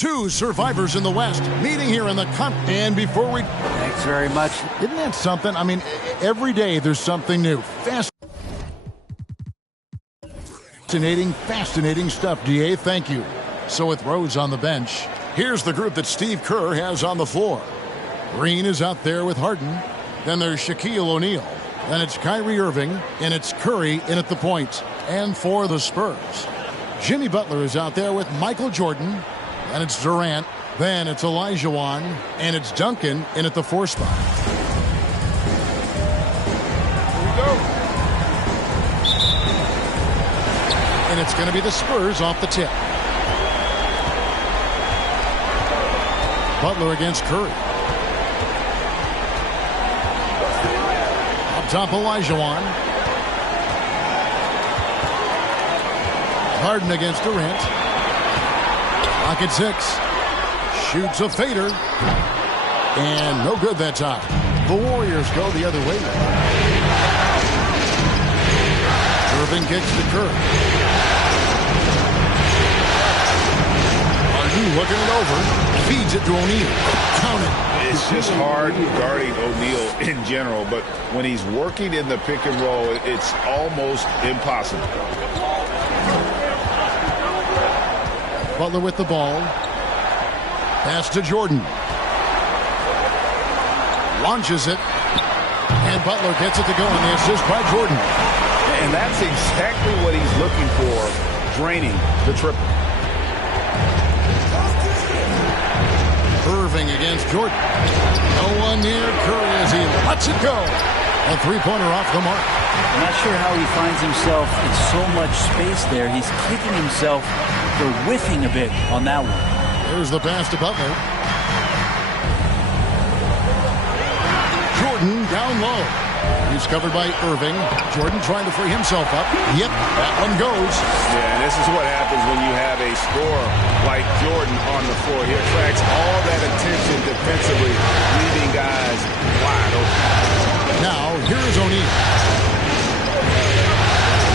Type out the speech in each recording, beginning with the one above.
Two survivors in the West meeting here in the and before we... Thanks very much. Isn't that something? I mean, every day there's something new. Fascinating stuff, DA. Thank you. So with Rose on the bench, here's the group that Steve Kerr has on the floor. Green is out there with Harden. Then there's Shaquille O'Neal. Then it's Kyrie Irving, and it's Curry in at the point. And for the Spurs, Jimmy Butler is out there with Michael Jordan. And it's Durant. Then it's Olajuwon. And it's Duncan in at the 4 spot. Here we go. And it's going to be the Spurs off the tip. Butler against Curry. Up top, Olajuwon. Harden against Durant. Clock at 6. Shoots a fader. And no good that time. The Warriors go the other way. Irving kicks to Curry. Harden looking it over. Feeds it to O'Neal. Count it. It's just hard guarding O'Neal in general, but when he's working in the pick and roll, it's almost impossible. Butler with the ball. Pass to Jordan. Launches it. And Butler gets it to go, and the assist by Jordan. And that's exactly what he's looking for, draining the triple. Irving against Jordan. No one near Curry as he lets it go. A three-pointer off the mark. I'm not sure how he finds himself in so much space there. He's kicking himself for whiffing a bit on that one. There's the pass to Butler. Jordan down low. He's covered by Irving. Jordan trying to free himself up. Yep, that one goes. Yeah, and this is what happens when you have a scorer like Jordan on the floor. He attracts all that attention defensively, leaving guys wide open. Now, here's O'Neal.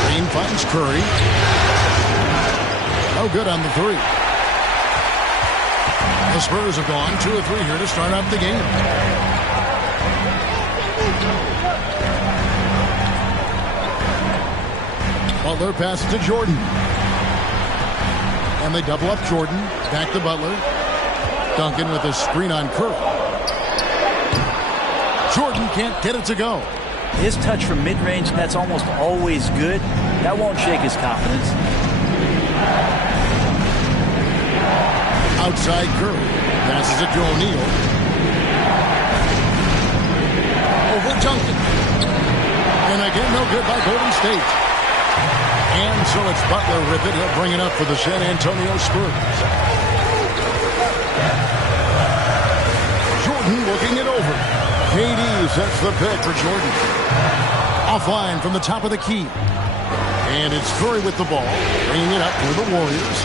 Green finds Curry. No good on the three. The Spurs have gone 2 of 3 here to start out the game. Butler passes to Jordan. And they double up Jordan. Back to Butler. Duncan with a screen on Curry. Jordan can't get it to go. His touch from mid-range, that's almost always good. That won't shake his confidence. Outside Curry. Passes it to O'Neal. Over Duncan. And again, no good by Golden State. And so it's Butler with it. He'll bring it up for the San Antonio Spurs. Jordan looking it over. KD sets the pick for Jordan. Offline from the top of the key. And it's Curry with the ball. Bringing it up for the Warriors.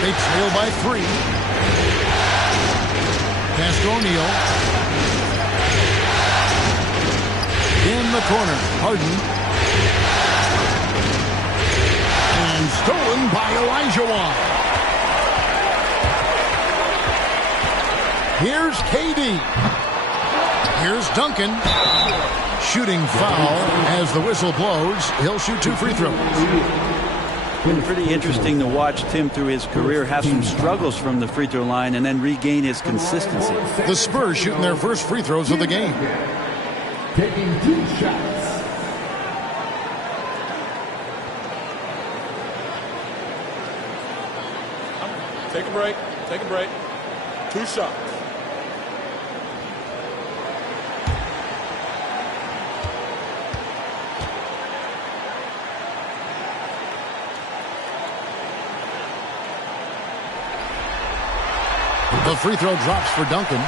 They trail by 3. Pass to O'Neal. In the corner. Harden. Stolen by Olajuwon. Here's KD. Here's Duncan. Shooting foul as the whistle blows. He'll shoot 2 free throws. Been pretty interesting to watch Tim through his career have some struggles from the free throw line and then regain his consistency. The Spurs shooting their first free throws of the game. Taking 2 shots. Take a break. Take a break. 2 shots. The free throw drops for Duncan.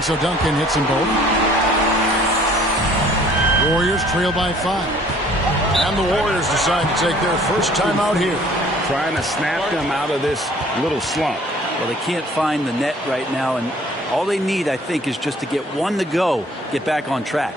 And so Duncan hits them both. Warriors trail by 5. And the Warriors decide to take their first time out here. Trying to snap them out of this little slump. Well, they can't find the net right now, and all they need, I think, is just to get one to go, get back on track.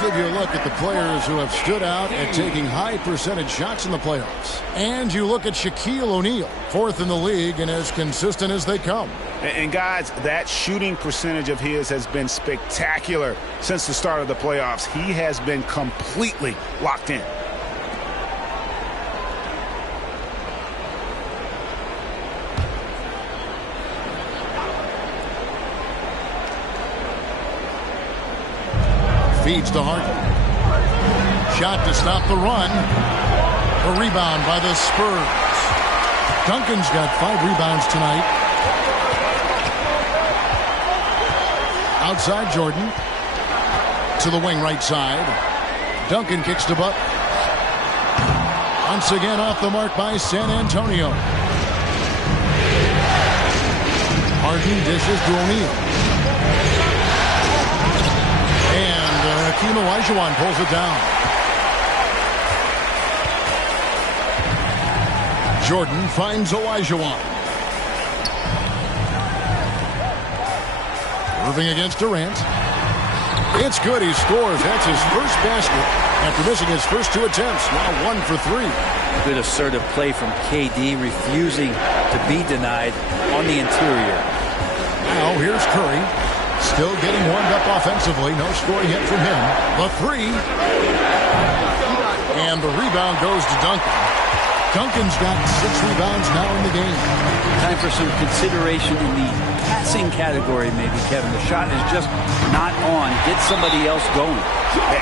Give you a look at the players who have stood out at taking high percentage shots in the playoffs. And you look at Shaquille O'Neal, 4th in the league and as consistent as they come. And guys, that shooting percentage of his has been spectacular since the start of the playoffs. He has been completely locked in. Feeds to Harden. Shot to stop the run. The rebound by the Spurs. Duncan's got 5 rebounds tonight. Outside Jordan. To the wing right side. Duncan kicks to Butler. Once again off the mark by San Antonio. Harden dishes to O'Neal. Hakeem Olajuwon pulls it down. Jordan finds Olajuwon. Irving against Durant. It's good. He scores. That's his first basket after missing his first 2 attempts. Now 1 for 3. Good assertive play from KD, refusing to be denied on the interior. Now here's Curry. Still getting warmed up offensively. No scoring hit from him. The 3. And the rebound goes to Duncan. Duncan's got 6 rebounds now in the game. Time for some consideration in the passing category, maybe, Kevin. The shot is just not on. Get somebody else going.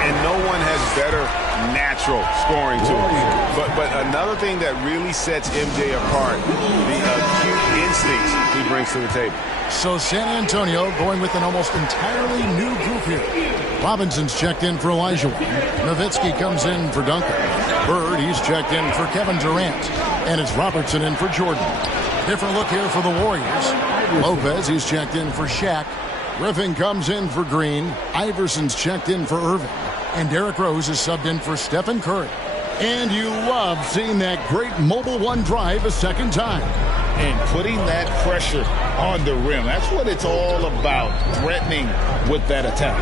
And no one has better natural scoring to him. But another thing that really sets MJ apart, the acute instincts he brings to the table. So San Antonio going with an almost entirely new group here. Robinson's checked in for Olajuwon. Nowitzki comes in for Duncan. Bird, he's checked in for Kevin Durant. And it's Robertson in for Jordan. Different look here for the Warriors. Lopez, he's checked in for Shaq. Griffin comes in for Green. Iverson's checked in for Irving. And Derrick Rose is subbed in for Stephen Curry. And you love seeing that great Mobile One drive a second time. And putting that pressure on the rim. That's what it's all about, threatening with that attack.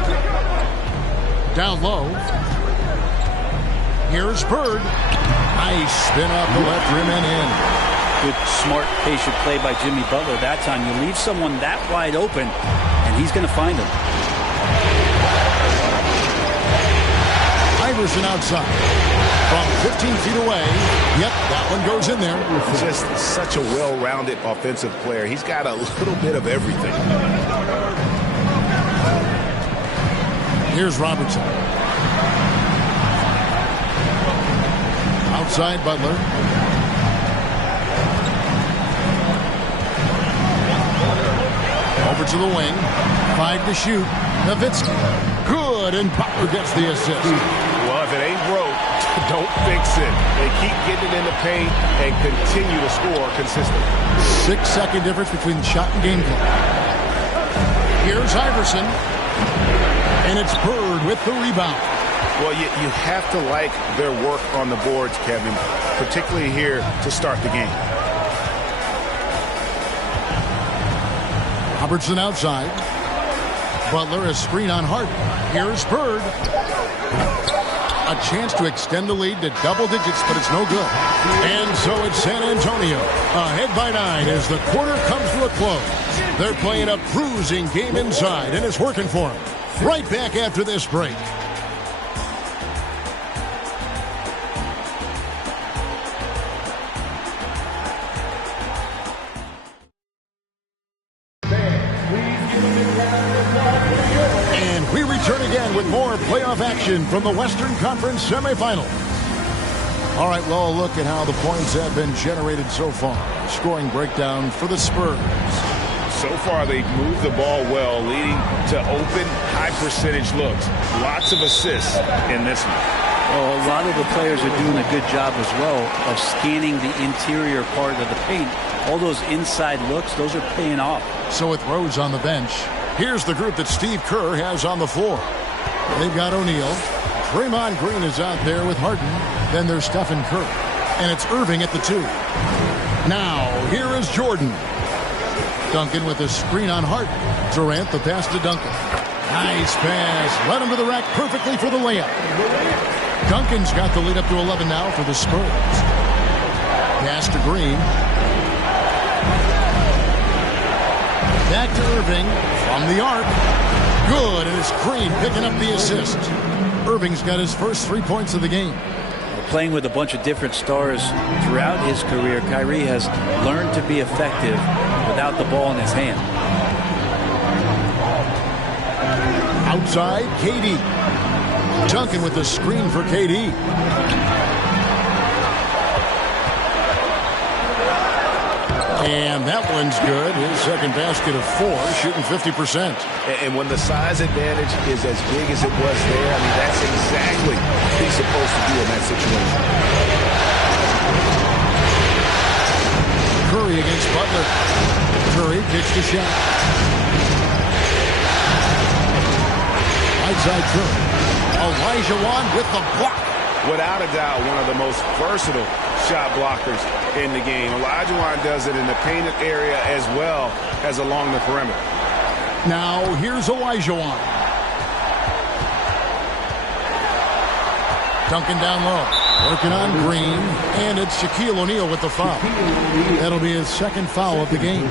Down low. Here's Bird. Nice spin off the left rim and in. Good, smart, patient play by Jimmy Butler that time. You leave someone that wide open, and he's going to find him. Iverson outside. From 15 feet away. Yep, that one goes in there. Just such a well-rounded offensive player. He's got a little bit of everything. Here's Robertson. Outside Butler. Over to the wing. 5 to shoot. Nowitzki. Good, and Butler gets the assist. Well, if it ain't broke, don't fix it. They keep getting it in the paint and continue to score consistently. 6-second difference between shot and game clock. Here's Iverson. And it's Bird with the rebound. Well, you have to like their work on the boards, Kevin, particularly here to start the game. Robertson outside. Butler a screen on Harden. Here's Bird. A chance to extend the lead to double digits, but it's no good. And so it's San Antonio, ahead by 9 as the quarter comes to a close. They're playing a cruising game inside, and it's working for them. Right back after this break. Please give a big round action from the Western Conference semifinals. All right, well, a look at how the points have been generated so far. Scoring breakdown for the Spurs. So far, they've moved the ball well, leading to open, high-percentage looks. Lots of assists in this one. Well, a lot of the players are doing a good job as well of scanning the interior part of the paint. All those inside looks, those are paying off. So with Rose on the bench, here's the group that Steve Kerr has on the floor. They've got O'Neal. Draymond Green is out there with Harden. Then there's Stephen Curry. And it's Irving at the 2. Now, here is Jordan. Duncan with a screen on Harden. Durant the pass to Duncan. Nice pass. Led him to the rack perfectly for the layup. Duncan's got the lead up to 11 now for the Spurs. Pass to Green. Back to Irving from the arc. Good, and it's Green picking up the assist. Irving's got his first 3 points of the game. Playing with a bunch of different stars throughout his career, Kyrie has learned to be effective without the ball in his hand. Outside, KD. Duncan with the screen for KD. And that one's good. His second basket of 4, shooting 50%. And when the size advantage is as big as it was there, I mean, that's exactly what he's supposed to do in that situation. Curry against Butler. Curry kicks the shot. Right side Curry. Olajuwon with the block. Without a doubt, one of the most versatile shot blockers in the game. Olajuwon does it in the painted area as well as along the perimeter. Now, here's Olajuwon. Duncan down low. Working on Green. And it's Shaquille O'Neal with the foul. That'll be his second foul of the game.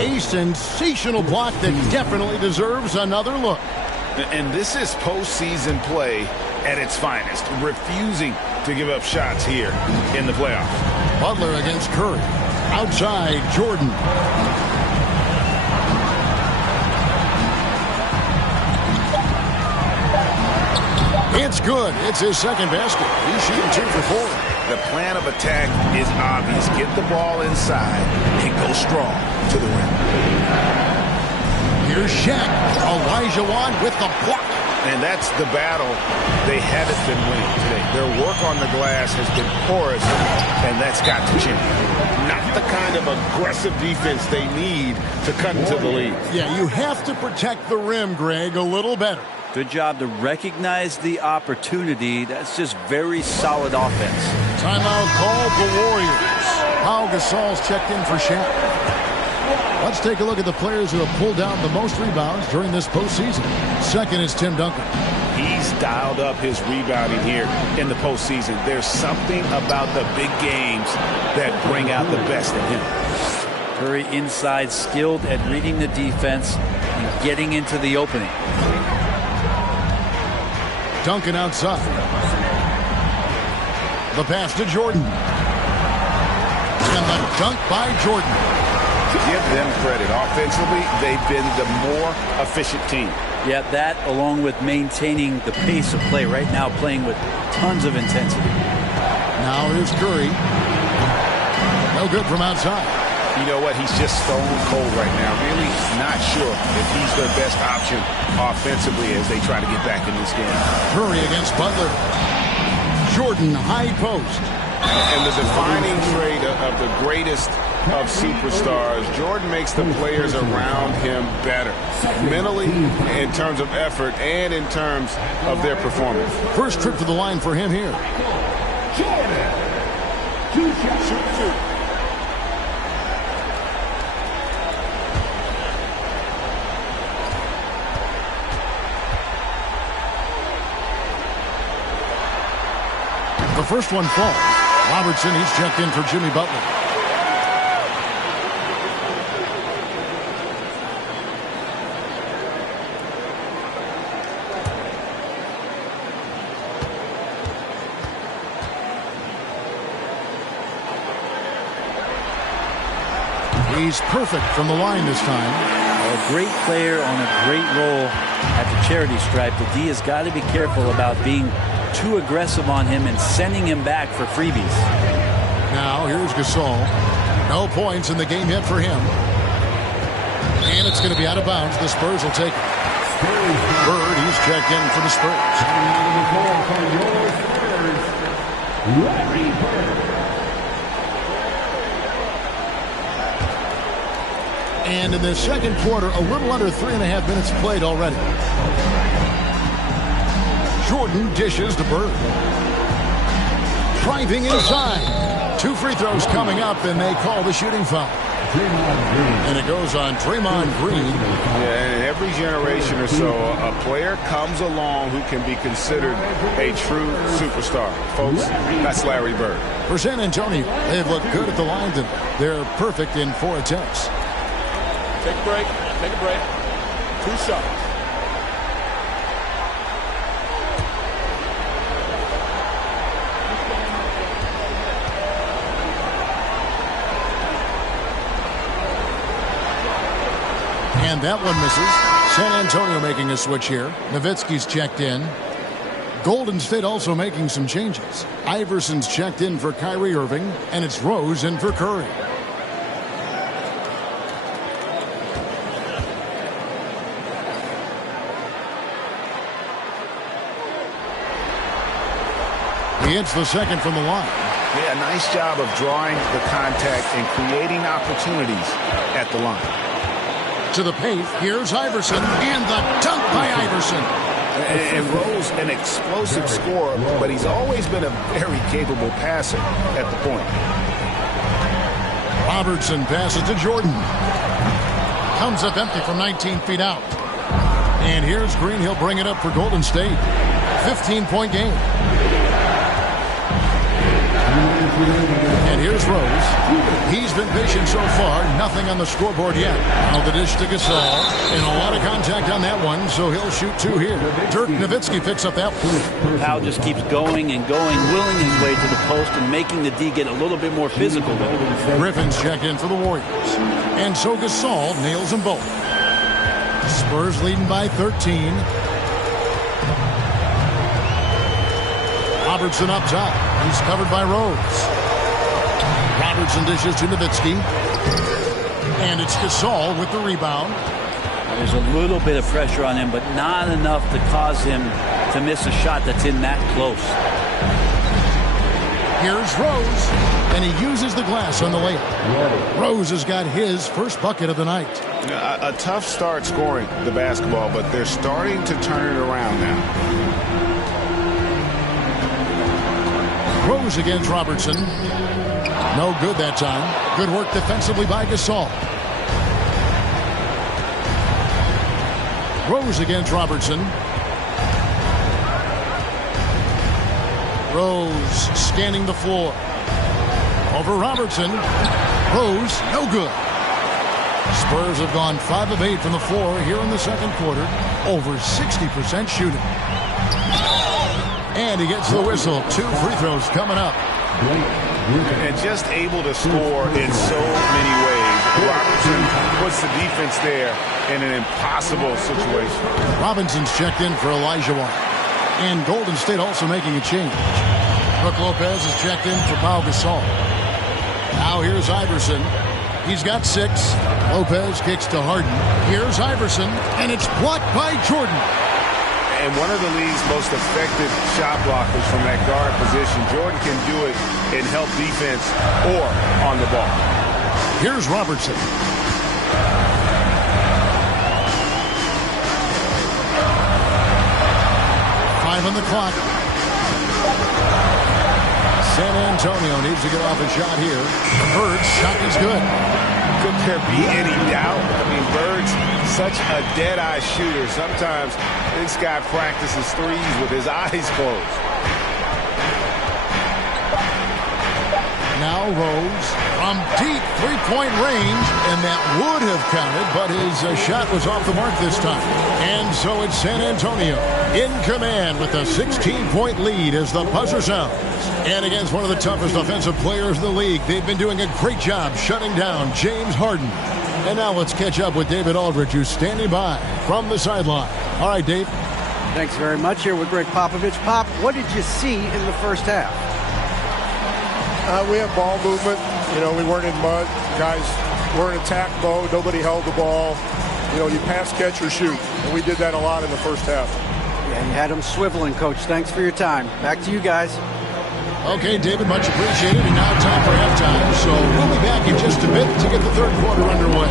A sensational block that definitely deserves another look. And this is postseason play at its finest, refusing to give up shots here in the playoffs. Butler against Curry. Outside, Jordan. It's good. It's his second basket. He's shooting 2 for 4. The plan of attack is obvious. Get the ball inside and go strong to the rim. Here's Shaq. Olajuwon with the block. And that's the battle they haven't been winning today. Their work on the glass has been porous, and that's got to change. Not the kind of aggressive defense they need to cut into the lead. Yeah, you have to protect the rim, Greg, a little better. Good job to recognize the opportunity. That's just very solid offense. Timeout called the Warriors. Pau Gasol's checked in for Shaq. Let's take a look at the players who have pulled down the most rebounds during this postseason. Second is Tim Duncan. He's dialed up his rebounding here in the postseason. There's something about the big games that bring out the best in him. Curry inside, skilled at reading the defense and getting into the opening. Duncan outside. The pass to Jordan. And the dunk by Jordan. To give them credit, offensively, they've been the more efficient team. Yeah, that along with maintaining the pace of play right now, playing with tons of intensity. Now here's Curry. No good from outside. You know what? He's just stone cold right now. Really not sure if he's their best option offensively as they try to get back in this game. Curry against Butler. Jordan high post. And the defining trait of the greatest of superstars, Jordan makes the players around him better. Mentally, in terms of effort, and in terms of their performance. First trip to the line for him here. Jordan. 2 shots. The first one falls. Robertson, he's checked in for Jimmy Butler. He's perfect from the line this time. a great player on a great role at the charity stripe. The D has got to be careful about being too aggressive on him and sending him back for freebies. Now here's Gasol. No points in the game yet for him. And it's going to be out of bounds. The Spurs will take it. Bird, he's checked in for the Spurs. Larry Bird. And in the second quarter, a little under 3.5 minutes played already. Jordan dishes to Bird. Driving inside. 2 free throws coming up, and they call the shooting foul. And it goes on Draymond Green. Yeah, and every generation or so, a player comes along who can be considered a true superstar. Folks, that's Larry Bird. For San Antonio, they've looked good at the line tonight. They're perfect in 4 attempts. Take a break. Take a break. 2 shots. And that one misses. San Antonio making a switch here. Nowitzki's checked in. Golden State also making some changes. Iverson's checked in for Kyrie Irving, and it's Rose in for Curry. He hits the second from the line. Yeah, nice job of drawing the contact and creating opportunities at the line. To the paint, here's Iverson, and the dunk by Iverson. And Rose, an explosive scorer, but he's always been a very capable passer at the point. Robertson passes to Jordan. Comes up empty from 19 feet out. And here's Green. He'll bring it up for Golden State. 15-point game. And here's Rose. He's been patient so far. Nothing on the scoreboard yet. Now the dish to Gasol. And a lot of contact on that one, so he'll shoot 2 here. Dirk Nowitzki picks up that one. Powell just keeps going and going, willing his way to the post and making the D get a little bit more physical. Griffin's checked in for the Warriors. And so Gasol nails them both. Spurs leading by 13. Robertson up top. He's covered by Rose. Robertson dishes to Nowitzki. And it's Gasol with the rebound. There's a little bit of pressure on him, but not enough to cause him to miss a shot that's in that close. Here's Rose. And he uses the glass on the layup. Rose has got his first bucket of the night. A tough start scoring the basketball, but they're starting to turn it around now. Rose against Robertson. No good that time. Good work defensively by Gasol. Rose against Robertson. Rose scanning the floor. Over Robertson. Rose, no good. Spurs have gone 5 of 8 from the floor here in the second quarter. Over 60% shooting. And he gets the whistle. 2 free throws coming up. And just able to score in so many ways. Robertson puts the defense there in an impossible situation. Robinson's checked in for Elijah Wan. And Golden State also making a change. Brook Lopez is checked in for Pau Gasol. Now here's Iverson. He's got 6. Lopez kicks to Harden. Here's Iverson, and it's blocked by Jordan. And one of the league's most effective shot blockers from that guard position. Jordan can do it in help defense or on the ball. Here's Robertson. 5 on the clock. San Antonio needs to get off a shot here. Bird's shot is good. Could there be any doubt? I mean, Bird's such a dead-eye shooter. Sometimes this guy practices threes with his eyes closed. Now Rose from deep three-point range, and that would have counted, but his shot was off the mark this time. And so it's San Antonio in command with a 16-point lead as the buzzer sounds. And against one of the toughest offensive players in the league, they've been doing a great job shutting down James Harden. And now let's catch up with David Aldridge, who's standing by from the sideline. All right, Dave. Thanks very much. Here with Greg Popovich. Pop, what did you see in the first half? We had ball movement. You know, we weren't in mud. Guys were in attack mode. Nobody held the ball. You know, you pass, catch, or shoot. And we did that a lot in the first half. Yeah, you had them swiveling, Coach. Thanks for your time. Back to you guys. Okay, David, much appreciated. And now time for halftime. So we'll be back in just a bit to get the third quarter underway.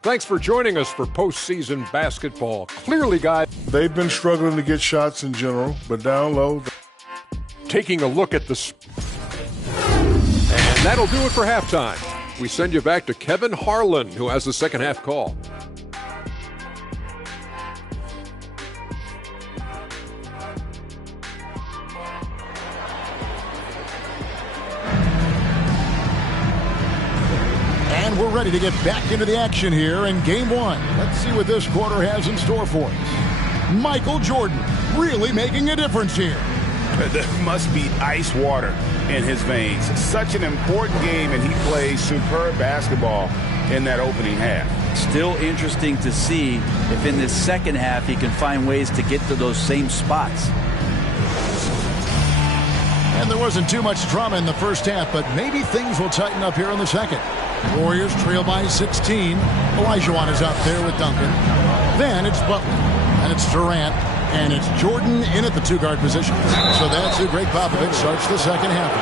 Thanks for joining us for postseason basketball. Clearly, guys, they've been struggling to get shots in general, but down low. Taking a look at the... And that'll do it for halftime. We send you back to Kevin Harlan, who has the second half call. And we're ready to get back into the action here in game one. Let's see what this quarter has in store for us. Michael Jordan really making a difference here. There must be ice water in his veins. Such an important game, and he plays superb basketball in that opening half. Still interesting to see if in this second half he can find ways to get to those same spots. And there wasn't too much drama in the first half, but maybe things will tighten up here in the second. Warriors trail by 16. Olajuwon is out there with Duncan. Then it's Butler, and it's Durant, and it's Jordan in at the two-guard position. So that's who Greg Popovich starts the second half.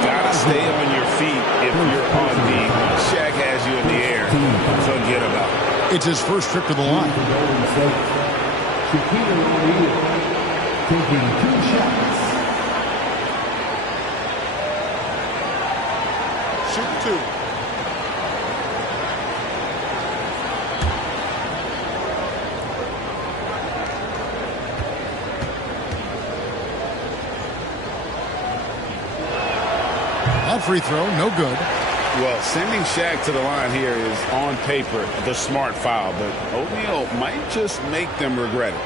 Gotta stay on your feet if you're on D. Shaq has you in the air. Forget about it. It's his first trip to the line. Shaquille O'Neal taking 2 shots. Shoot 2. That free throw, no good. Well, sending Shaq to the line here is, on paper, the smart foul, but O'Neal might just make them regret it.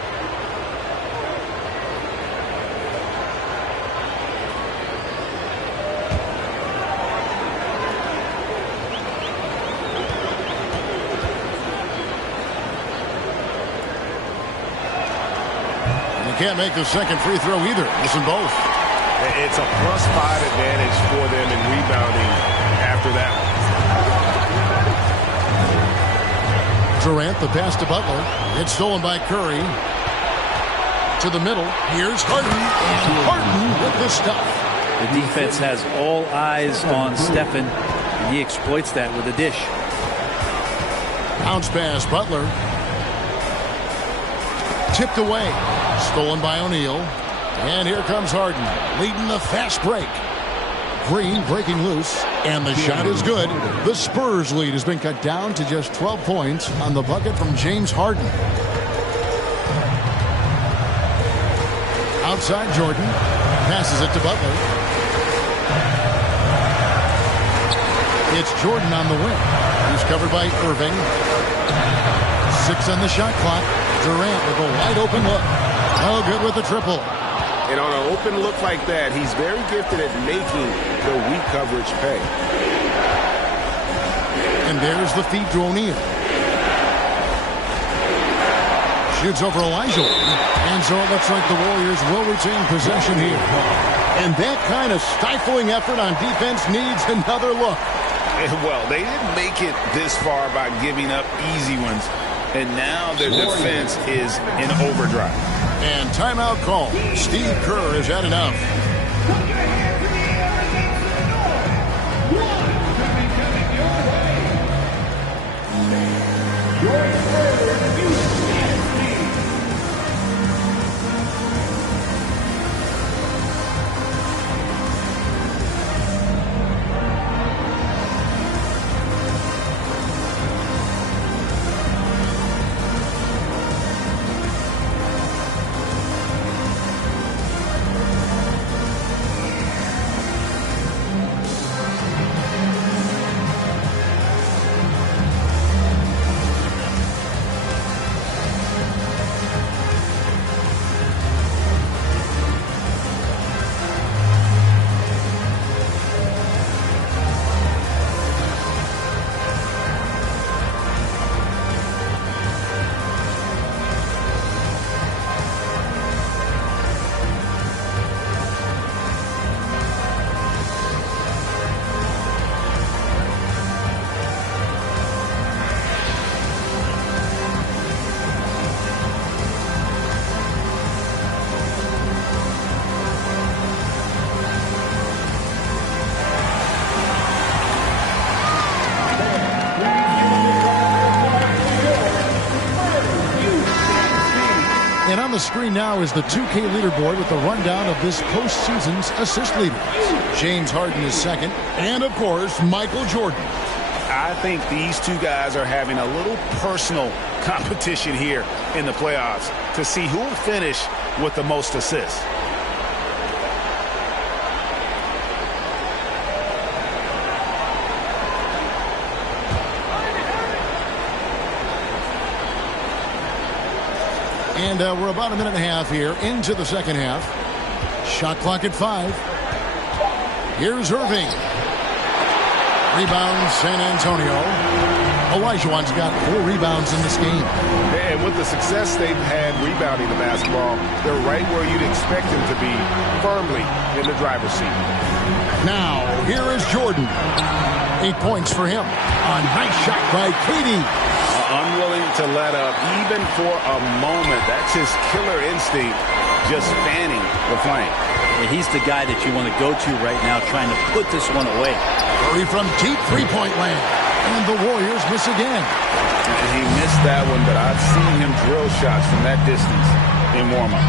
And you can't make the second free throw either. Missing both. It's a +5 advantage for them in rebounding after that one. Durant, the pass to Butler. It's stolen by Curry. To the middle. Here's Harden. And Harden with the stuff. The defense has all eyes on Stephen, and he exploits that with a dish. Bounce pass, Butler. Tipped away. Stolen by O'Neal. And here comes Harden, leading the fast break. Green breaking loose, and the shot is good. The Spurs lead has been cut down to just 12 points on the bucket from James Harden. Outside Jordan, passes it to Butler. It's Jordan on the wing. He's covered by Irving. 6 on the shot clock. Durant with a wide open look. Oh, good with the triple. And on an open look like that, he's very gifted at making the weak coverage pay. And there's the feed to O'Neal. Shoots over Olajuwon. And so it looks like the Warriors will retain possession here. And that kind of stifling effort on defense needs another look. Well, they didn't make it this far by giving up easy ones. And now their defense is in overdrive. And timeout call. Steve Kerr has had enough. And on the screen now is the 2K leaderboard with the rundown of this postseason's assist leaders. James Harden is second, and of course, Michael Jordan. I think these two guys are having a little personal competition here in the playoffs to see who will finish with the most assists. And we're about a minute and a half here into the second half. Shot clock at 5. Here's Irving. Rebound, San Antonio. Olajuwon's got 4 rebounds in this game. And with the success they've had rebounding the basketball, they're right where you'd expect them to be, firmly in the driver's seat. Now, here is Jordan. 8 points for him. A nice shot by KD. Unwilling to let up even for a moment. That's his killer instinct, just fanning the flame. Yeah, he's the guy that you want to go to right now, trying to put this one away. Curry from deep three-point land. And the Warriors miss again. And he missed that one, but I've seen him drill shots from that distance in warm-up.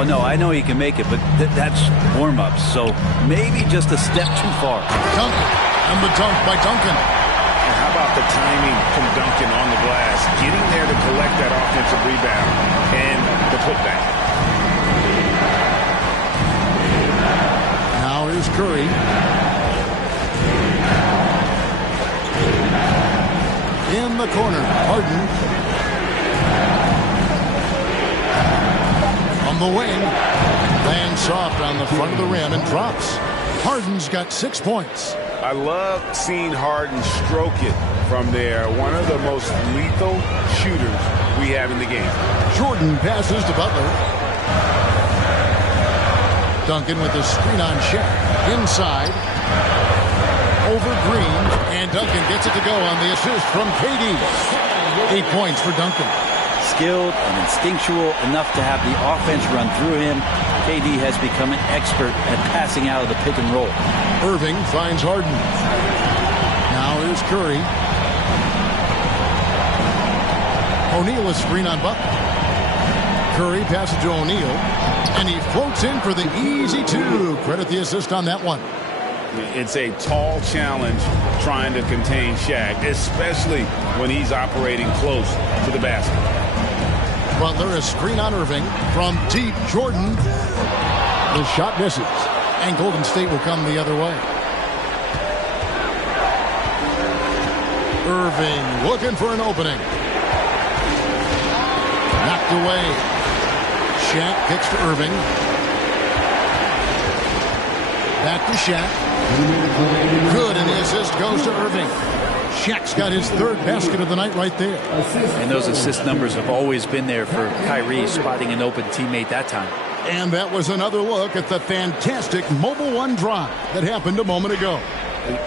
Oh, no, I know he can make it, but that's warm-up, so maybe just a step too far. Duncan, and the dunk by Duncan. How about the timing from Duncan on the glass, getting there to collect that offensive rebound and the putback. Now here's Curry. In the corner, Harden. On the wing, lands soft on the front of the rim and drops. Harden's got 6 points. I love seeing Harden stroke it from there. One of the most lethal shooters we have in the game. Jordan passes to Butler. Duncan with a screen on Shaq. Inside. Over Green. And Duncan gets it to go on the assist from KD. 8 points for Duncan. Skilled and instinctual enough to have the offense run through him. KD has become an expert at passing out of the pick and roll. Irving finds Harden. Now here's Curry. O'Neal a screen on Butler. Curry passes to O'Neal. And he floats in for the easy 2. Credit the assist on that one. It's a tall challenge trying to contain Shaq, especially when he's operating close to the basket. Butler a screen on Irving. From deep, Jordan. The shot misses. And Golden State will come the other way. Irving looking for an opening. Knocked away. Shaq kicks to Irving. Back to Shaq. Good, and the assist goes to Irving. Shaq's got his 3rd basket of the night right there. And those assist numbers have always been there for Kyrie, spotting an open teammate that time. And that was another look at the fantastic Mobile One drive that happened a moment ago.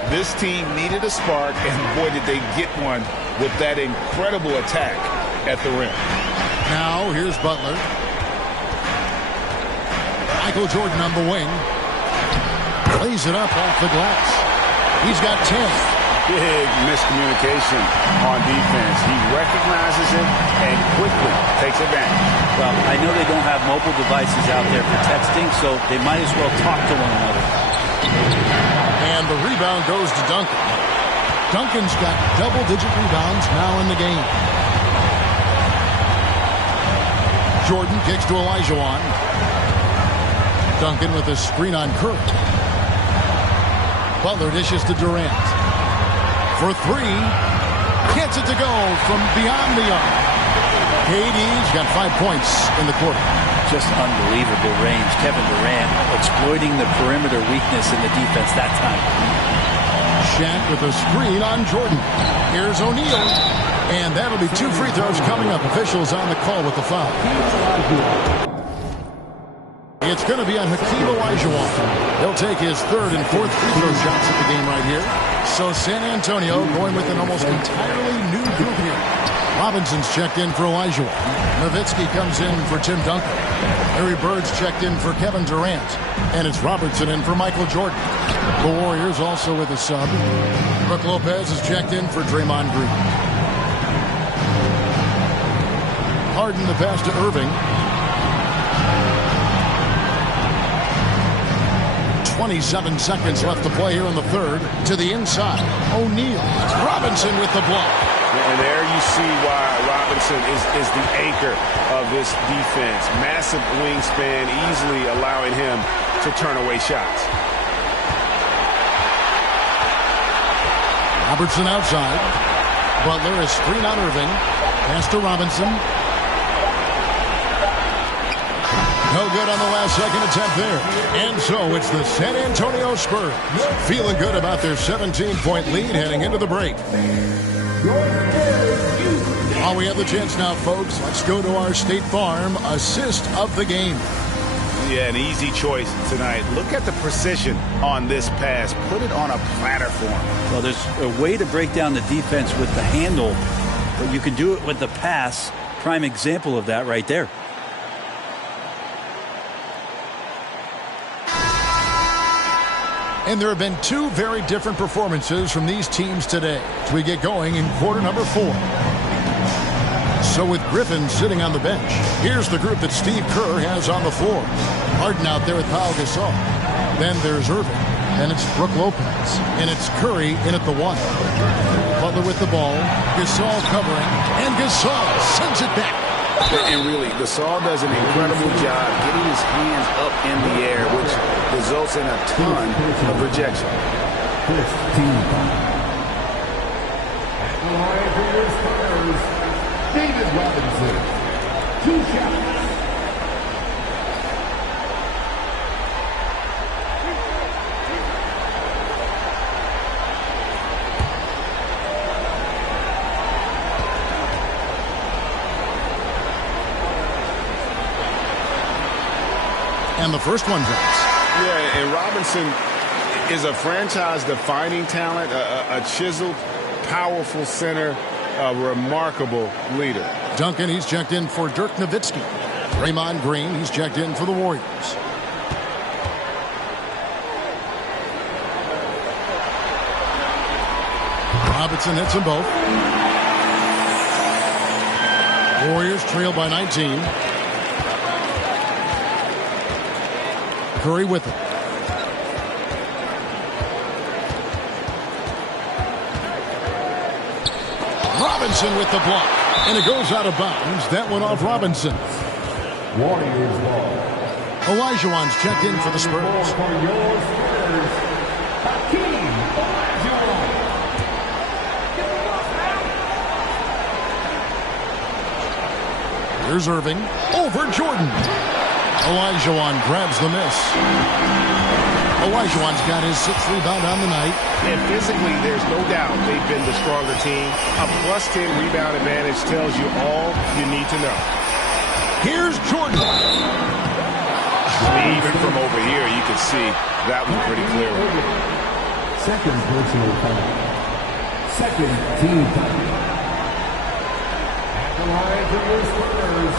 This team needed a spark, and boy, did they get one with that incredible attack at the rim. Now, here's Butler. Michael Jordan on the wing. Lays it up off the glass. He's got 10. big miscommunication on defense. He recognizes it and quickly takes advantage. Well, I know they don't have mobile devices out there for texting, so they might as well talk to one another. And the rebound goes to Duncan. Duncan's got double-digit rebounds now in the game. Jordan kicks to Olajuwon. Duncan with a screen on Curry. Butler dishes to Durant. For three. Gets it to go from beyond the arc. KD's got 5 points in the quarter. Just unbelievable range. Kevin Durant exploiting the perimeter weakness in the defense that time. Shaq with a screen on Jordan. Here's O'Neal. And that'll be 2 free throws coming up. Officials on the call with the foul. It's going to be on Hakeem Olajuwon. He'll take his 3rd and 4th free throw shots at the game right here. So San Antonio going with an almost entirely new group here. Robinson's checked in for Olajuwon. Nowitzki comes in for Tim Duncan. Larry Bird's checked in for Kevin Durant. And it's Robertson in for Michael Jordan. The Warriors also with a sub. Brook Lopez is checked in for Draymond Green. Harden the pass to Irving. 27 seconds left to play here in the 3rd. To the inside. O'Neal. Robinson with the block. And there you see why Robinson is the anchor of this defense. Massive wingspan, easily allowing him to turn away shots. Robertson outside. Butler is screen on Irving. Pass to Robinson. No good on the last second attempt there. And so it's the San Antonio Spurs feeling good about their 17-point lead heading into the break. While we have the chance now, folks, let's go to our State Farm assist of the game. Yeah, an easy choice tonight. Look at the precision on this pass. Put it on a platter form. Well, there's a way to break down the defense with the handle, but you can do it with the pass. Prime example of that right there. And there have been 2 very different performances from these teams today as we get going in quarter number 4. So with Griffin sitting on the bench, here's the group that Steve Kerr has on the floor. Harden out there with Pau Gasol. Then there's Irving. Then it's Brook Lopez. And it's Curry in at the 1. Butler with the ball. Gasol covering. And Gasol sends it back. And really, Gasol does an incredible job getting his hands up in the air, which results in a ton of rejection. David Robinson, 2 shots. And the first one drops. Yeah, and Robinson is a franchise-defining talent, a chiseled, powerful center, a remarkable leader. Duncan, he's checked in for Dirk Nowitzki. Draymond Green, he's checked in for the Warriors. Robinson hits them both. Warriors trail by 19. Curry with it. Robinson with the block. And it goes out of bounds. That went off Robinson. Warriors ball. Olajuwon's checked in for the Spurs. For your Spurs, Hakeem Olajuwon. Here's Irving. Over Jordan. Olajuwon grabs the miss. Olajuwon's got his 6th rebound on the night. And physically, there's no doubt they've been the stronger team. A +10 rebound advantage tells you all you need to know. Here's Jordan. Even from over here, you can see that one pretty clearly. Second personal foul. Second team foul. At the line for your Spurs,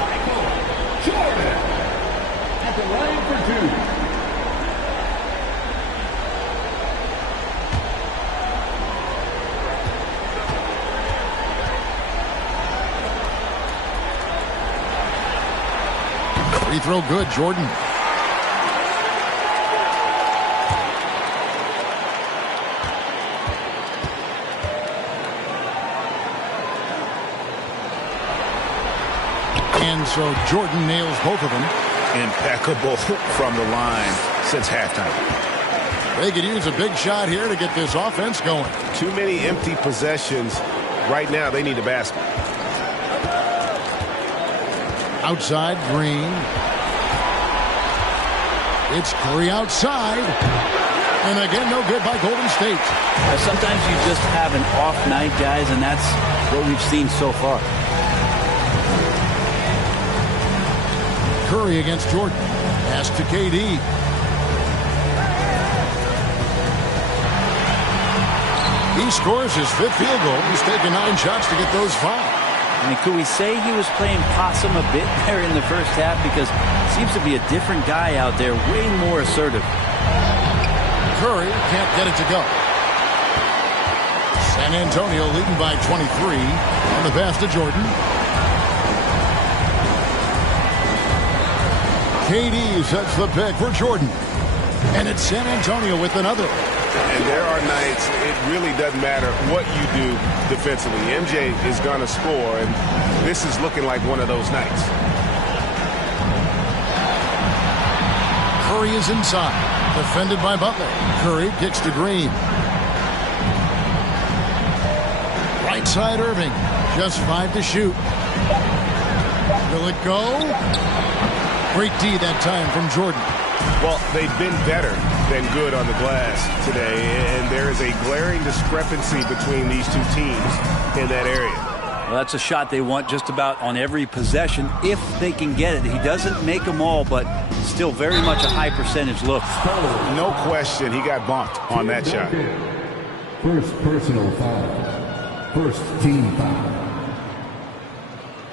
Michael Jordan. At the line for 2. throw good, Jordan. And so Jordan nails both of them. Impeccable from the line since halftime. They could use a big shot here to get this offense going. Too many empty possessions. Right now, they need a basket. Outside, Green. It's Curry outside. And again, no good by Golden State. Sometimes you just have an off night, guys, and that's what we've seen so far. Curry against Jordan. Pass to KD. He scores his 5th field goal. He's taken 9 shots to get those 5. I mean, could we say he was playing possum a bit there in the first half? Because it seems to be a different guy out there, way more assertive. Curry can't get it to go. San Antonio leading by 23 on the pass to Jordan. KD sets the pick for Jordan. And it's San Antonio with another. And there are nights it really doesn't matter what you do defensively. MJ is going to score, and this is looking like one of those nights. Curry is inside. Defended by Butler. Curry kicks to Green. Right side Irving. Just 5 to shoot. Will it go? Great D that time from Jordan. Well, they've been better than good on the glass today, and there is a glaring discrepancy between these two teams in that area. Well, that's a shot they want just about on every possession if they can get it. He doesn't make them all, but still very much a high percentage look. No question he got bumped on that shot. First personal foul. First team foul.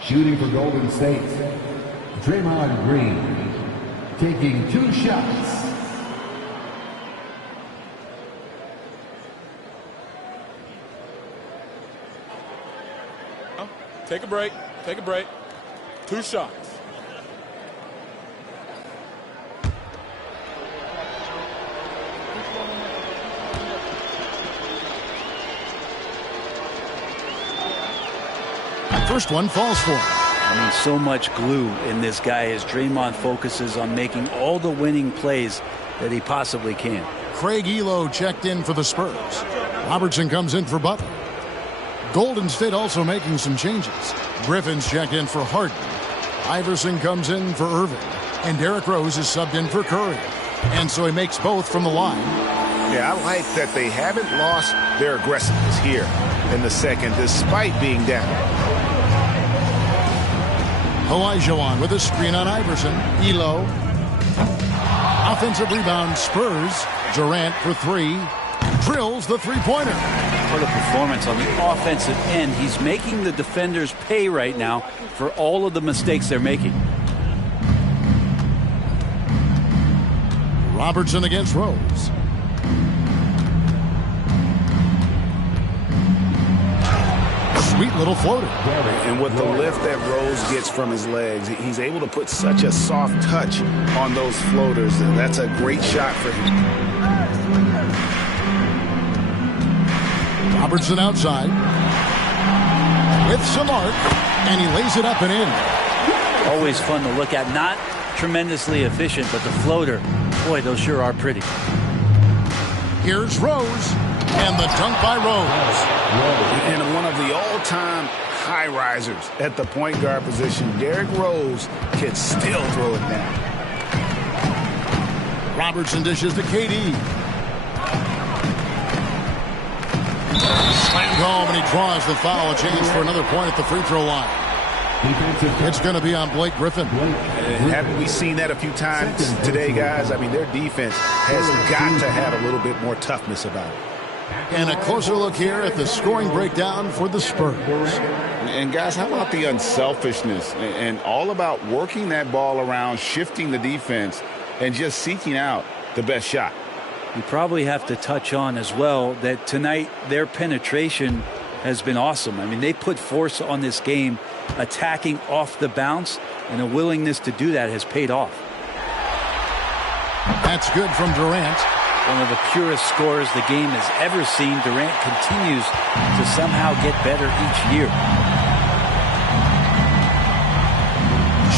Shooting for Golden State, Draymond Green. Taking 2 shots. Take a break. Take a break. 2 shots. First one falls for him. I mean, so much glue in this guy as Draymond focuses on making all the winning plays that he possibly can. Craig Elo checked in for the Spurs. Robertson comes in for Butler. Golden State also making some changes. Griffin's checked in for Harden. Iverson comes in for Irving. And Derrick Rose is subbed in for Curry. And so he makes both from the line. Yeah, I like that they haven't lost their aggressiveness here in the second despite being down. Olajuwon with a screen on Iverson. Elo. Offensive rebound, Spurs. Durant for 3. Drills the three-pointer. For the performance on the offensive end, he's making the defenders pay right now for all of the mistakes they're making. Robertson against Rose. Sweet little floater. And with the lift that Rose gets from his legs, he's able to put such a soft touch on those floaters. And that's a great shot for him. Robertson outside. With some arc. And he lays it up and in. Always fun to look at. Not tremendously efficient, but the floater, boy, those sure are pretty. Here's Rose. And the dunk by Rose. And one of the all-time high risers at the point guard position, Derrick Rose can still throw it down. Robertson dishes to KD. Slammed home, and he draws the foul. A chance for another point at the free throw line. It's going to be on Blake Griffin. Haven't we seen that a few times today, guys? I mean, their defense has got to have a little bit more toughness about it. And a closer look here at the scoring breakdown for the Spurs. And guys, how about the unselfishness and all about working that ball around, shifting the defense, and just seeking out the best shot? You probably have to touch on as well that tonight their penetration has been awesome. I mean, they put force on this game, attacking off the bounce, and a willingness to do that has paid off. That's good from Durant. One of the purest scorers the game has ever seen. Durant continues to somehow get better each year.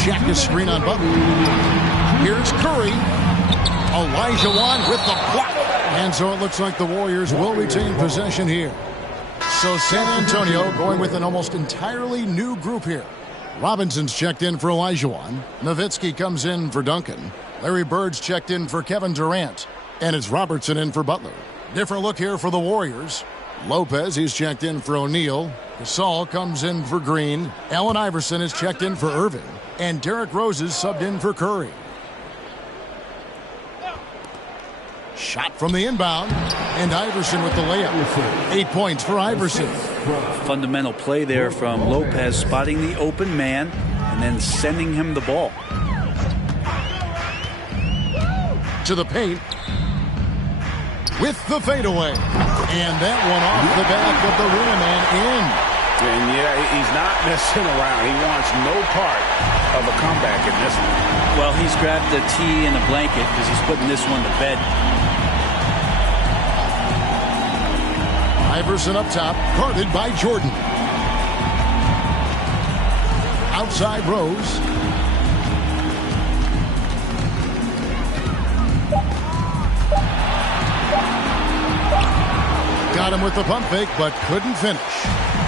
Shaq is screen on Butler. Here's Curry. Olajuwon with the block. And so it looks like the Warriors will retain possession here. So San Antonio going with an almost entirely new group here. Robinson's checked in for Olajuwon. Nowitzki comes in for Duncan. Larry Bird's checked in for Kevin Durant. And it's Robertson in for Butler. Different look here for the Warriors. Lopez, he's checked in for O'Neal. Gasol comes in for Green. Allen Iverson is checked in for Irving. And Derrick Rose is subbed in for Curry. Shot from the inbound. And Iverson with the layup. 8 points for Iverson. Fundamental play there from Lopez, spotting the open man and then sending him the ball. To the paint. With the fadeaway. And that one off the back of the rim and in. And yeah, he's not messing around. He wants no part of a comeback in this one. Well, he's grabbed the tee and a blanket because he's putting this one to bed. Iverson up top, guarded by Jordan. Outside Rose. Got him with the pump fake, but couldn't finish.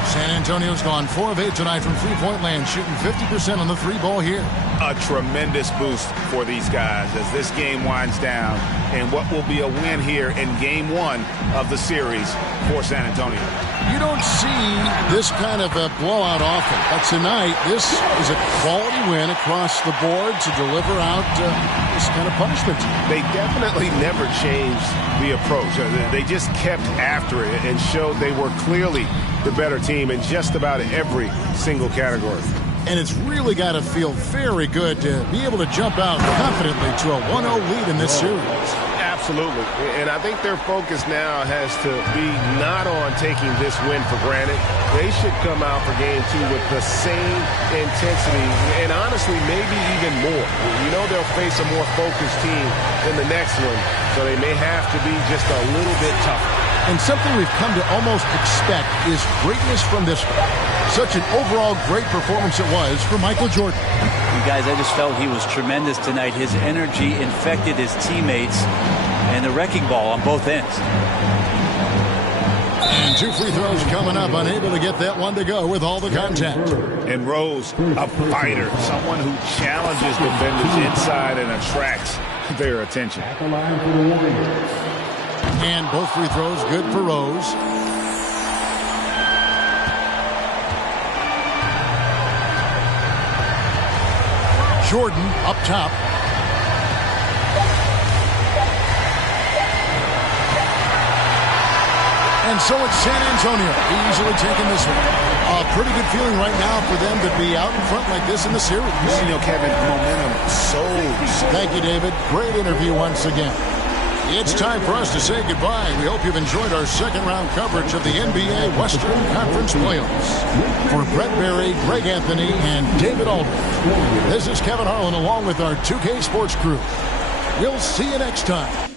San Antonio's gone 4 of 8 tonight from three-point land, shooting 50% on the three ball here. A tremendous boost for these guys as this game winds down, and what will be a win here in Game 1 of the series for San Antonio. You don't see this kind of a blowout often, but tonight this is a quality win across the board to deliver out this kind of punishment. They definitely never changed the approach. They just kept after it and showed they were clearly the better team in just about every single category. And it's really got to feel very good to be able to jump out confidently to a 1-0 lead in this series. Absolutely. And I think their focus now has to be not on taking this win for granted. They should come out for Game 2 with the same intensity and honestly maybe even more. You know they'll face a more focused team in the next one, so they may have to be just a little bit tougher. And something we've come to almost expect is greatness from this one. Such an overall great performance it was for Michael Jordan. You guys, I just felt he was tremendous tonight. His energy infected his teammates and the wrecking ball on both ends. And 2 free throws coming up, unable to get that one to go with all the contact. And Rose, a fighter, someone who challenges defenders inside and attracts their attention. And both free throws good for Rose. Jordan up top. And so it's San Antonio easily taking this one. A pretty good feeling right now for them to be out in front like this in the series. You know, Kevin, momentum so. Thank you, David. Great interview once again. It's time for us to say goodbye. We hope you've enjoyed our second round coverage of the NBA Western Conference Playoffs. For Brett Berry, Greg Anthony, and David Aldridge, this is Kevin Harlan along with our 2K Sports crew. We'll see you next time.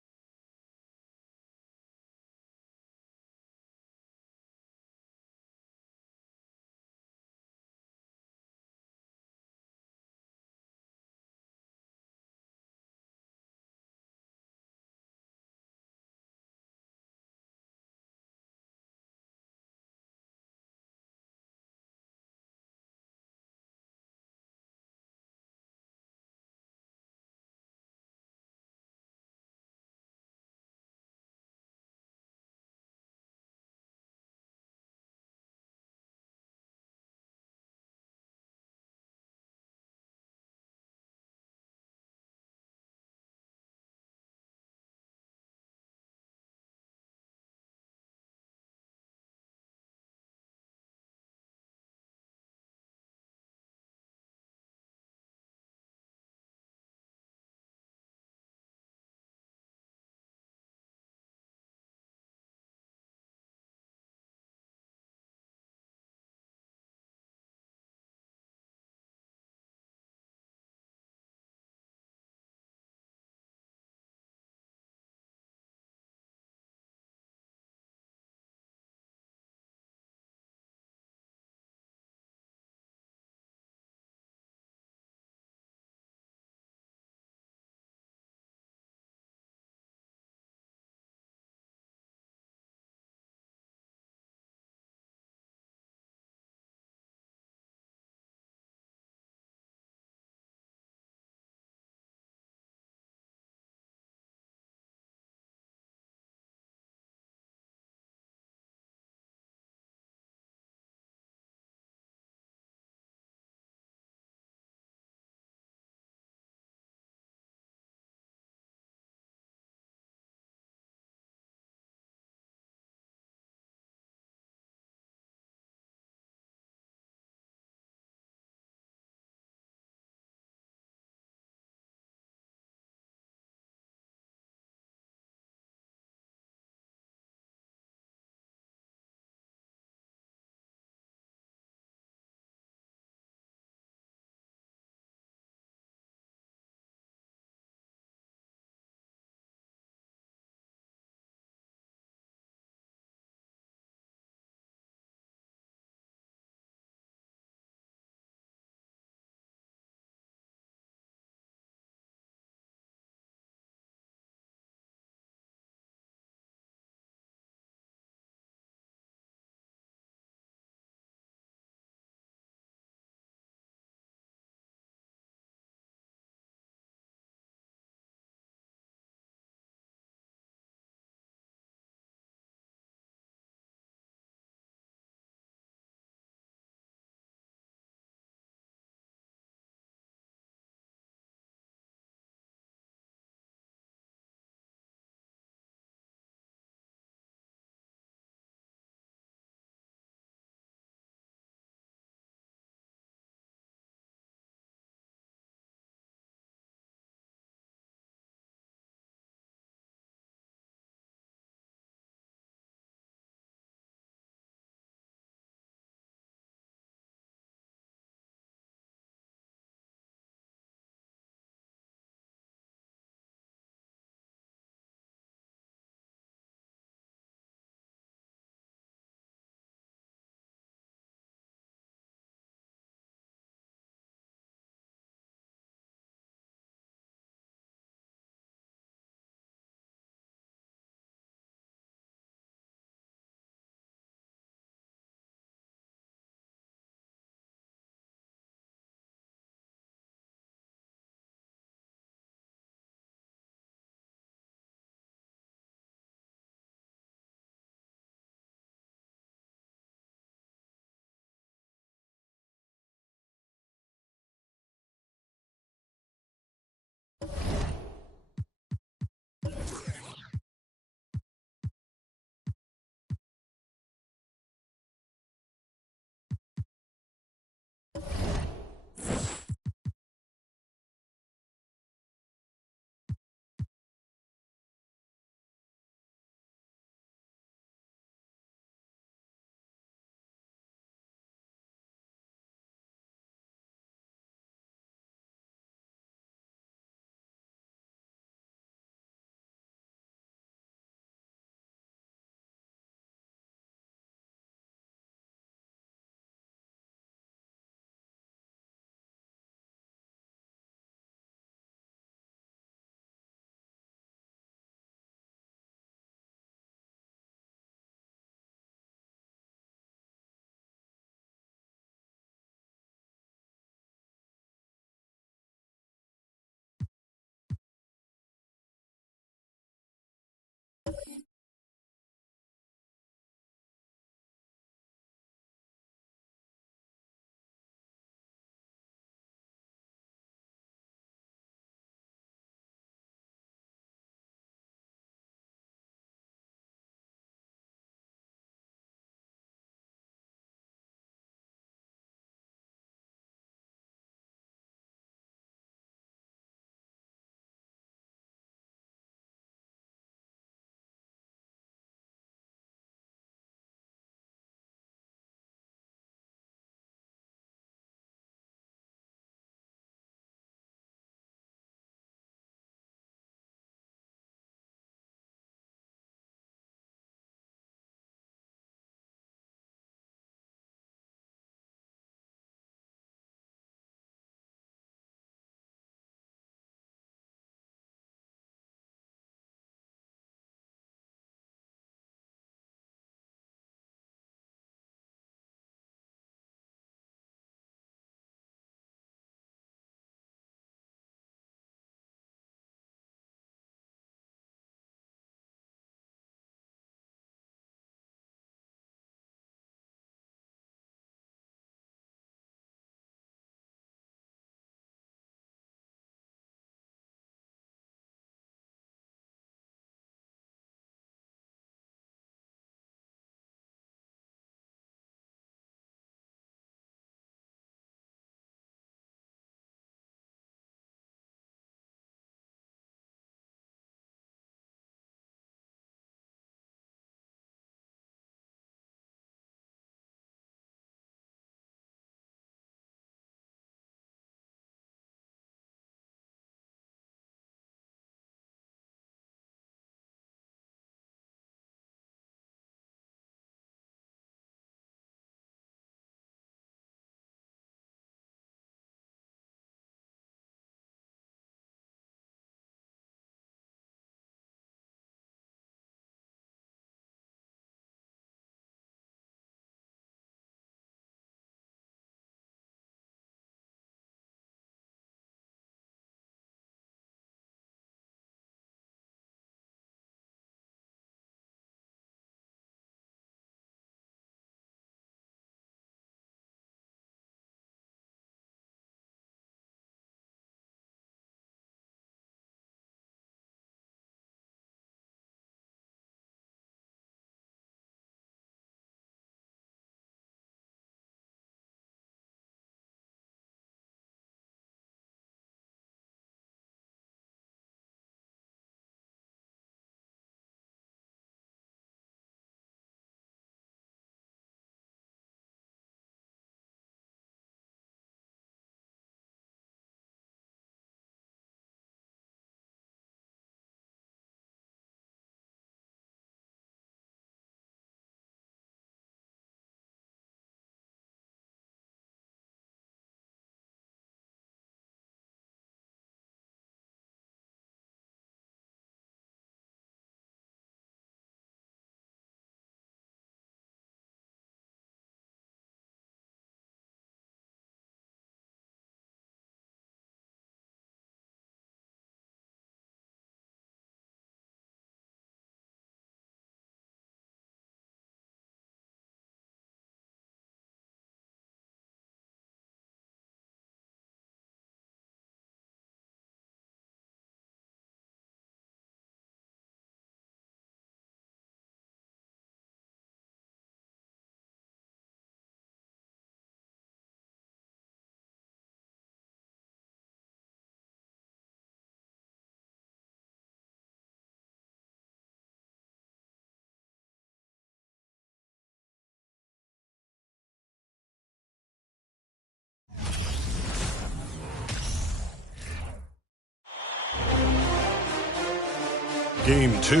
Game 2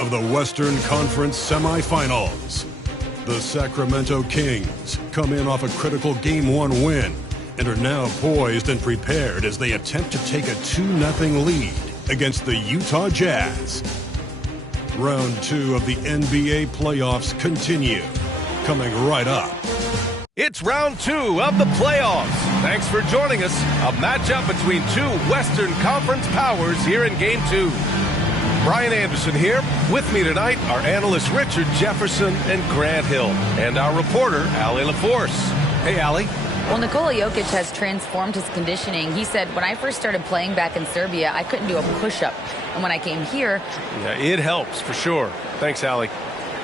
of the Western Conference semifinals. The Sacramento Kings come in off a critical Game 1 win and are now poised and prepared as they attempt to take a 2-0 lead against the Utah Jazz. Round 2 of the NBA playoffs continue, coming right up. It's round 2 of the playoffs. Thanks for joining us. A matchup between two Western Conference powers here in Game 2. Brian Anderson here. With me tonight are analysts Richard Jefferson and Grant Hill, and our reporter, Allie LaForce. Hey, Allie. Well, Nikola Jokic has transformed his conditioning. He said, when I first started playing back in Serbia, I couldn't do a push-up. And when I came here... Yeah, it helps, for sure. Thanks, Allie.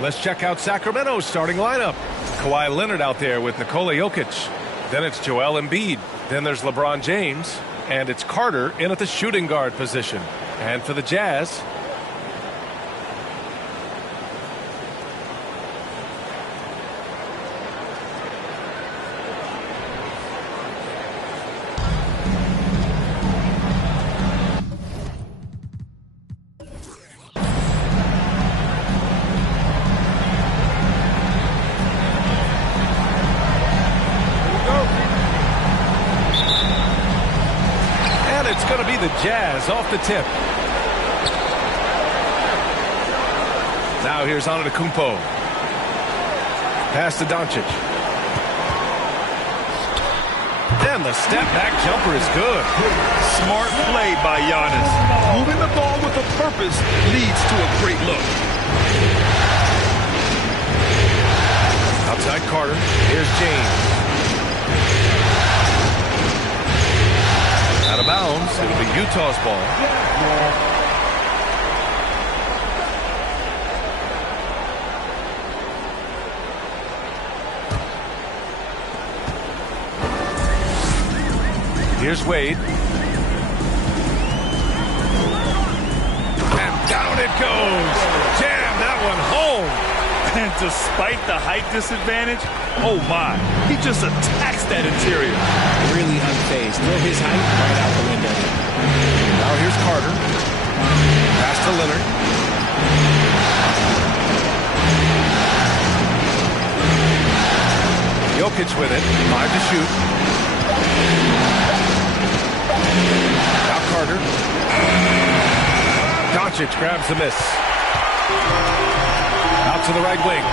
Let's check out Sacramento's starting lineup. Kawhi Leonard out there with Nikola Jokic. Then it's Joel Embiid. Then there's LeBron James. And it's Carter in at the shooting guard position. And for the Jazz... Jazz off the tip. Now here's Antetokounmpo. Pass to Doncic. And the step-back jumper is good. Smart play by Giannis. Moving the ball with a purpose leads to a great look. Outside Carter. Here's James. Out of bounds. It'll be Utah's ball. Here's Wade. And down it goes. Jam that one home. And despite the height disadvantage, oh my, he just attacks that interior. Really unfazed. Throw his height right out the window. Now here's Carter. Pass to Leonard. Jokic with it. 5 to shoot. Now Carter. Doncic grabs the miss. Out to the right wing.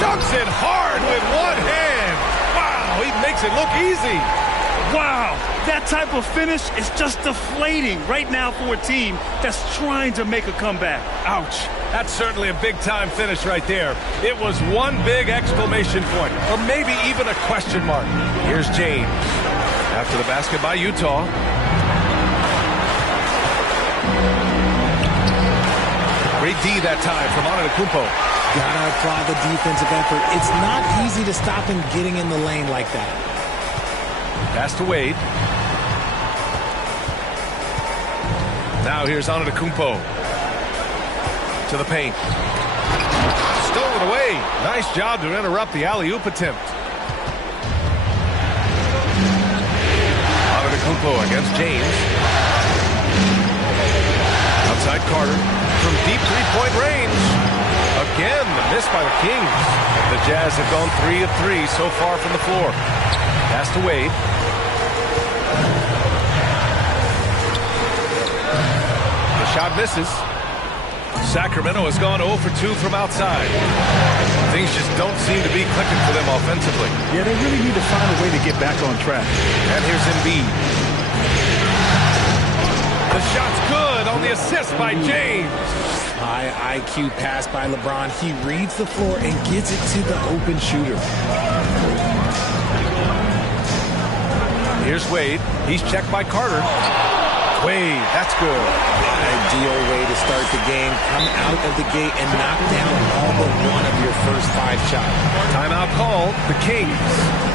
Dunks it hard with one hand. Wow, he makes it look easy. Wow, that type of finish is just deflating right now for a team that's trying to make a comeback. Ouch. That's certainly a big-time finish right there. It was one big exclamation point, or maybe even a question mark. Here's James. After the basket by Utah. Great D that time from Antetokounmpo. Gotta applaud the defensive effort. It's not easy to stop him getting in the lane like that. Pass to Wade. Now here's Antetokounmpo. To the paint. Stolen away. Nice job to interrupt the alley-oop attempt. Antetokounmpo against James. Outside Carter. From deep three-point range. Again, the miss by the Kings. The Jazz have gone 3 of 3 so far from the floor. Pass to Wade. The shot misses. Sacramento has gone 0 for 2 from outside. Things just don't seem to be clicking for them offensively. Yeah, they really need to find a way to get back on track. And here's Embiid. The shot's good on the assist by James. High IQ pass by LeBron. He reads the floor and gets it to the open shooter. Here's Wade. He's checked by Carter. Wade, that's good. Ideal way to start the game. Come out of the gate and knock down all but one of your first 5 shots. Timeout call, the Kings.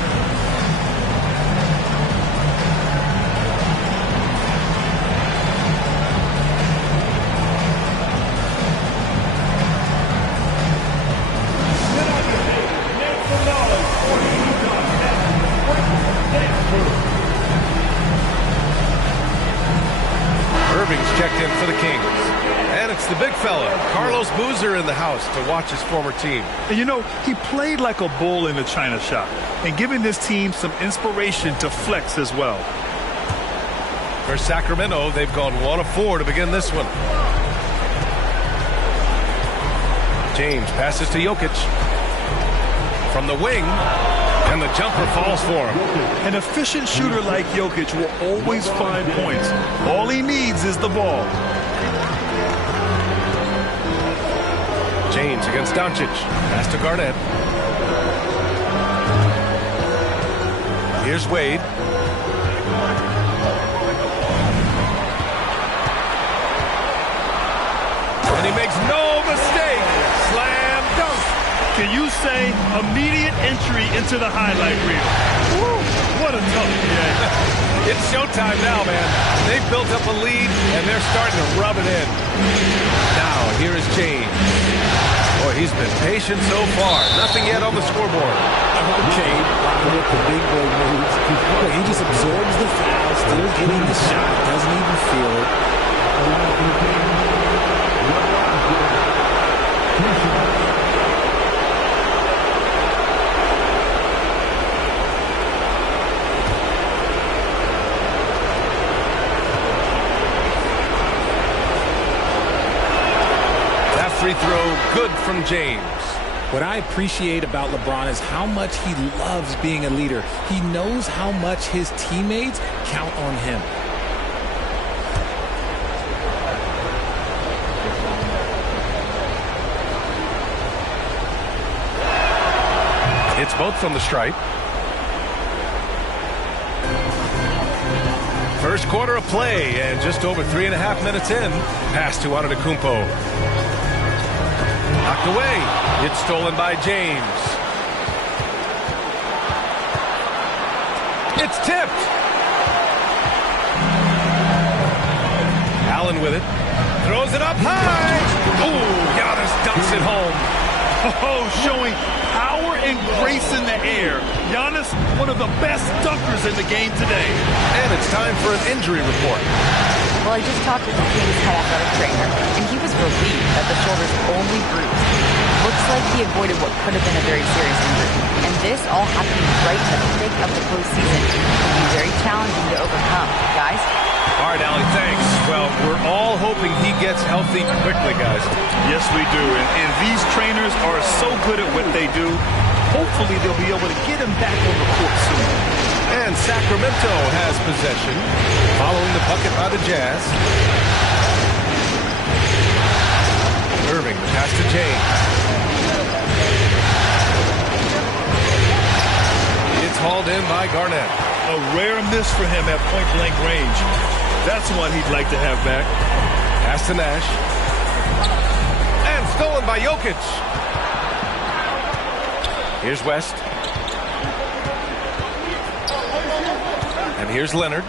Carlos Boozer in the house to watch his former team. And you know, he played like a bull in the China shop and giving this team some inspiration to flex as well. For Sacramento, they've gone 1 of 4 to begin this one. James passes to Jokic. From the wing, and the jumper falls for him. An efficient shooter like Jokic will always find points. All he needs is the ball. James against Doncic. Pass to Garnett. Here's Wade. And he makes no mistake. Slam dunk. Can you say immediate entry into the highlight reel? Woo, what a tough game. It's showtime now, man. They've built up a lead, and they're starting to rub it in. Now, here is James. Boy, he's been patient so far. Nothing yet on the scoreboard. Okay, with the big boy moves. Boy, he just absorbs the foul, still getting the shot, doesn't even feel it. That free throw, good from James. What I appreciate about LeBron is how much he loves being a leader. He knows how much his teammates count on him. It's both from the stripe. First quarter of play, and just over 3.5 minutes in. Pass to Antetokounmpo. Knocked away. It's stolen by James. It's tipped. Allen with it. Throws it up high. Ooh, Giannis dunks it home. Oh, showing power and grace in the air. Giannis, one of the best dunkers in the game today. And it's time for an injury report. Well, I just talked with the Kings head athletic trainer, and he was relieved that the shoulder's only bruised. Looks like he avoided what could have been a very serious injury. And this all happening right in the thick of the postseason. It can be very challenging to overcome. Guys? All right, Allie, thanks. Well, we're all hoping he gets healthy quickly, guys. Yes, we do. And these trainers are so good at what they do. Hopefully, they'll be able to get him back on the court soon. And Sacramento has possession, following the bucket by the Jazz. Irving, the pass to James. It's hauled in by Garnett. A rare miss for him at point-blank range. That's one he'd like to have back. Pass to Nash. And stolen by Jokic. Here's West. And here's Leonard.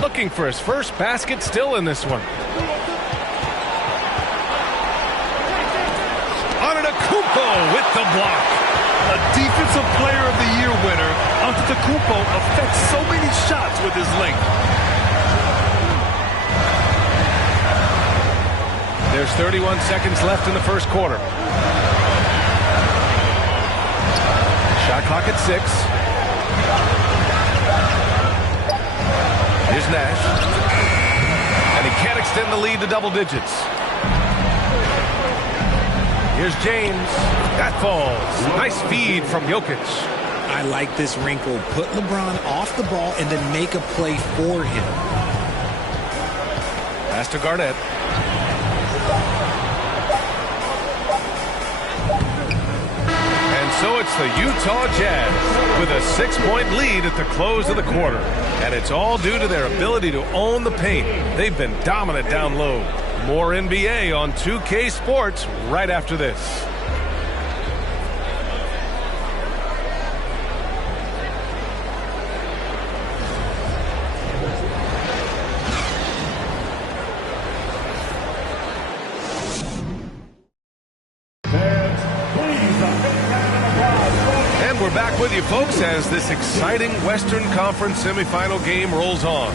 Looking for his first basket still in this one. Antetokounmpo with the block. A Defensive Player of the Year winner, Antetokounmpo affects so many shots with his length. There's 31 seconds left in the first quarter. Shot clock at 6. Here's Nash. And he can't extend the lead to double digits. Here's James. That falls. Nice feed from Jokic. I like this wrinkle. Put LeBron off the ball and then make a play for him. Pass to Garnett. And so it's the Utah Jazz with a 6-point lead at the close of the quarter. And it's all due to their ability to own the paint. They've been dominant down low. More NBA on 2K Sports right after this. And we're back with you, folks, as this exciting Western Conference semifinal game rolls on.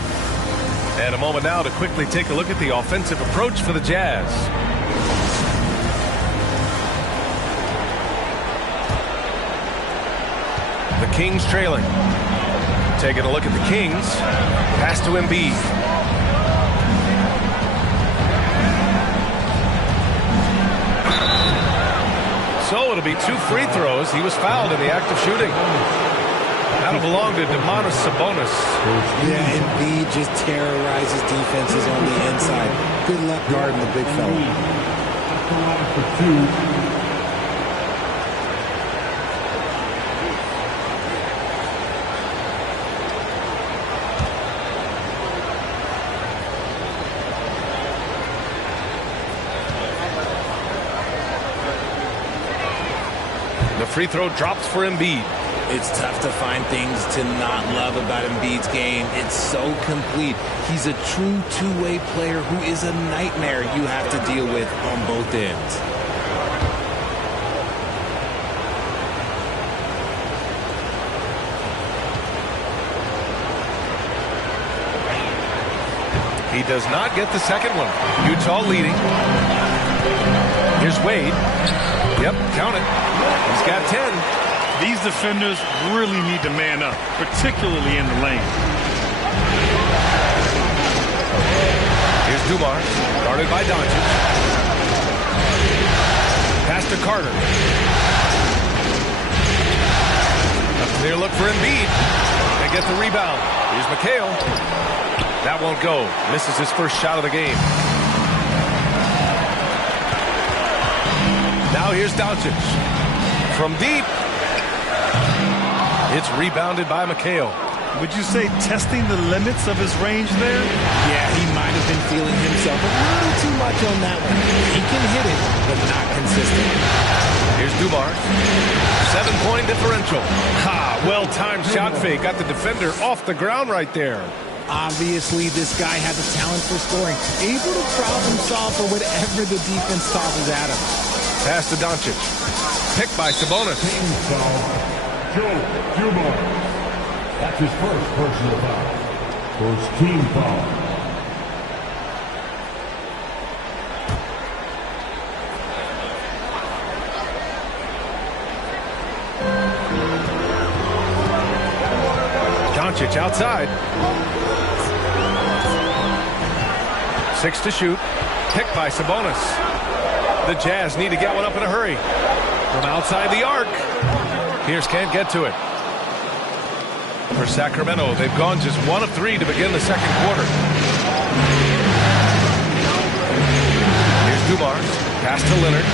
And a moment now to quickly take a look at the offensive approach for the Jazz. The Kings trailing. Taking a look at the Kings. Pass to Embiid. So it'll be 2 free throws. He was fouled in the act of shooting. That'll belong to Domantas Sabonis. Yeah, Embiid just terrorizes defenses on the inside. Good luck guarding the big fella. The free throw drops for Embiid. It's tough to find things to not love about Embiid's game. It's so complete. He's a true two-way player who is a nightmare you have to deal with on both ends. He does not get the second one. Utah leading. Here's Wade. Yep, count it. He's got 10. These defenders really need to man up, particularly in the lane. Here's Dumars, guarded by Doncic. Pass to Carter. Up to there, look for Embiid. And get the rebound. Here's McHale. That won't go. Misses his first shot of the game. Now here's Doncic. From deep. It's rebounded by McHale. Would you say testing the limits of his range there? Yeah, he might have been feeling himself a little too much on that one. He can hit it, but not consistent. Here's Dumars. 7-point differential. Ha! Well-timed shot fake. Got the defender off the ground right there. Obviously, this guy has a talent for scoring. Able to problem solve for whatever the defense tosses at him. Pass to Doncic. Picked by Sabonis. Joe Dumars. That's his first personal foul. First team foul. Doncic outside. 6 to shoot. Picked by Sabonis. The Jazz need to get one up in a hurry. From outside the arc. Pierce can't get to it. For Sacramento, they've gone just 1 of 3 to begin the second quarter. Here's Dumars. Pass to Leonard.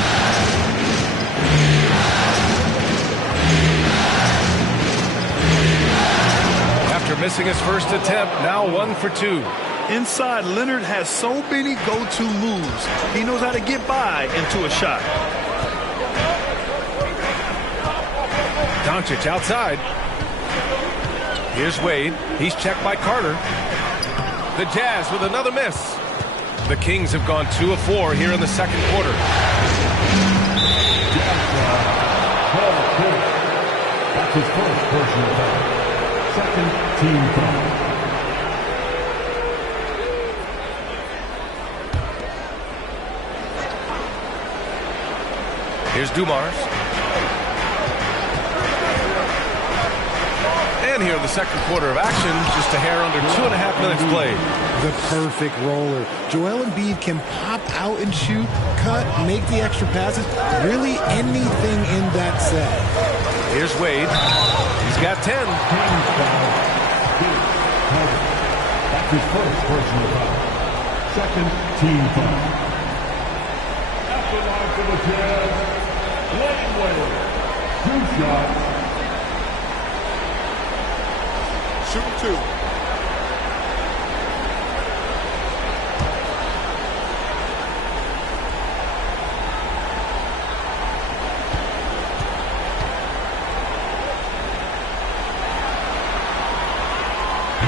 After missing his first attempt, now 1 for 2. Inside, Leonard has so many go-to moves. He knows how to get by into a shot. Doncic outside. Here's Wade. He's checked by Carter. The Jazz with another miss. The Kings have gone 2 of 4 here in the second quarter. That's his first personal foul. Second team foul. Here's Dumars. And here in the second quarter of action, just a hair under 2.5 minutes played. The perfect roller. Joel Embiid can pop out and shoot, cut, make the extra passes, really anything in that set. Here's Wade. He's got 10. That's his first personal foul. Second team foul. At the line for the Jazz, Wayne Wade. 2 shots. Shoot 2.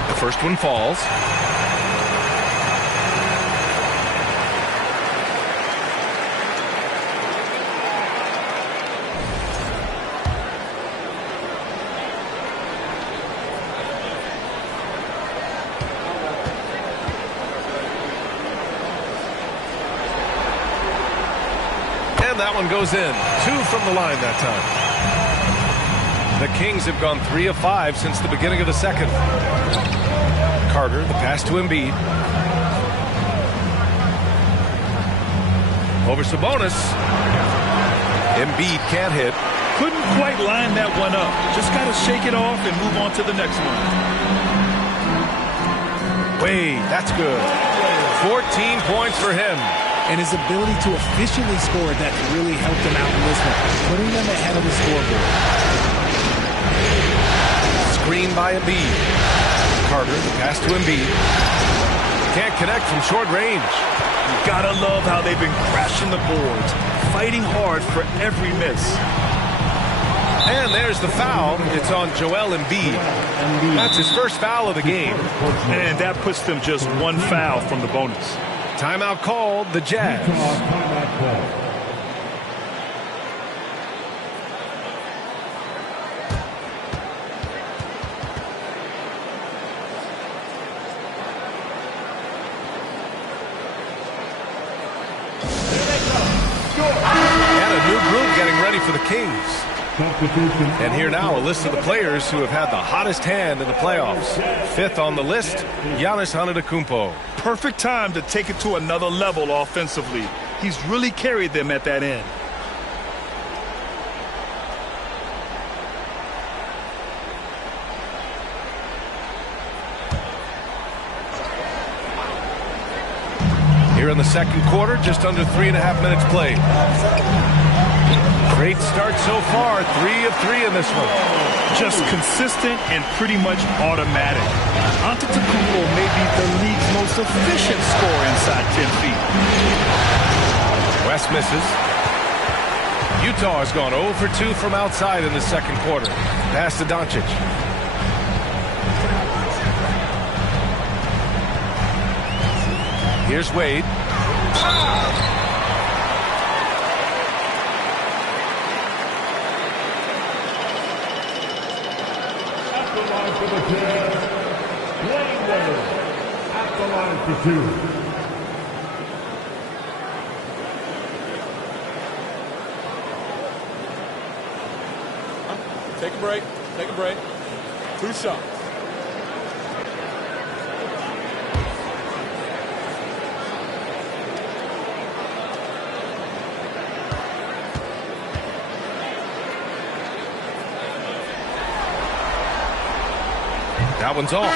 The first one falls. And that one goes in. 2 from the line that time. The Kings have gone 3 of 5 since the beginning of the second. Carter, the pass to Embiid. Over Sabonis. Embiid can't hit. Couldn't quite line that one up. Just got to shake it off and move on to the next one. Wade, that's good. 14 points for him. And his ability to efficiently score that really helped him out in this one, putting them ahead of the scoreboard. Screen by Embiid. Carter, the pass to Embiid. Can't connect from short range. You gotta love how they've been crashing the boards, fighting hard for every miss. And there's the foul. It's on Joel Embiid. That's his first foul of the game. And that puts them just one foul from the bonus. Timeout called, the Jazz. And a new group getting ready for the Kings. And here now, a list of the players who have had the hottest hand in the playoffs. Fifth on the list, Giannis Antetokounmpo. Perfect time to take it to another level offensively. He's really carried them at that end. Here in the second quarter, just under 3.5 minutes played. Great start so far, 3 of 3 in this one. Just consistent and pretty much automatic. Antetokounmpo may be the league's most efficient scorer inside 10 feet. West misses. Utah has gone 0 for 2 from outside in the second quarter. Pass to Doncic. Here's Wade. For the Jazz, Dwyane Wade at the line for 2. Take a break. Take a break. 2 shots. That one's off.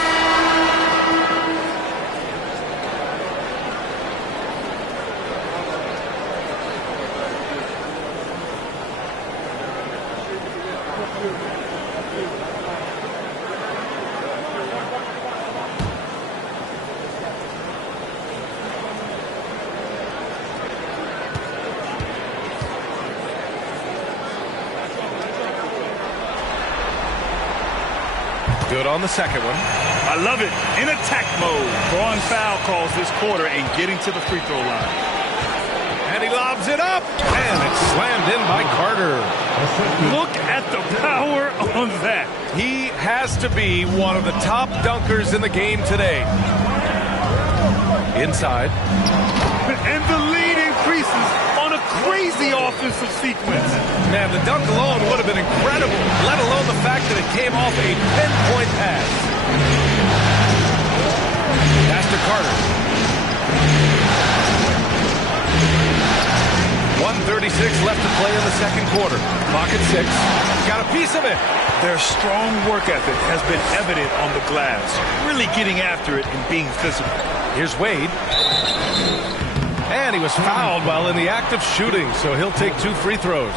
Good on the second one. I love it. In attack mode. Drawing foul calls this quarter and getting to the free throw line. And he lobs it up. And it's slammed in by Carter. Look at the power on that. He has to be one of the top dunkers in the game today. Inside. And the lead increases on a crazy offensive sequence. Man, the dunk alone would have been incredible, let alone the fact that it came off a pinpoint pass. Pass to Carter. 1:36 left to play in the second quarter. Clock at 6. Got a piece of it. Their strong work ethic has been evident on the glass, really getting after it and being physical. Here's Wade. And he was fouled while in the act of shooting, so he'll take 2 free throws.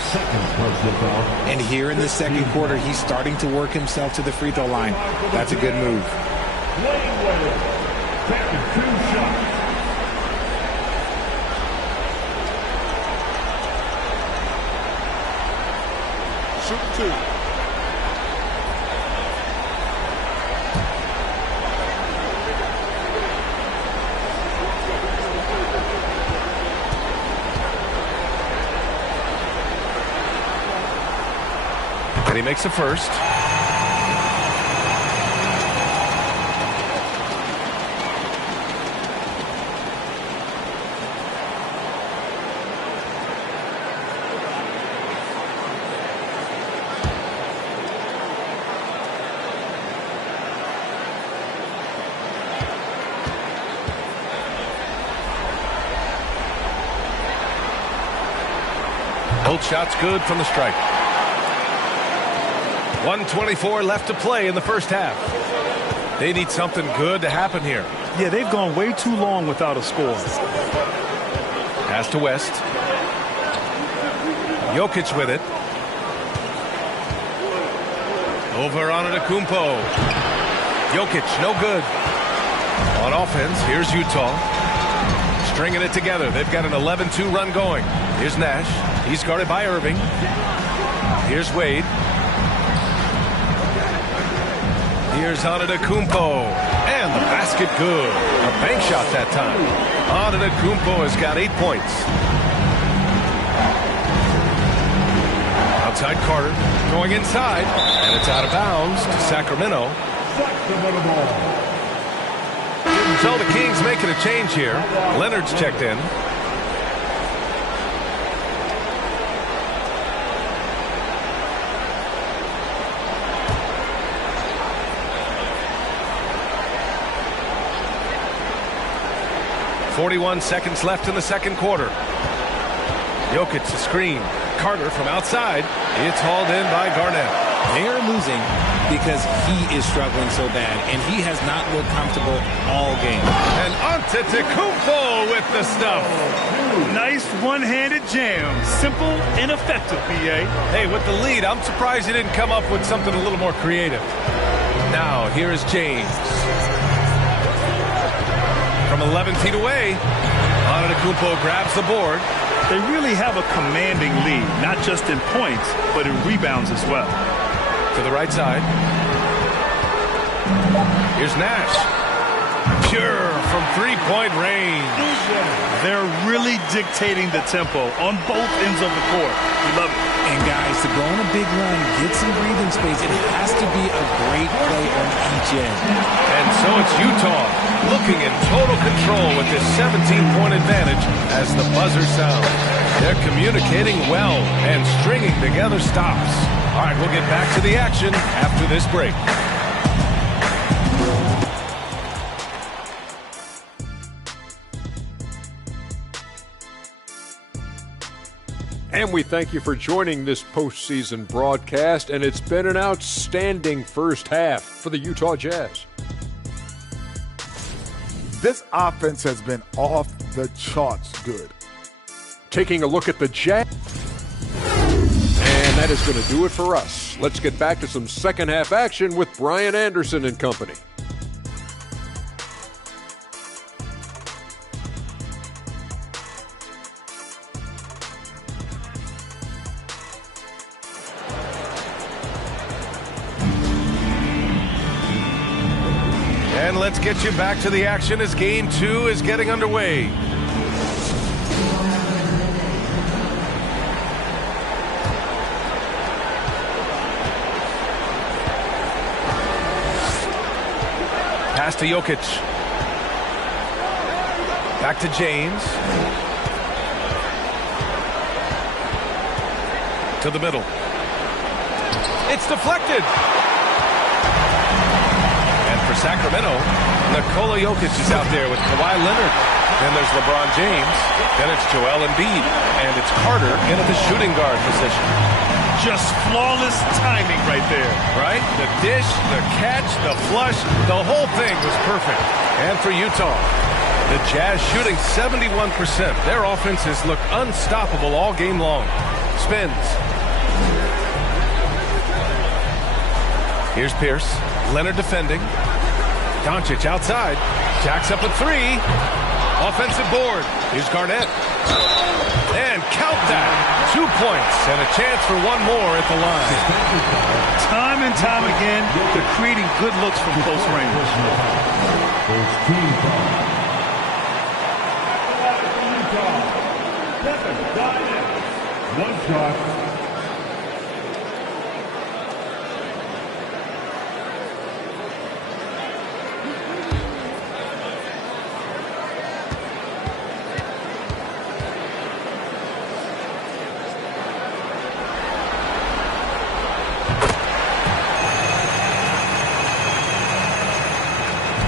And here in the second quarter, he's starting to work himself to the free throw line. That's a good move. Shoot 2. And he makes the first. Both shots good from the stripe. 1:24 left to play in the first half. They need something good to happen here. Yeah, they've gone way too long without a score. Pass to West. Jokic with it. Over on Antetokounmpo. Jokic, no good. On offense, here's Utah. Stringing it together. They've got an 11-2 run going. Here's Nash. He's guarded by Irving. Here's Wade. Here's Antetokounmpo. And the basket good. A bank shot that time. Antetokounmpo has got 8 points. Outside Carter. Going inside. And it's out of bounds to Sacramento. So the Kings making a change here. Leonard's checked in. .41 seconds left in the second quarter. Jokic a screen. Carter from outside. It's hauled in by Garnett. They're losing because he is struggling so bad, and he has not looked comfortable all game. And Antetokounmpo with the stuff. Nice one-handed jam. Simple and effective, BA. Hey, with the lead, I'm surprised he didn't come up with something a little more creative. Now, here is James. From 11 feet away, Antetokounmpo grabs the board. They really have a commanding lead, not just in points, but in rebounds as well. To the right side. Here's Nash. Pure from three-point range. They're really dictating the tempo on both ends of the court. We love it. And guys, to go on a big run, get some breathing space, it has to be a great play on each end. And so it's Utah looking in total control with this 17-point advantage as the buzzer sounds. They're communicating well and stringing together stops. All right, we'll get back to the action after this break. And we thank you for joining this postseason broadcast, and it's been an outstanding first half for the Utah Jazz. This offense has been off the charts good. Taking a look at the Jazz. And that is going to do it for us. Let's get back to some second half action with Brian Anderson and company. And let's get you back to the action as Game 2 is getting underway. Pass to Jokic. Back to James. To the middle. It's deflected. For Sacramento, Nikola Jokic is out there with Kawhi Leonard. Then there's LeBron James. Then it's Joel Embiid. And it's Carter in at the shooting guard position. Just flawless timing right there. Right? The dish, the catch, the flush, the whole thing was perfect. And for Utah, the Jazz shooting 71%. Their offense has looked unstoppable all game long. Spins. Here's Pierce. Leonard defending. Doncic outside. Jacks up a three. Offensive board. Here's Garnett. And count that. 2 points and a chance for one more at the line. Time and time again, they're creating good looks from close range. One shot.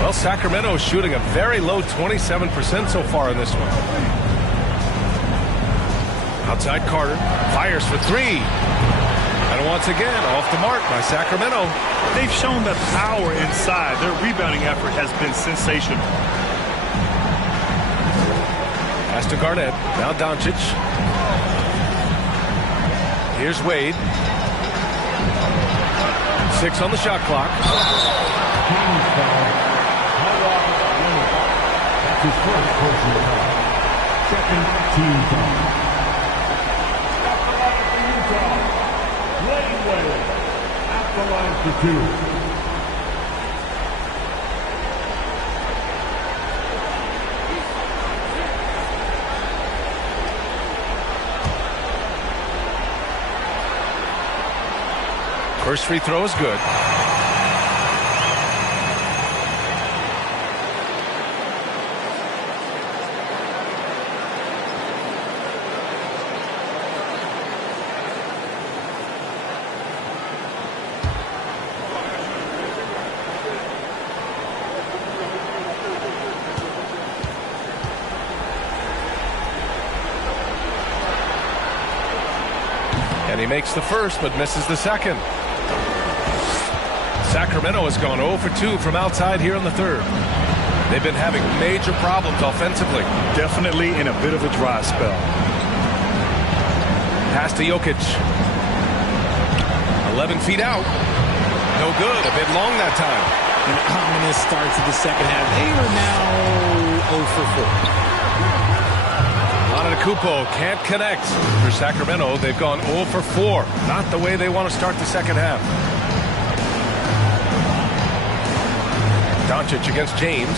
Well, Sacramento is shooting a very low 27% so far in this one. Outside Carter. Fires for three. And once again, off the mark by Sacramento. They've shown the power inside. Their rebounding effort has been sensational. Pass to Garnett. Now Doncic. Here's Wade. 6 on the shot clock. That's his first personal foul. Second team foul. Utah. Lane Wade at the line for 2. First free throw is good. And he makes the first but misses the second. Sacramento has gone 0 for 2 from outside here in the third. They've been having major problems offensively. Definitely in a bit of a dry spell. Pass to Jokic. 11 feet out. No good. A bit long that time. An ominous start to the second half. They are now 0 for 4. Antetokounmpo can't connect. For Sacramento, they've gone 0 for 4. Not the way they want to start the second half. Doncic against James.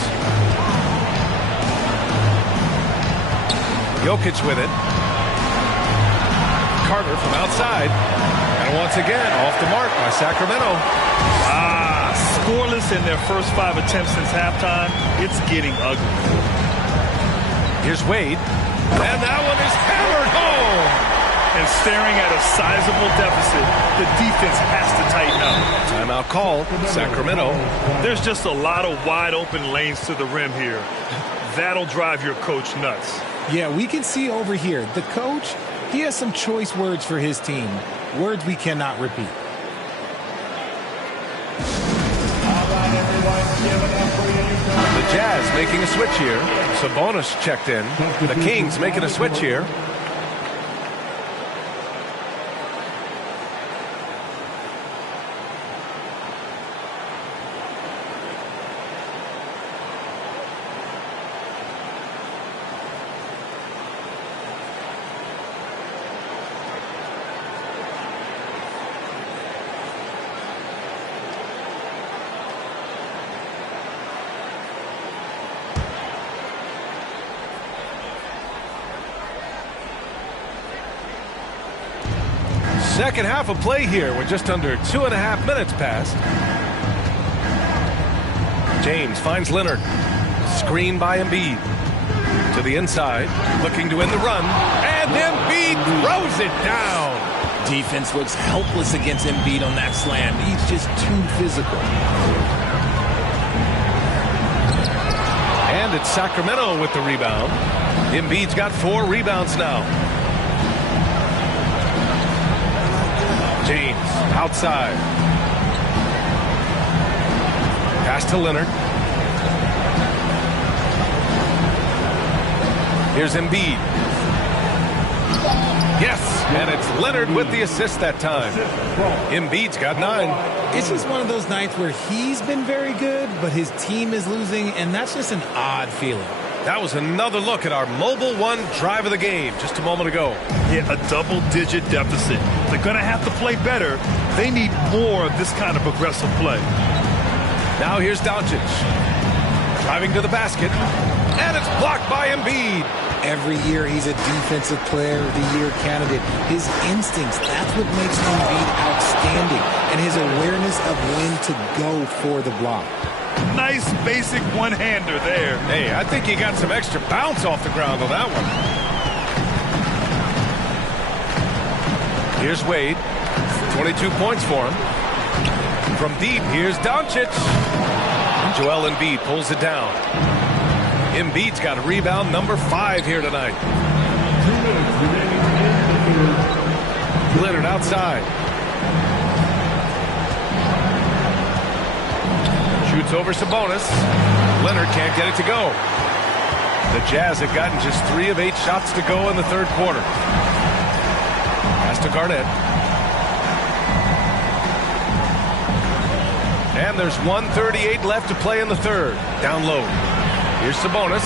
Jokic with it. Carter from outside. And once again, off the mark by Sacramento. Scoreless in their first 5 attempts since halftime. It's getting ugly. Here's Wade. And that one is hammered home. And staring at a sizable deficit, the defense has to tighten up. Timeout called. Sacramento. There's just a lot of wide open lanes to the rim here. That'll drive your coach nuts. Yeah, we can see over here, the coach, he has some choice words for his team. Words we cannot repeat. The Jazz making a switch here. Sabonis checked in. The Kings making a switch here. Second half of play here with just under 2.5 minutes passed. James finds Leonard. Screen by Embiid. To the inside, looking to win the run. And Embiid throws it down. Defense looks helpless against Embiid on that slam. He's just too physical. And it's Sacramento with the rebound. Embiid's got 4 rebounds now. James outside. Pass to Leonard. Here's Embiid. Yes, and it's Leonard with the assist that time. Embiid's got 9. It's just one of those nights where he's been very good, but his team is losing, and that's just an odd feeling. That was another look at our Mobile One drive of the game just a moment ago. Yeah, a double-digit deficit. They're going to have to play better. They need more of this kind of aggressive play. Now here's Doncic. Driving to the basket. And it's blocked by Embiid. Every year he's a defensive player of the year candidate. His instincts, that's what makes Embiid outstanding. And his awareness of when to go for the block. Nice basic one-hander there. Hey, I think he got some extra bounce off the ground on that one. Here's Wade. 22 points for him. From deep, here's Doncic. And Joel Embiid pulls it down. Embiid's got a rebound number 5 here tonight. 2 minutes remaining in Leonard outside. Shoots over Sabonis. Leonard can't get it to go. The Jazz have gotten just 3 of 8 shots to go in the third quarter. Pass to Garnett. And there's 1:38 left to play in the third. Down low. Here's Sabonis.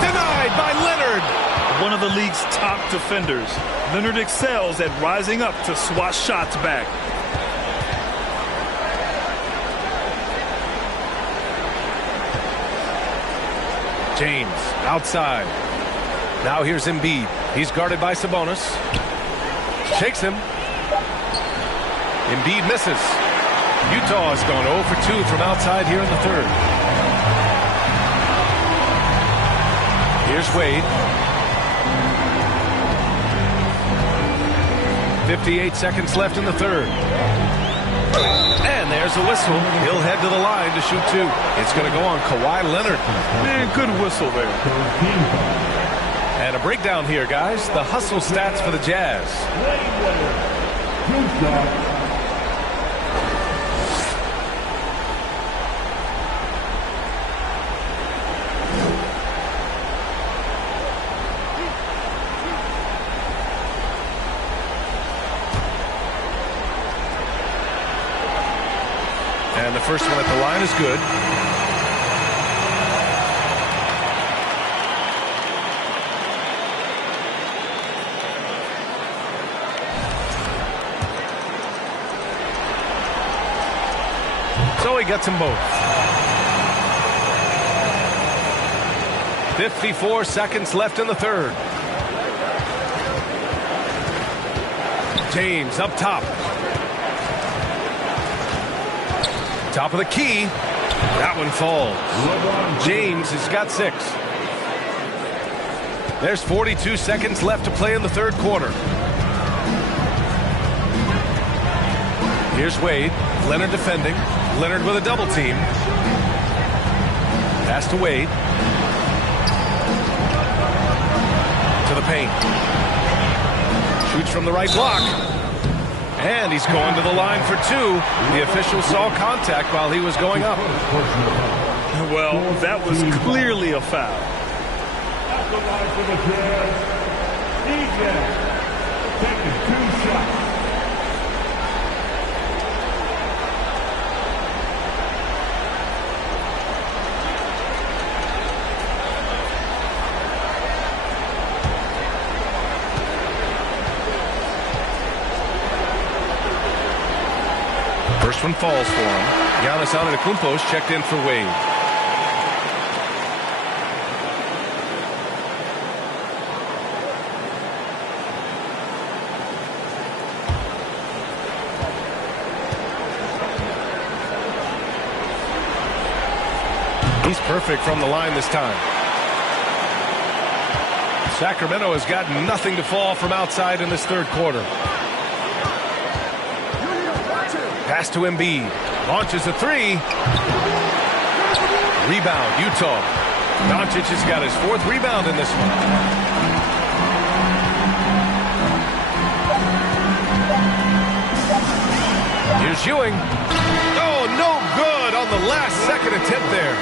Denied by Leonard. One of the league's top defenders. Leonard excels at rising up to swat shots back. James outside. Now here's Embiid. He's guarded by Sabonis. Shakes him. Embiid misses. Utah has gone 0 for 2 from outside here in the third. Here's Wade. 58 seconds left in the third. And there's a whistle. He'll head to the line to shoot 2. It's going to go on Kawhi Leonard. Good whistle there. And a breakdown here, guys. The hustle stats for the Jazz. And the first one at the line is good. So he gets them both. 54 seconds left in the third. James up top. Top of the key. That one falls. James has got 6. There's 42 seconds left to play in the third quarter. Here's Wade. Leonard defending. Leonard with a double team. Pass to Wade. To the paint. Shoots from the right block. And he's going to the line for 2. The official saw contact while he was going up. Well, that was clearly a foul. At the line for the Jazz, DJ taking 2 shots. First one falls for him. Giannis Antetokounmpo's checked in for Wade. He's perfect from the line this time. Sacramento has got nothing to fall from outside in this third quarter. Pass to Embiid. Launches a 3. Rebound, Utah. Doncic has got his 4th rebound in this one. Here's Ewing. Oh, no good on the last second attempt there.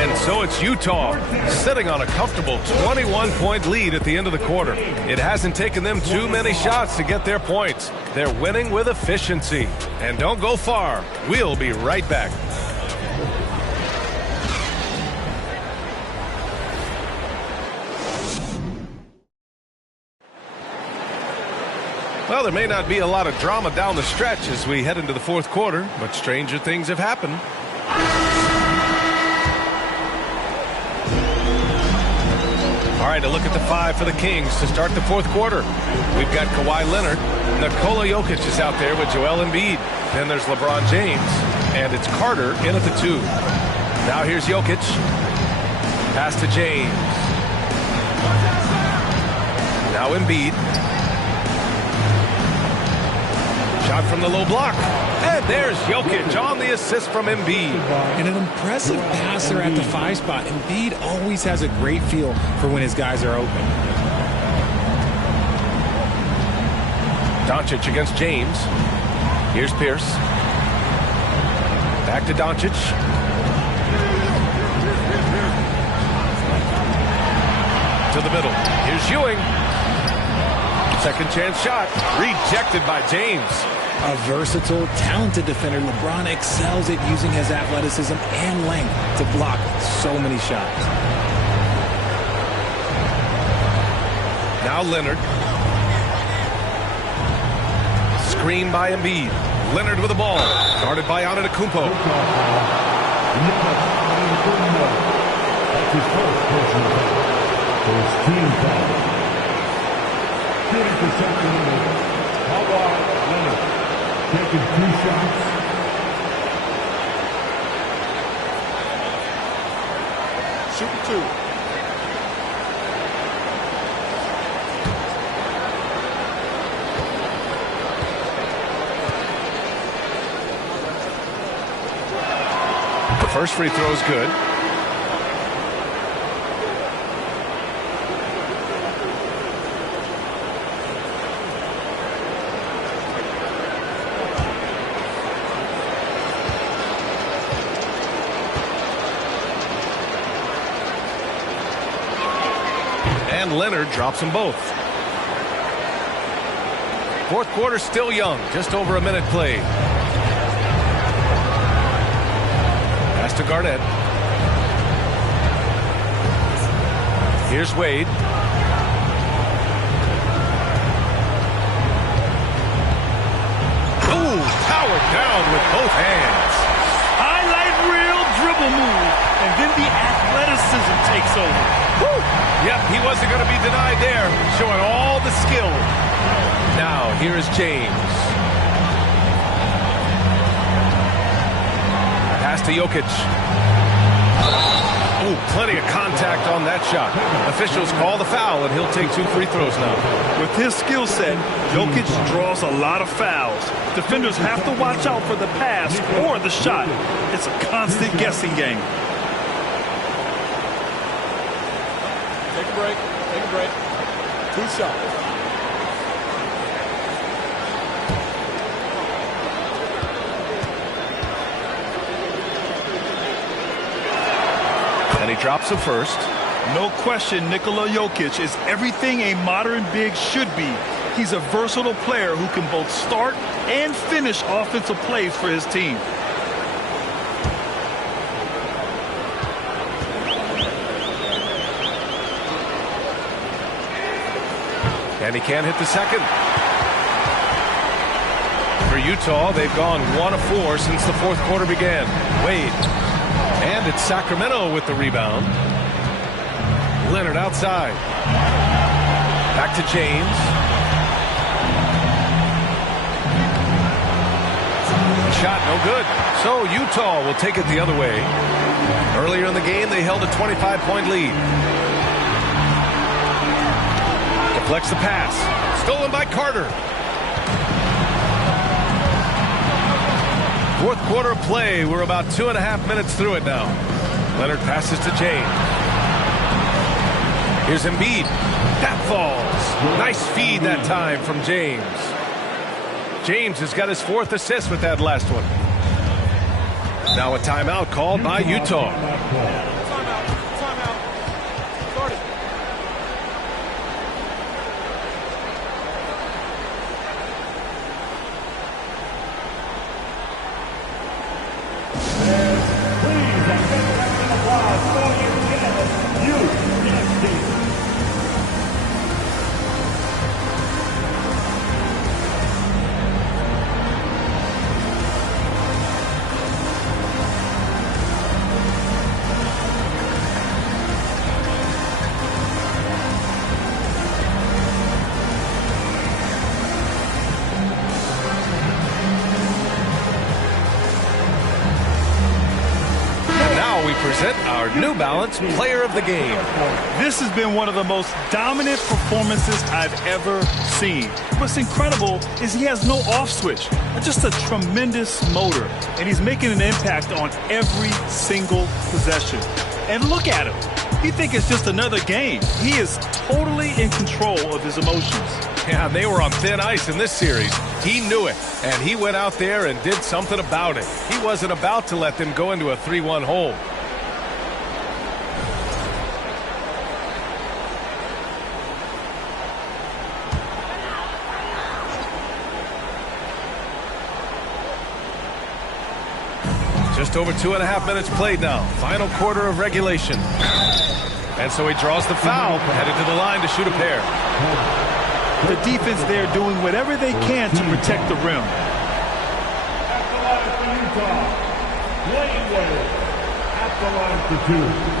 And so it's Utah sitting on a comfortable 21-point lead at the end of the quarter. It hasn't taken them too many shots to get their points. They're winning with efficiency. And don't go far. We'll be right back. Well, there may not be a lot of drama down the stretch as we head into the fourth quarter, but stranger things have happened. All right, a look at the 5 for the Kings to start the fourth quarter. We've got Kawhi Leonard. Nikola Jokic is out there with Joel Embiid. Then there's LeBron James. And it's Carter in at the 2. Now here's Jokic. Pass to James. Now Embiid. Shot from the low block. And there's Jokic on the assist from Embiid. And an impressive passer at the 5 spot. Embiid always has a great feel for when his guys are open. Doncic against James. Here's Pierce. Back to Doncic. To the middle. Here's Ewing. Second chance shot. Rejected by James. A versatile, talented defender. LeBron excels at using his athleticism and length to block so many shots. Now Leonard. Screen by Embiid. Leonard with the ball. Guarded by Antetokounmpo. That's his first personal foul. First team foul. Shooting for Sacramento. Kawhi Leonard. Taking 2 shots. Shooting 2. The first free throw is good. And Leonard drops them both. Fourth quarter still young, just over a minute played. Pass to Garnett. Here's Wade. Ooh, powered down with both hands. Highlight reel dribble move, and then the athleticism takes over. Woo! Yep, he wasn't going to be denied there, showing all the skill. Now, here is James. Pass to Jokic. Ooh, plenty of contact on that shot. Officials call the foul, and he'll take 2 free throws now. With his skill set, Jokic draws a lot of fouls. Defenders have to watch out for the pass or the shot. It's a constant guessing game. Take a break. Take a break. 2 shots. And he drops the first. No question, Nikola Jokic is everything a modern big should be. He's a versatile player who can both start and finish offensive plays for his team. And he can't hit the second. For Utah, they've gone 1 of 4 since the fourth quarter began. Wade. And it's Sacramento with the rebound. Leonard outside. Back to James. Shot no good. So Utah will take it the other way. Earlier in the game, they held a 25-point lead. Deflects the pass. Stolen by Carter. Fourth quarter of play. We're about 2.5 minutes through it now. Leonard passes to James. Here's Embiid. That falls. Nice feed that time from James. James has got his 4th assist with that last one. Now a timeout called by Utah. Present our New Balance Player of the Game. This has been one of the most dominant performances I've ever seen. What's incredible is he has no off switch, just a tremendous motor, and he's making an impact on every single possession. And look at him. You think it's just another game. He is totally in control of his emotions. Yeah, they were on thin ice in this series. He knew it, and he went out there and did something about it. He wasn't about to let them go into a 3-1 hole. Just over 2.5 minutes played now. Final quarter of regulation. And so he draws the foul, headed to the line to shoot a pair. The defense there doing whatever they can to protect the rim. At the line for Utah, Dwyane Wade. At the line for 2.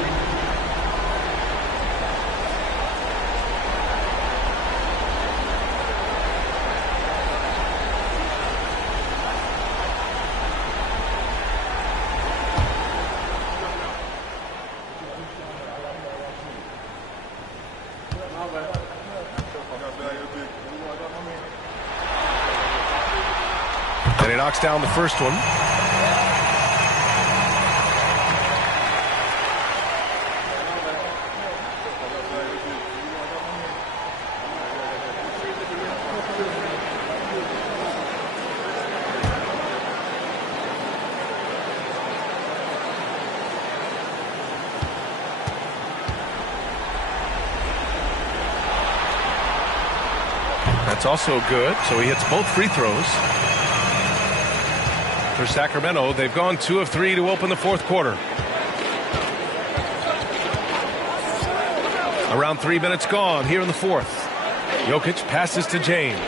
And he knocks down the first one. That's also good, so he hits both free throws. For Sacramento, they've gone 2 of 3 to open the fourth quarter. Around 3 minutes gone here in the fourth. Jokic passes to James.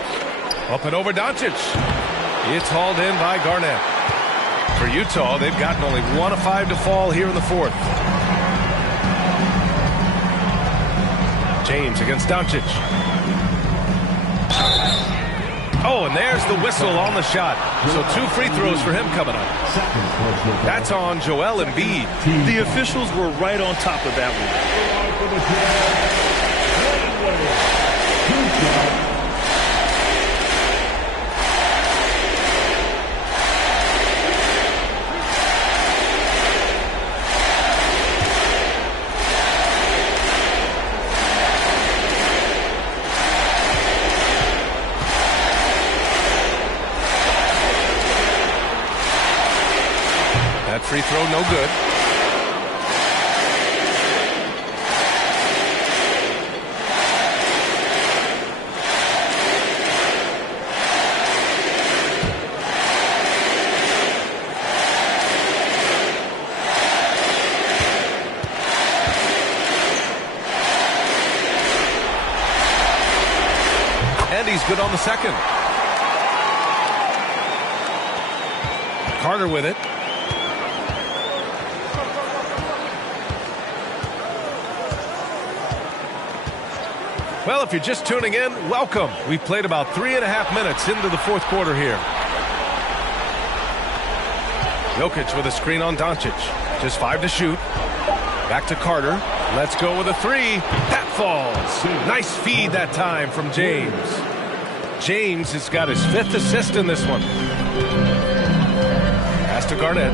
Up and over Doncic. It's hauled in by Garnett. For Utah, they've gotten only 1 of 5 to fall here in the fourth. James against Doncic. Oh, and there's the whistle on the shot. So 2 free throws for him coming up. That's on Joel Embiid. The officials were right on top of that one. Free throw, no good. And he's good on the second. Carter with it. Well, if you're just tuning in, welcome. We've played about 3.5 minutes into the fourth quarter here. Jokic with a screen on Doncic. Just 5 to shoot. Back to Carter. Let's go with a 3. That falls. Nice feed that time from James. James has got his 5th assist in this one. Pass to Garnett.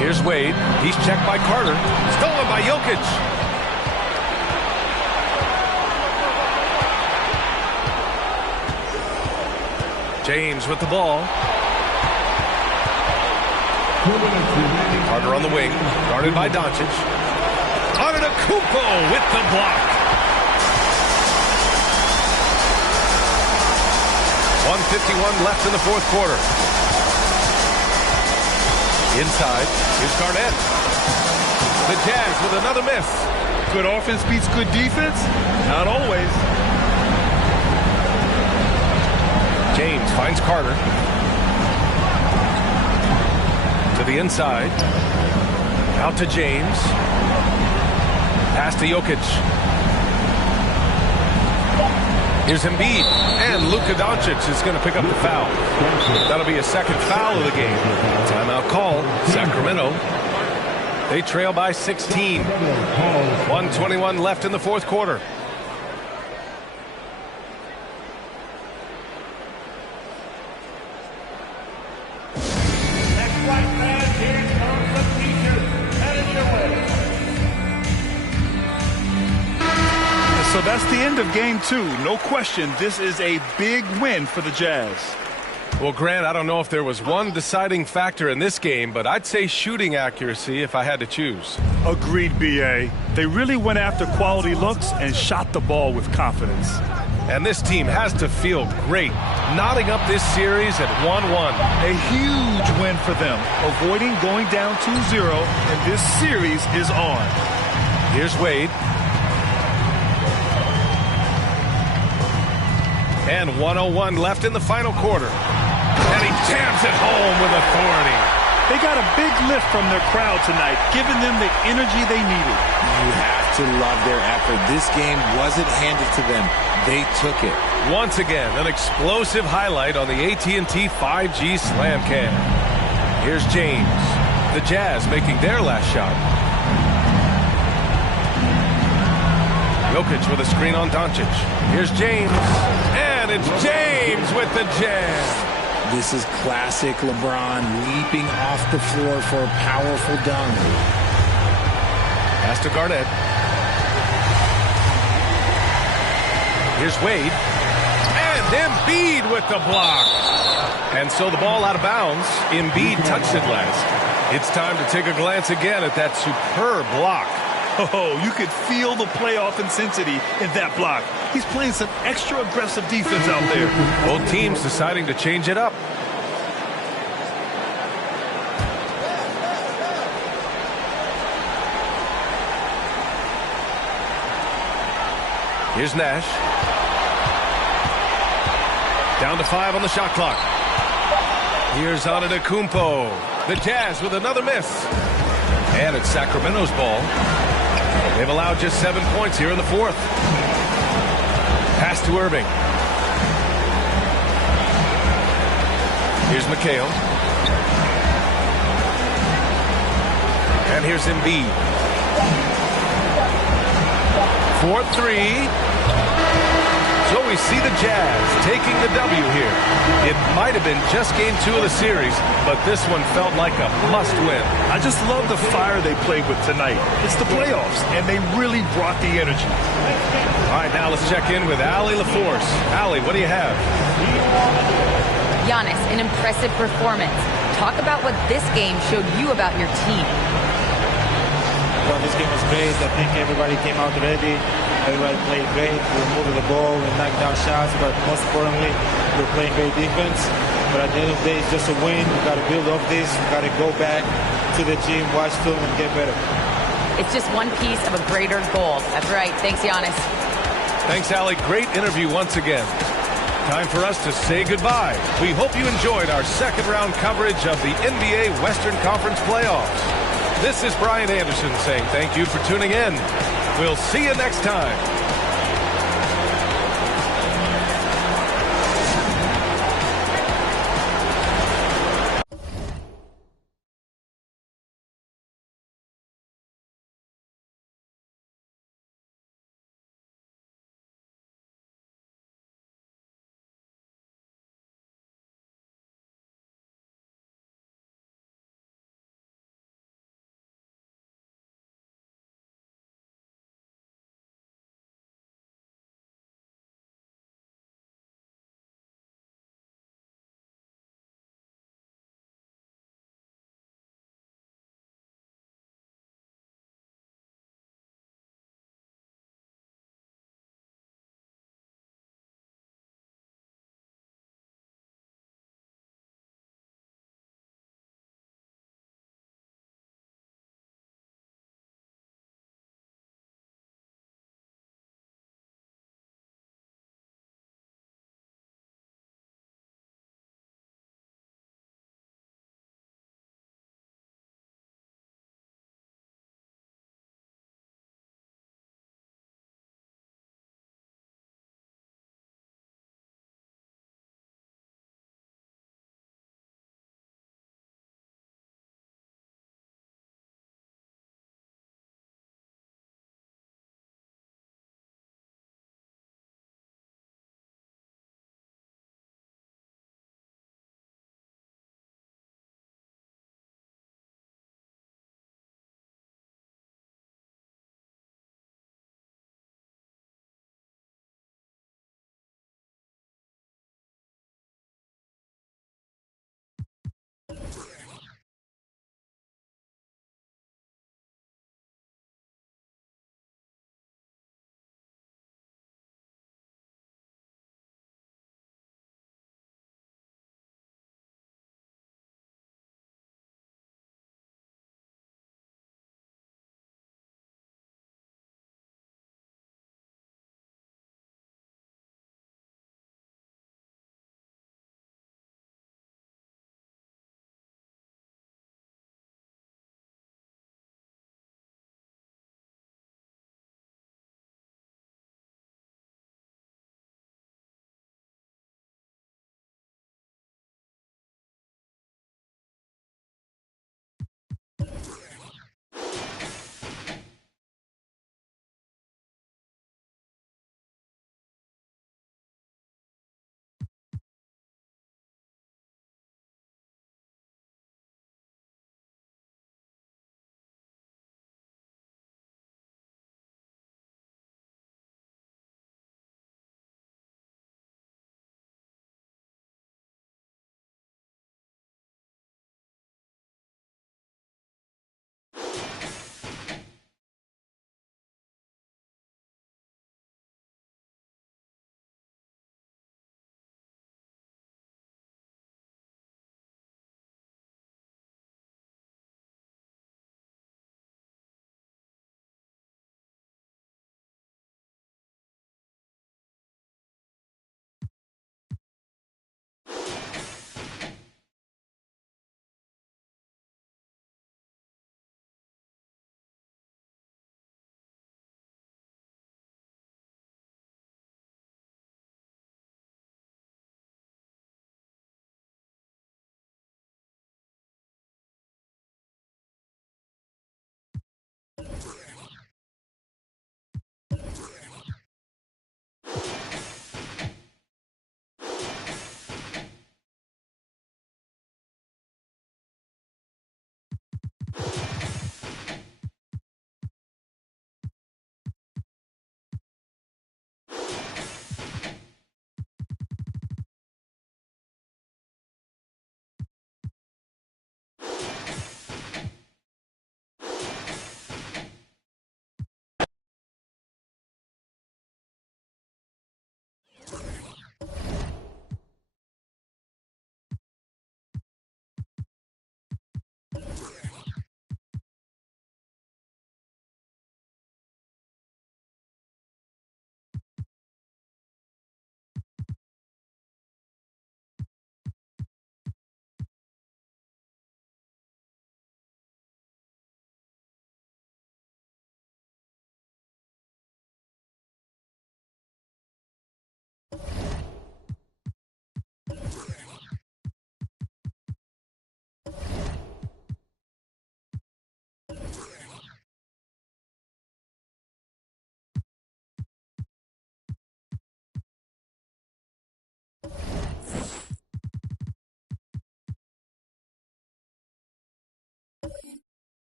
Here's Wade. He's checked by Carter. Stolen by Jokic. James with the ball. Carter on the wing. Guarded by Doncic. Antetokounmpo with the block. 1:51 left in the fourth quarter. Inside, here's Garnett. The Jazz with another miss. Good offense beats good defense? Not always. James finds Carter. To the inside. Out to James. Pass to Jokic. Here's Embiid. And Luka Doncic is going to pick up the foul. That'll be a second foul of the game. Timeout call. Sacramento. They trail by 16. 1:21 left in the fourth quarter. that's the end of game 2. No question, this is a big win for the Jazz. Well, Grant, I don't know if there was one deciding factor in this game, but I'd say shooting accuracy if I had to choose. Agreed, B.A. They really went after quality looks and shot the ball with confidence. And this team has to feel great, knotting up this series at 1-1. A huge win for them, avoiding going down 2-0, and this series is on. Here's Wade. And 1:01 left in the final quarter. And he jams it home with authority. They got a big lift from their crowd tonight, giving them the energy they needed. You have to love their effort. This game wasn't handed to them. They took it. Once again, an explosive highlight on the AT&T 5G Slam Cam. Here's James. The Jazz making their last shot. Jokic with a screen on Doncic. Here's James. And it's James with the jam. This is classic LeBron leaping off the floor for a powerful dunk. Pass to Garnett. Here's Wade. And Embiid with the block. And so the ball out of bounds. Embiid touched it last. It's time to take a glance again at that superb block. Oh, you could feel the playoff intensity in that block. He's playing some extra aggressive defense out there. Both teams deciding to change it up. Here's Nash. Down to 5 on the shot clock. Here's Antetokounmpo. The Jazz with another miss. And it's Sacramento's ball. They've allowed just 7 points here in the fourth. Pass to Irving. Here's McHale. And here's Embiid. 4-3. So we see the Jazz taking the W here. It might have been just game 2 of the series, but this one felt like a must-win. I just love the fire they played with tonight. It's the playoffs, and they really brought the energy. All right, now let's check in with Allie LaForce. Allie, what do you have? Giannis, an impressive performance. Talk about what this game showed you about your team. Well, this game was great. I think everybody came out ready. Everybody played great. We were moving the ball and knocking down shots, but most importantly, we were playing great defense. But at the end of the day, it's just a win. We got to build off this. We got to go back to the gym, watch film, and get better. It's just one piece of a greater goal. That's right. Thanks, Giannis. Thanks, Allie. Great interview once again. Time for us to say goodbye. We hope you enjoyed our second-round coverage of the NBA Western Conference playoffs. This is Brian Anderson saying thank you for tuning in. We'll see you next time.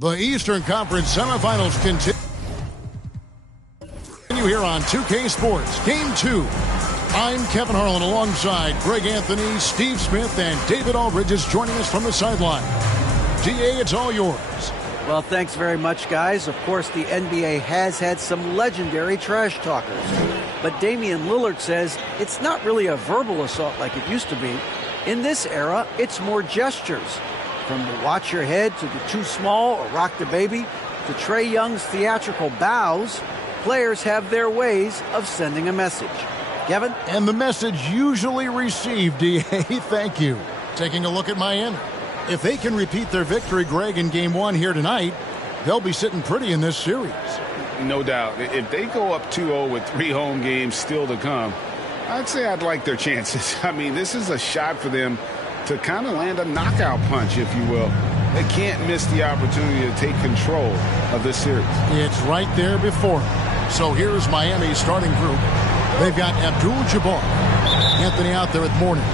The Eastern Conference semifinals continue here on 2K Sports. Game 2. I'm Kevin Harlan alongside Greg Anthony, Steve Smith, and David Aldridge joining us from the sideline. DA, it's all yours. Well, thanks very much, guys. Of course, the NBA has had some legendary trash talkers. But Damian Lillard says it's not really a verbal assault like it used to be. In this era, it's more gestures. From the watch your head to the too small or rock the baby to Trae Young's theatrical bows, players have their ways of sending a message. Kevin? And the message usually received, DA, thank you. Taking a look at Miami. If they can repeat their victory, Greg, in Game 1 here tonight, they'll be sitting pretty in this series. No doubt. If they go up 2-0 with 3 home games still to come, I'd say I'd like their chances. I mean, this is a shot for them to kind of land a knockout punch, if you will. They can't miss the opportunity to take control of this series. It's right there before them. So here's Miami's starting group. They've got Abdul-Jabbar, Anthony out there at Mourning.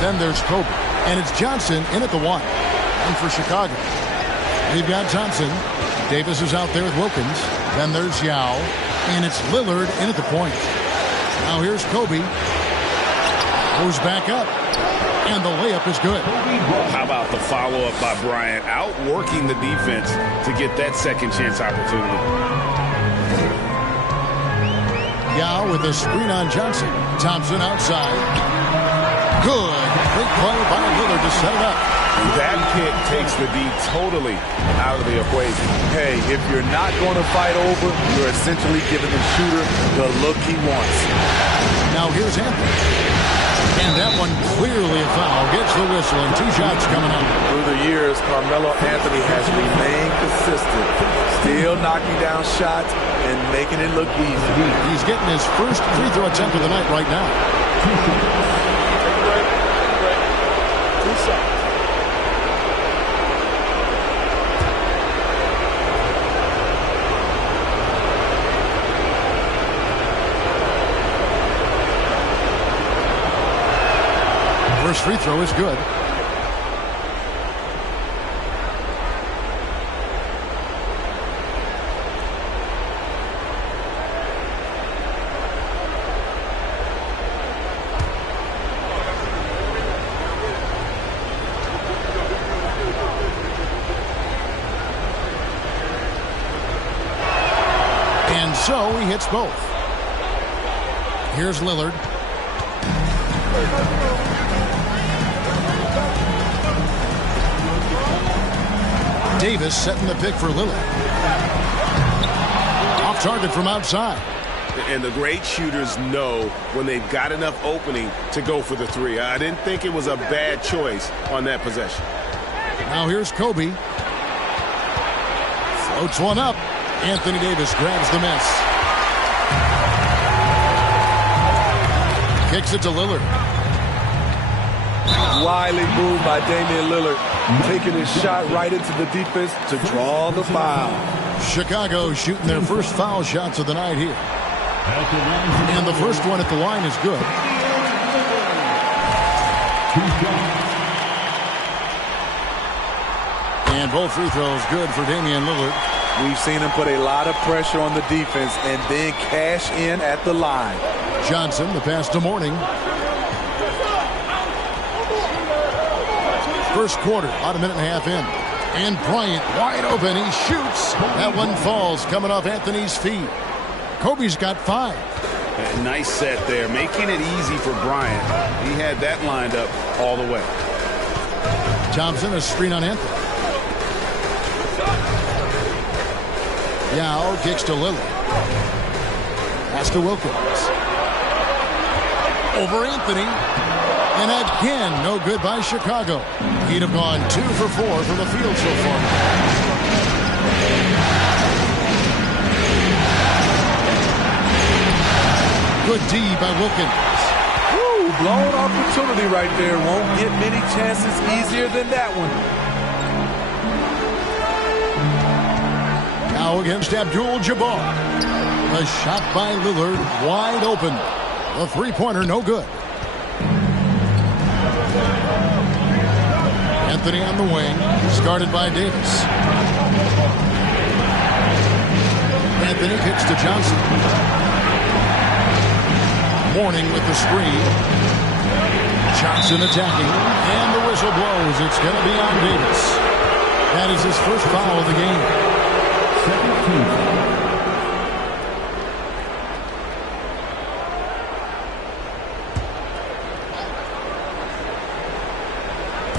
Then there's Kobe, and it's Johnson in at the 1. And for Chicago, they've got Thompson. Davis is out there with Wilkins. Then there's Yao, and it's Lillard in at the point. Now here's Kobe. Goes back up. And the layup is good. How about the follow-up by Bryant, outworking the defense to get that second chance opportunity. Yao with a screen on Johnson. Thompson outside. Good. Big play by Lillard to set it up. That pick takes the D totally out of the equation. Hey, if you're not going to fight over, you're essentially giving the shooter the look he wants. Now here's Anthony. And that one one clearly a foul. Gets the whistle, and 2 shots coming up. Through the years, Carmelo Anthony has remained consistent, still knocking down shots and making it look easy. He's getting his first free throw attempt of the night right now. Take a break. 2 shots. First free throw is good. And so he hits both. Here's Lillard. Davis setting the pick for Lillard. Off target from outside. And the great shooters know when they've got enough opening to go for the 3. I didn't think it was a bad choice on that possession. Now here's Kobe. Floats one up. Anthony Davis grabs the miss. Kicks it to Lillard. Wily move by Damian Lillard, taking his shot right into the defense to draw the foul. Chicago shooting their first foul shots of the night here. And the first one at the line is good. And both free throws good for Damian Lillard. We've seen him put a lot of pressure on the defense and then cash in at the line. Johnson, the pass to Mourning. First quarter, about a minute and a half in. And Bryant wide open. He shoots. That one falls coming off Anthony's feet. Kobe's got 5. A nice set there, making it easy for Bryant. He had that lined up all the way. Thompson, a screen on Anthony. Yao kicks to Lillard. Pass to Wilkins. Over Anthony. And again, no good by Chicago. He'd have gone 2 for 4 from the field so far. Good D by Wilkins. Woo, blown opportunity right there. Won't get many chances easier than that one. Now against Abdul-Jabbar. A shot by Lillard, wide open. The three-pointer, no good. Anthony on the wing, guarded by Davis. Anthony kicks to Johnson. Mourning with the screen. Johnson attacking, and the whistle blows. It's going to be on Davis. That is his first foul of the game.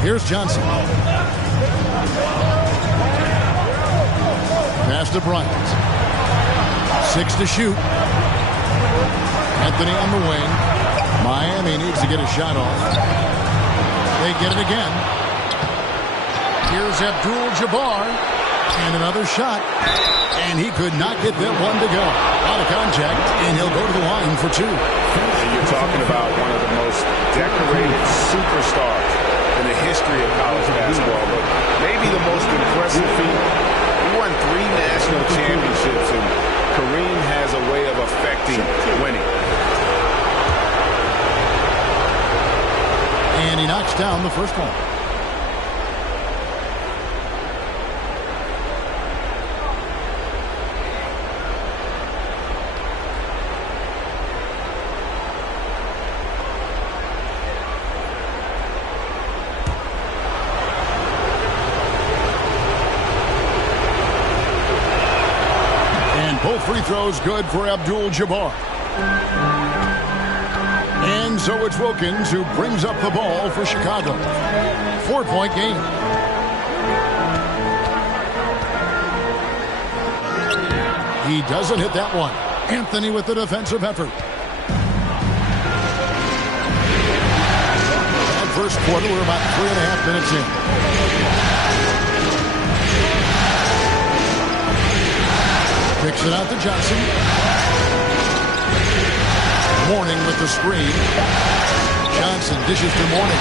Here's Johnson. Pass to Bryant. 6 to shoot. Anthony on the wing. Miami needs to get a shot off. They get it again. Here's Abdul-Jabbar. And another shot. And he could not get that one to go. Out of contact, and he'll go to the line for 2. And you're talking about one of the most decorated superstars in the history of college basketball, but maybe the most impressive feat. He won 3 national championships, and Kareem has a way of affecting winning. And he knocks down the first one. Both free throws good for Abdul-Jabbar. And so it's Wilkins who brings up the ball for Chicago. 4-point game. He doesn't hit that one. Anthony with the defensive effort. first quarter. We're about 3.5 minutes in. Kicks it out to Johnson. Mourning with the screen. Johnson dishes to Mourning.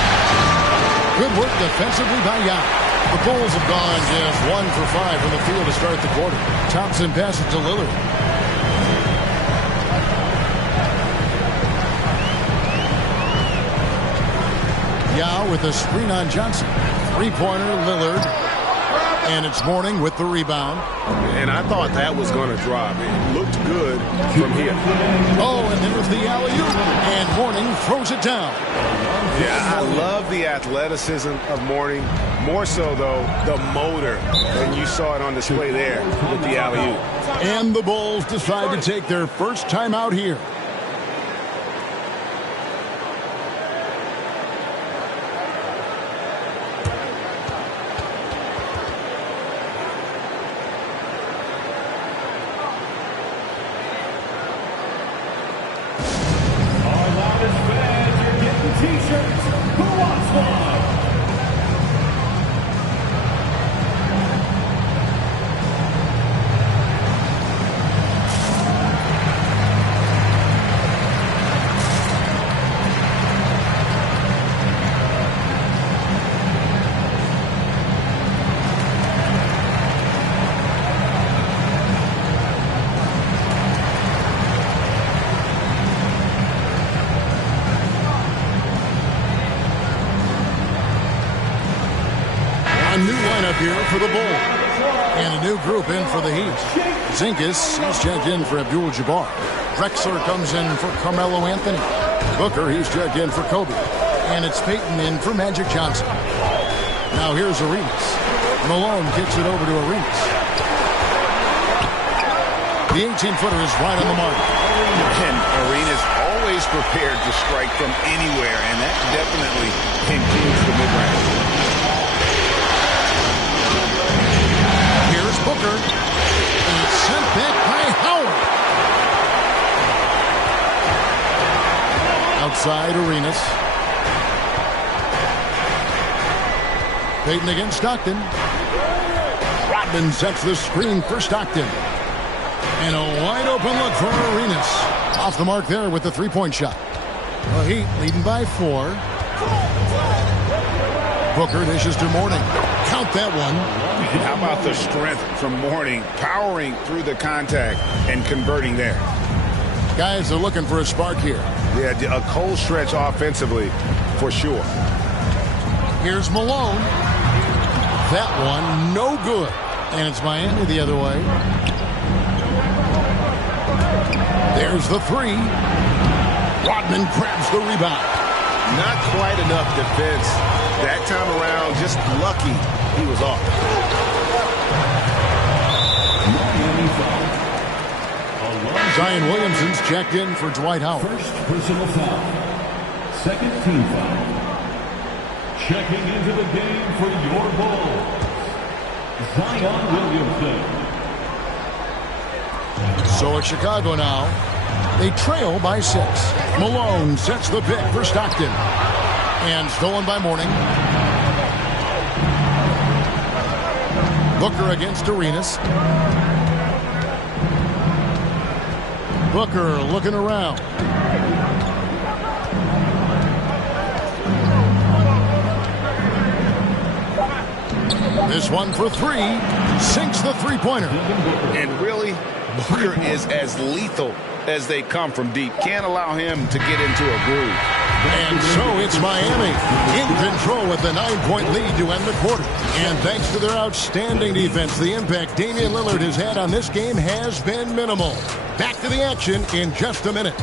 Good work defensively by Yao. The Bulls have gone just 1 for 5 from the field to start the quarter. Thompson passes to Lillard. Yao with a screen on Johnson. Three-pointer, Lillard. And it's Mourning with the rebound. And I thought that was going to drop. It looked good from here. Oh, and there's the alley-oop. And Mourning throws it down. Yeah, I love the athleticism of Mourning. More so, though, the motor. And you saw it on display there with the alley-oop. And the Bulls decide to take their first time out here. Here for the Bulls. And a new group in for the Heat. Zingas, he's checked in for Abdul-Jabbar. Drexler comes in for Carmelo Anthony. Booker, he's checked in for Kobe. And it's Peyton in for Magic Johnson. Now here's Arenas. Malone kicks it over to Arenas. The 18-footer is right on the mark. And Arenas always prepared to strike from anywhere, and that definitely includes the mid-range. Booker, and it's sent back by Howard. Outside Arenas. Peyton against Stockton. Rodman sets the screen for Stockton. And a wide open look for Arenas. Off the mark there with the three-point shot. The Heat leading by 4. Booker dishes to Mourning. Count that one. How about the strength from Mourning, powering through the contact and converting there. Guys are looking for a spark here. Yeah, a cold stretch offensively for sure. Here's Malone. That one, no good. And it's Miami the other way. There's the 3. Rodman grabs the rebound. Not quite enough defense. That time around, just lucky he was off. Zion Williamson's checked in for Dwight Howard. First personal foul. Second team foul. Checking into the game for your Bulls, Zion Williamson. So it's Chicago now. They trail by 6. Malone sets the pick for Stockton. And stolen by Mourning. Booker against Arenas. Booker looking around. This one for 3. Sinks the three-pointer. And really, Booker is as lethal as they come from deep. Can't allow him to get into a groove. And so it's Miami in control with the 9-point lead to end the quarter. And thanks to their outstanding defense, the impact Damian Lillard has had on this game has been minimal. Back to the action in just a minute.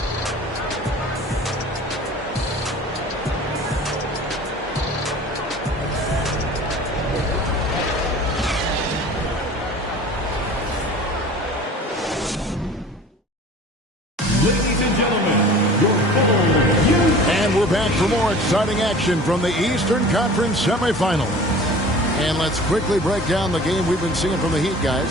Back for more exciting action from the Eastern Conference semifinal. And let's quickly break down the game we've been seeing from the Heat, guys.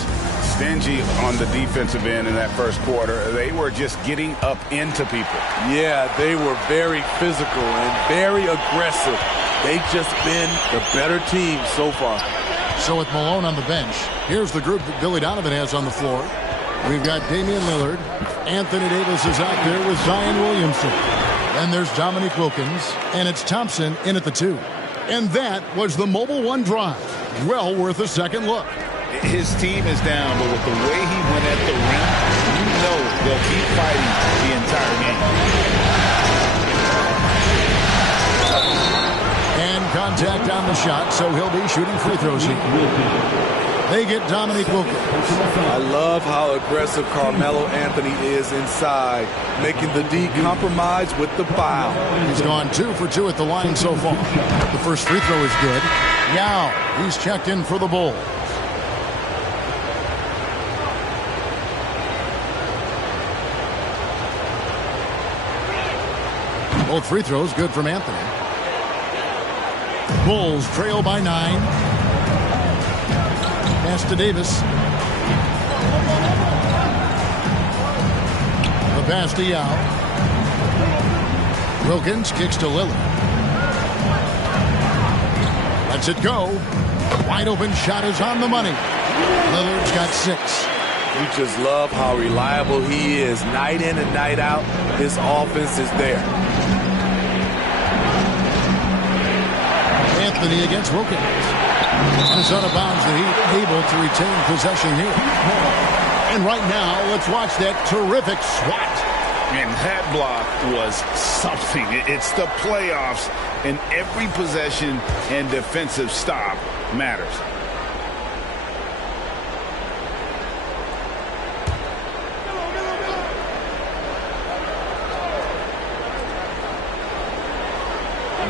Stingy on the defensive end in that first quarter. They were just getting up into people. Yeah, they were very physical and very aggressive. They've just been the better team so far. So with Malone on the bench, here's the group that Billy Donovan has on the floor. We've got Damian Lillard. Anthony Davis is out there with Zion Williamson. Then there's Dominique Wilkins, and it's Thompson in at the 2. And that was the Mobile One drive. Well worth a second look. His team is down, but with the way he went at the rim, you know they'll keep fighting the entire game. And contact on the shot, so he'll be shooting free throws here. They get Dominique Wilkins. I love how aggressive Carmelo Anthony is inside, making the D compromise with the foul. He's gone 2 for 2 at the line so far. The first free throw is good. Yao, he's checked in for the Bulls. Both free throws good from Anthony. Bulls trail by 9. Pass to Davis. The pass to Yao. Wilkins kicks to Lillard. Lets it go. Wide open shot is on the money. Lillard's got 6. You just love how reliable he is. Night in and night out, his offense is there. Anthony against Wilkins. It's out of bounds. The Heat able to retain possession here. And right now, let's watch that terrific swat. And that block was something. It's the playoffs, and every possession and defensive stop matters.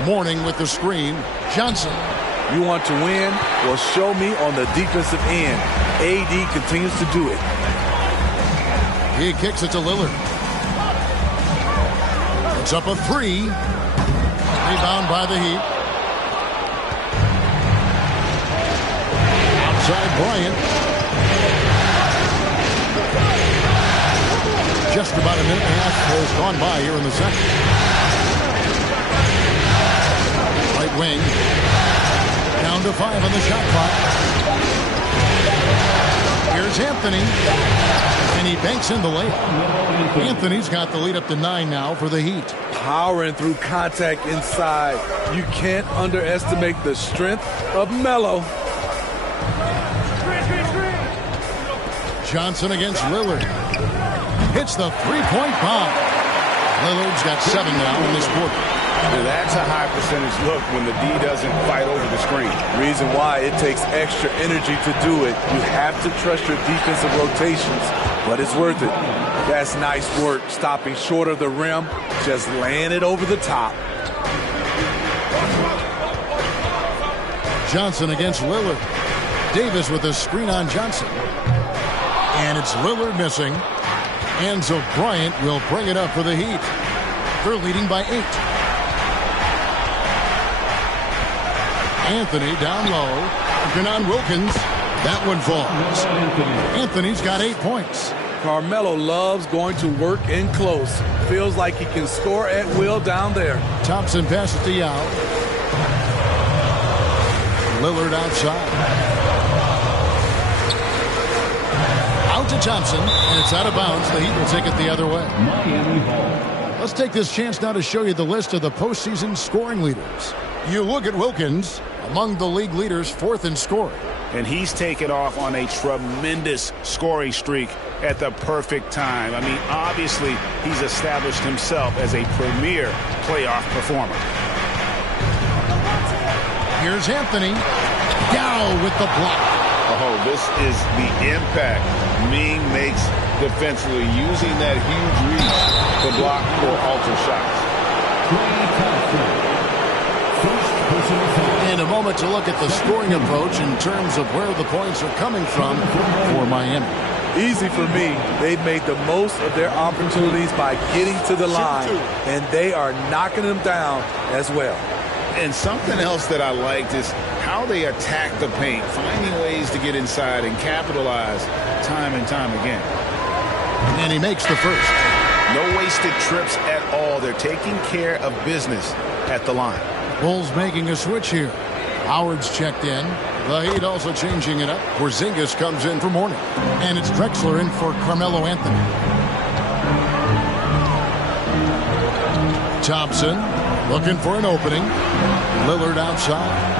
Mourning with the screen. Johnson. You want to win? Well, show me on the defensive end. AD continues to do it. He kicks it to Lillard. It's up a 3. Rebound by the Heat. Outside Bryant. Just about a minute and a half has gone by here in the second. Right wing. Down to 5 on the shot clock. Here's Anthony. And he banks in the layup. Anthony's got the lead up to 9 now for the Heat. Powering through contact inside. You can't underestimate the strength of Melo. Johnson against Lillard. Hits the three-point bomb. Lillard's got 7 now in this quarter. That's a high percentage look when the D doesn't fight over the screen. Reason why it takes extra energy to do it. You have to trust your defensive rotations, but it's worth it. That's nice work, stopping short of the rim, just laying it over the top. Johnson against Lillard. Davis with a screen on Johnson. And it's Lillard missing. And so Bryant will bring it up for the Heat. They're leading by 8. Anthony down low. Looking on Wilkins. That one falls. Anthony's got 8 points. Carmelo loves going to work in close. Feels like he can score at will down there. Thompson passes to Yao. Lillard outside. Out to Thompson, and it's out of bounds. The Heat will take it the other way. Let's take this chance now to show you the list of the postseason scoring leaders. You look at Wilkins, among the league leaders, 4th in scoring. And he's taken off on a tremendous scoring streak at the perfect time. I mean, obviously, he's established himself as a premier playoff performer. Here's Anthony. Yao with the block. Oh, this is the impact Ming makes defensively, using that huge reach to block or alter shots. In a moment to look at the scoring approach in terms of where the points are coming from for Miami. Easy for me. They've made the most of their opportunities by getting to the line, and they are knocking them down as well. And something else that I liked is how they attack the paint, finding ways to get inside and capitalize time and time again. And he makes the first. No wasted trips at all. They're taking care of business at the line. Bulls making a switch here. Howard's checked in. The Heat also changing it up. Porzingis comes in for Mourning. And it's Drexler in for Carmelo Anthony. Thompson looking for an opening. Lillard outside.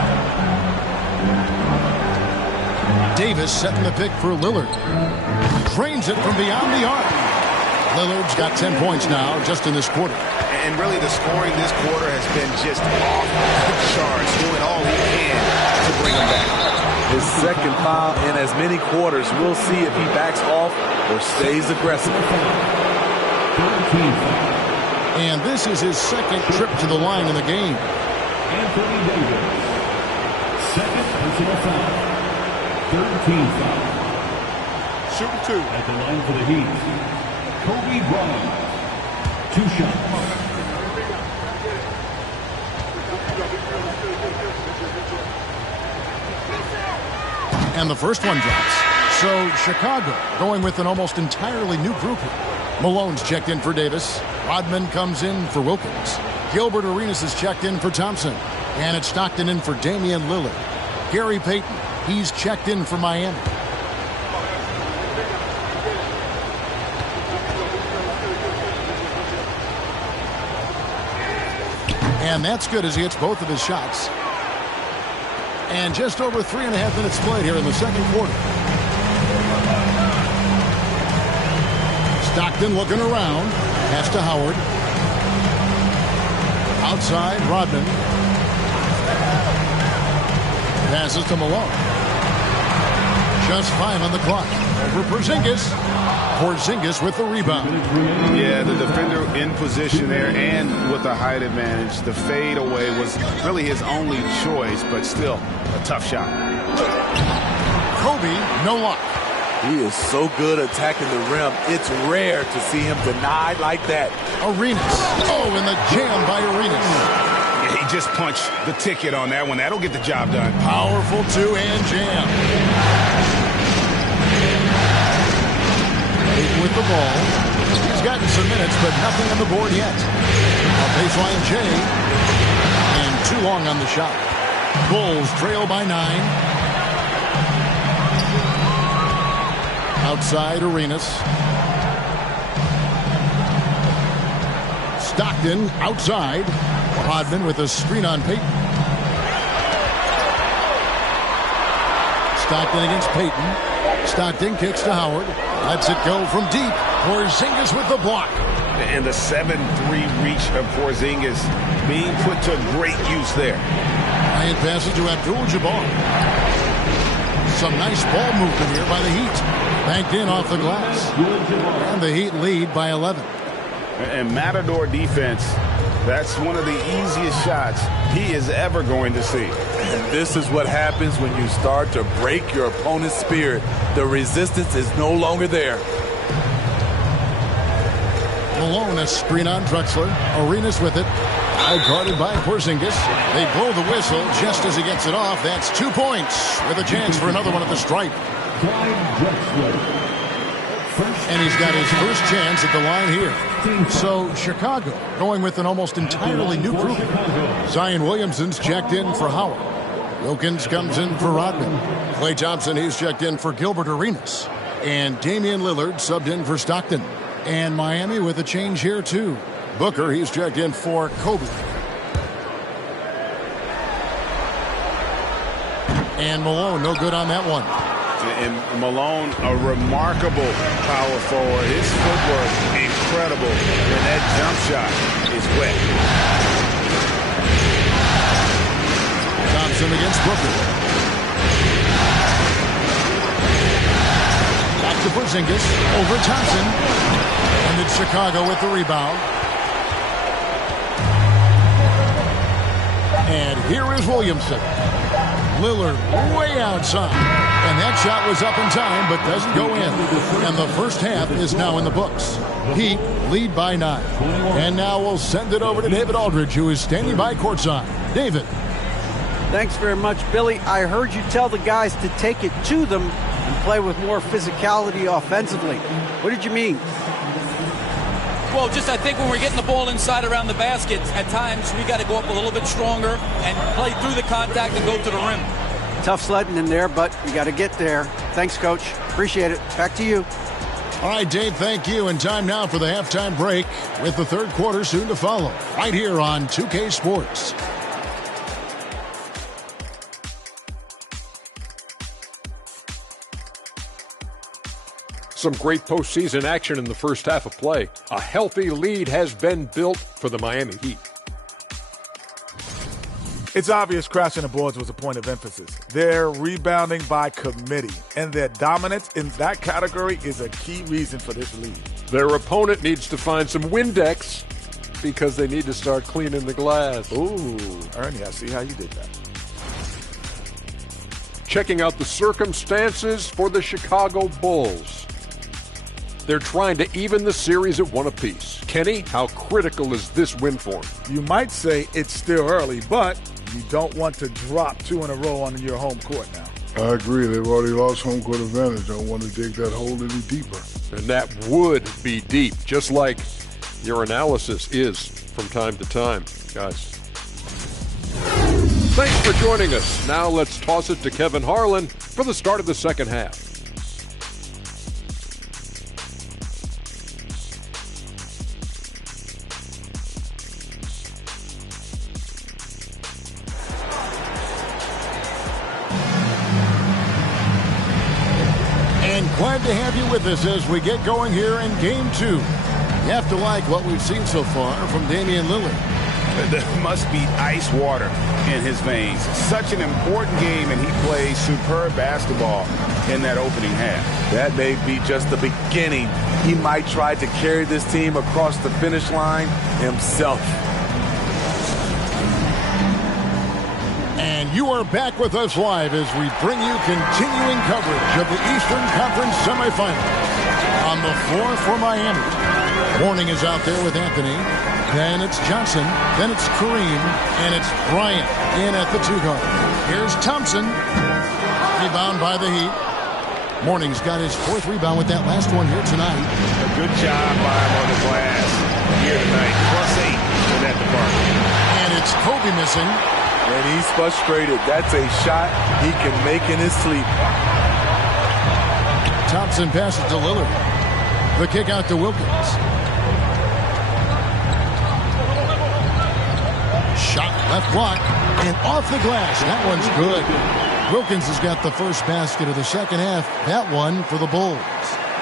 Davis setting the pick for Lillard. Drains it from beyond the arc. Lillard's got 10 points now just in this quarter. And really the scoring this quarter has been just off the charts, doing all he can to bring him back. His second foul in as many quarters. We'll see if he backs off or stays aggressive. And this is his second trip to the line in the game. Anthony Davis. Second personal foul. 13 foul. Shooting 2. At the line for the Heat, Kobe Bryant. 2 shots. And the first one drops. So Chicago going with an almost entirely new group here. Malone's checked in for Davis. Rodman comes in for Wilkins. Gilbert Arenas is checked in for Thompson. And it's Stockton in for Damian Lillard. Gary Payton, he's checked in for Miami. And that's good as he hits both of his shots. And just over 3.5 minutes played here in the second quarter. Stockton looking around. Pass to Howard. Outside, Rodman. Passes to Malone. Just 5 on the clock. Over Porzingis. Porzingis with the rebound. Yeah, the defender in position there and with the height advantage. The fade away was really his only choice, but still a tough shot. Kobe, no luck. He is so good attacking the rim. It's rare to see him denied like that. Arenas. Oh, and the jam by Arenas. Yeah, he just punched the ticket on that one. That'll get the job done. Powerful two-hand jam. With the ball. He's gotten some minutes, but nothing on the board yet. A baseline J. And too long on the shot. Bulls trail by 9. Outside Arenas. Stockton outside. Rodman with a screen on Payton. Stockton against Payton. Stockton kicks to Howard. Lets it go from deep. Porzingis with the block. And the 7-3 reach of Porzingis being put to great use there. Bryant passes to Abdul-Jabbar. Some nice ball movement here by the Heat. Banked in off the glass. And the Heat lead by 11. And Matador defense, that's one of the easiest shots he is ever going to see. And this is what happens when you start to break your opponent's spirit. The resistance is no longer there. Malone, a screen on Drexler. Arenas with it. Out guarded by Porzingis. They blow the whistle just as he gets it off. That's 2 points with a chance for another one at the stripe. And he's got his first chance at the line here. So Chicago going with an almost entirely new group. Zion Williamson's checked in for Howard. Wilkins comes in for Rodman. Klay Thompson, he's checked in for Gilbert Arenas. And Damian Lillard subbed in for Stockton. And Miami with a change here too. Booker, he's checked in for Kobe. And Malone, no good on that one. And Malone, a remarkable power forward. His footwork, incredible. And that jump shot is wet. Thompson against Booker. Back to Porzingis. Over Thompson. And it's Chicago with the rebound. And here is Williamson. Lillard way outside. And that shot was up in time, but doesn't go in. And the first half is now in the books. Heat lead by 9. And now we'll send it over to David Aldridge, who is standing by courtside. David. Thanks very much, Billy. I heard you tell the guys to take it to them and play with more physicality offensively. What did you mean? Well, just I think when we're getting the ball inside around the basket, at times we got to go up a little bit stronger and play through the contact and go to the rim. Tough sledding in there, but you got to get there. Thanks, Coach. Appreciate it. Back to you. All right, Dave, thank you. And time now for the halftime break with the third quarter soon to follow right here on 2K Sports. Some great postseason action in the first half of play. A healthy lead has been built for the Miami Heat. It's obvious crashing the boards was a point of emphasis. They're rebounding by committee, and their dominance in that category is a key reason for this lead. Their opponent needs to find some Windex because they need to start cleaning the glass. Ooh, Ernie, I see how you did that. Checking out the circumstances for the Chicago Bulls. They're trying to even the series at one apiece. Kenny, how critical is this win for them? You might say it's still early, but you don't want to drop 2 in a row on your home court now. I agree. They've already lost home court advantage. Don't want to dig that hole any deeper. And that would be deep, just like your analysis is from time to time, guys. Thanks for joining us. Now let's toss it to Kevin Harlan for the start of the second half. Glad to have you with us as we get going here in Game 2. You have to like what we've seen so far from Damian Lillard. There must be ice water in his veins. Such an important game, and he plays superb basketball in that opening half. That may be just the beginning. He might try to carry this team across the finish line himself. And you are back with us live as we bring you continuing coverage of the Eastern Conference semifinals. On the floor for Miami, Mourning is out there with Anthony. Then it's Johnson. Then it's Kareem. And it's Bryant in at the 2 guard. Here's Thompson. Rebound by the Heat. Mourning's got his 4th rebound with that last one here tonight. A good job by him on the glass here tonight. +8 in that department. And it's Kobe missing. And he's frustrated. That's a shot he can make in his sleep. Thompson passes to Lillard. The kick out to Wilkins. Shot left block and off the glass. That one's good. Wilkins has got the first basket of the second half. That one for the Bulls.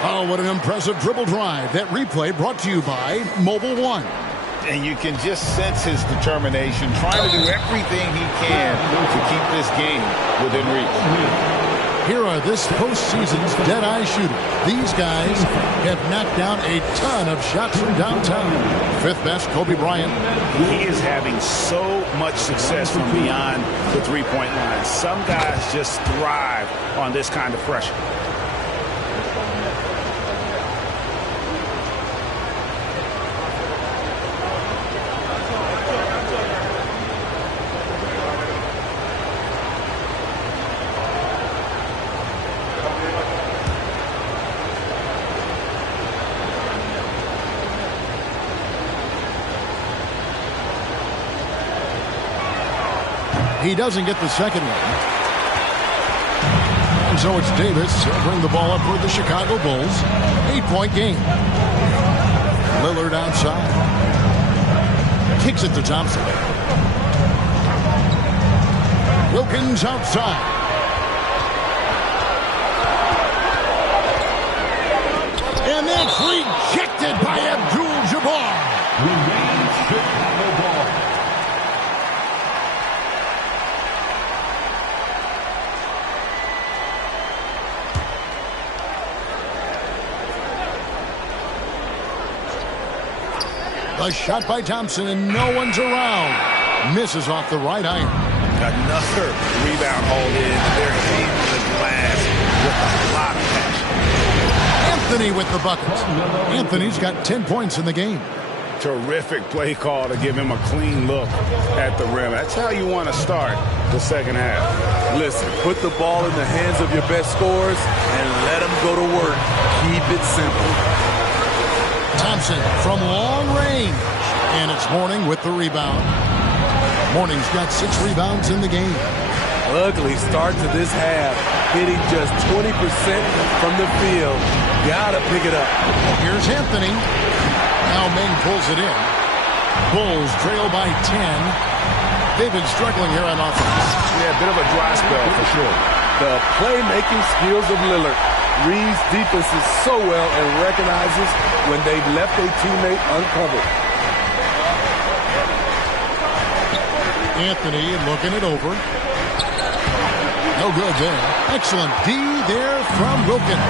Oh, what an impressive dribble drive. That replay brought to you by Mobile One. And you can just sense his determination, trying to do everything he can to keep this game within reach. Here are this postseason's dead-eye shooters. These guys have knocked down a ton of shots from downtown. 5th best, Kobe Bryant. He is having so much success from beyond the three-point line. Some guys just thrive on this kind of pressure. He doesn't get the second one. And so it's Davis. He'll bring the ball up for the Chicago Bulls. 8-point game. Lillard outside. Kicks it to Thompson. Wilkins outside. And that's rejected by Abdul-Jabbar. Chicago ball. A shot by Thompson, and no one's around. Misses off the right iron. Another rebound hauled in. They're hitting the glass with a lot of passion. Anthony with the bucket. Anthony's got 10 points in the game. Terrific play call to give him a clean look at the rim. That's how you want to start the second half. Listen, put the ball in the hands of your best scorers and let them go to work. Keep it simple. Thompson from long range. And it's Mourning with the rebound. Mourning's got 6 rebounds in the game. Ugly start to this half. Hitting just 20% from the field. Gotta pick it up. Here's Anthony. Now Meng pulls it in. Bulls trail by 10. They've been struggling here on offense. Yeah, a bit of a dry spell for sure. The playmaking skills of Lillard. Reads defenses so well and recognizes when they've left a teammate uncovered. Anthony looking it over. No good there. Excellent D there from Wilkins.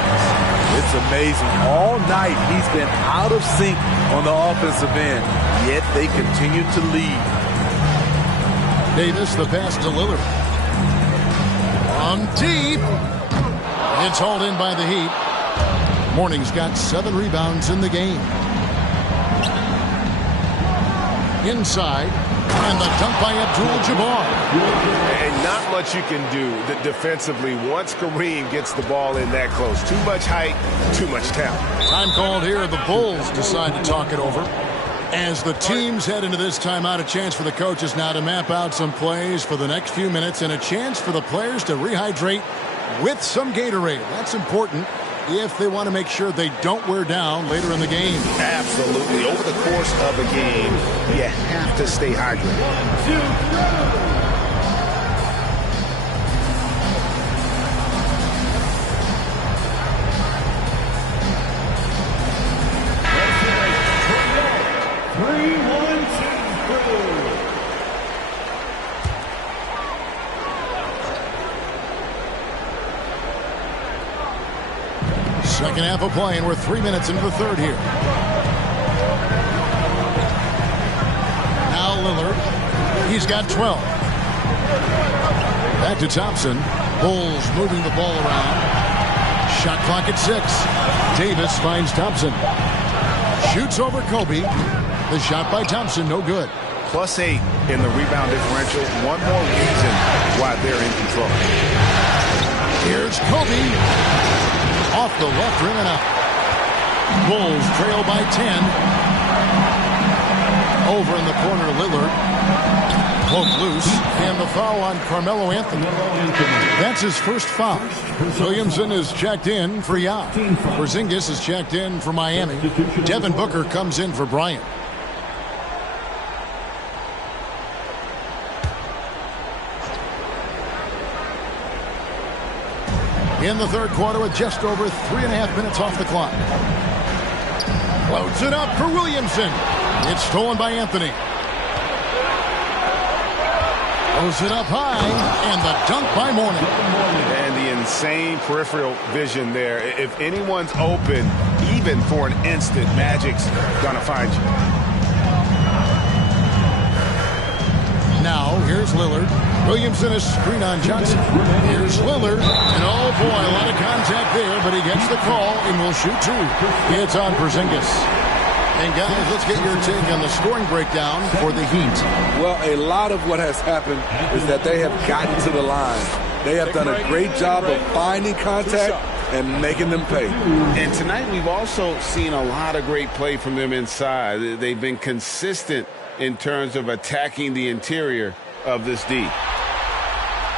It's amazing. All night he's been out of sync on the offensive end, yet they continue to lead. Davis, the pass to Lillard. On deep. It's hauled in by the Heat. Mourning's got 7 rebounds in the game. Inside. And the dunk by Abdul-Jabbar. And not much you can do defensively once Kareem gets the ball in that close. Too much height, too much talent. Time called here. The Bulls decide to talk it over. As the teams head into this timeout, a chance for the coaches now to map out some plays for the next few minutes and a chance for the players to rehydrate with some Gatorade. That's important if they want to make sure they don't wear down later in the game. Absolutely. Over the course of a game, you have to stay hydrated. Second half of play, and we're 3 minutes into the third here. Now Lillard. He's got 12. Back to Thompson. Bulls moving the ball around. Shot clock at 6. Davis finds Thompson. Shoots over Kobe. The shot by Thompson, no good. +8 in the rebound differential. One more reason why they're in control. Here's Kobe. Off the left rim and out. Bulls trail by 10. Over in the corner, Lillard. Poked loose. And the foul on Carmelo Anthony. That's his first foul. Williamson is checked in for Yao. Porzingis is checked in for Miami. Devin Booker comes in for Bryant. In the third quarter with just over 3.5 minutes off the clock. Floats it up for Williamson. It's stolen by Anthony. Throws it up high, and the dunk by Mourning. And the insane peripheral vision there. If anyone's open, even for an instant, Magic's gonna find you. Now, here's Lillard. Williamson is screen on Johnson. Here's Lillard. And oh boy, a lot of contact there, but he gets the call and will shoot 2. It's on Porzingis. And guys, let's get your take on the scoring breakdown for the Heat. Well, a lot of what has happened is that they have gotten to the line. They have done a great job of finding contact and making them pay. And tonight we've also seen a lot of great play from them inside. They've been consistent in terms of attacking the interior of this D.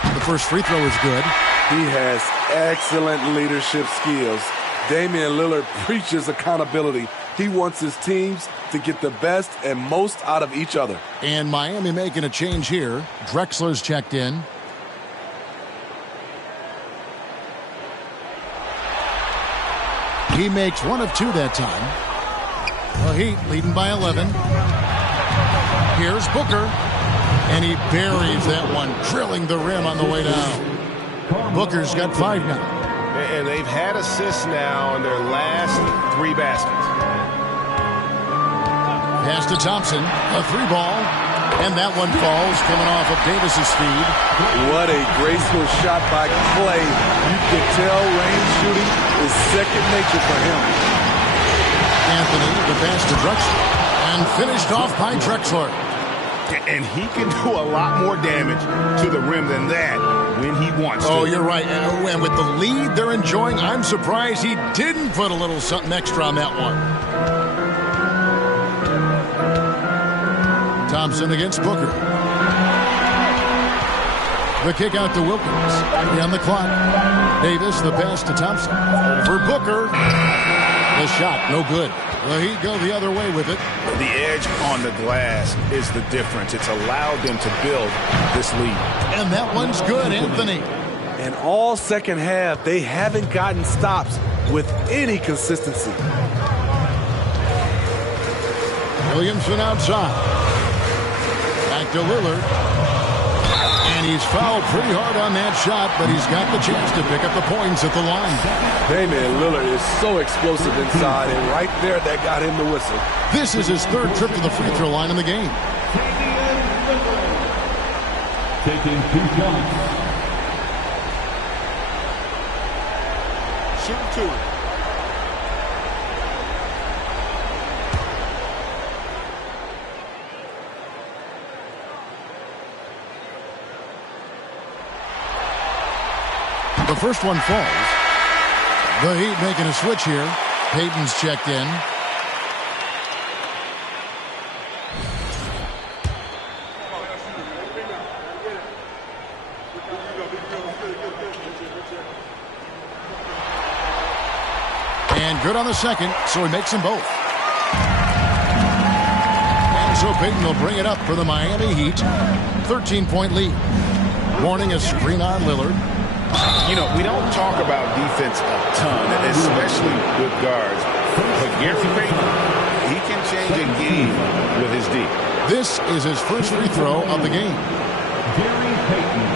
The first free throw is good. He has excellent leadership skills. Damian Lillard preaches accountability. He wants his teams to get the best and most out of each other. And Miami making a change here. Drexler's checked in. He makes 1 of 2 that time. The Heat leading by 11. Here's Booker. And he buries that one, drilling the rim on the way down. Booker's got 5 now. And they've had assists now in their last 3 baskets. Pass to Thompson, a 3 ball. And that one falls, coming off of Davis's feed. What a graceful shot by Clay. You can tell range shooting is second nature for him. Anthony, the pass to Drexler. And finished off by Drexler. And he can do a lot more damage to the rim than that when he wants to. Oh, you're right. And with the lead they're enjoying, I'm surprised he didn't put a little something extra on that one. Thompson against Booker. The kick out to Wilkins. 3 on the clock. Davis, the pass to Thompson. For Booker. The shot, no good. The Heat go the other way with it. The edge on the glass is the difference. It's allowed them to build this lead. And that one's good, Anthony. And all second half, they haven't gotten stops with any consistency. Williamson outside. Back to Lillard. And he's fouled pretty hard on that shot, but he's got the chance to pick up the points at the line. Damian Lillard is so explosive inside, and right there, that got him the whistle. This is his 3rd trip to the free throw line in the game. Taking 2 shots. Shoot 2. The first one falls. The Heat making a switch here. Payton's checked in. And good on the second, so he makes them both. And so Payton will bring it up for the Miami Heat. 13-point lead. Warning, a screen on Lillard. You know, we don't talk about defense a ton, especially with guards. But Gary Payton, he can change a game with his D. This is his first free throw of the game. Gary Payton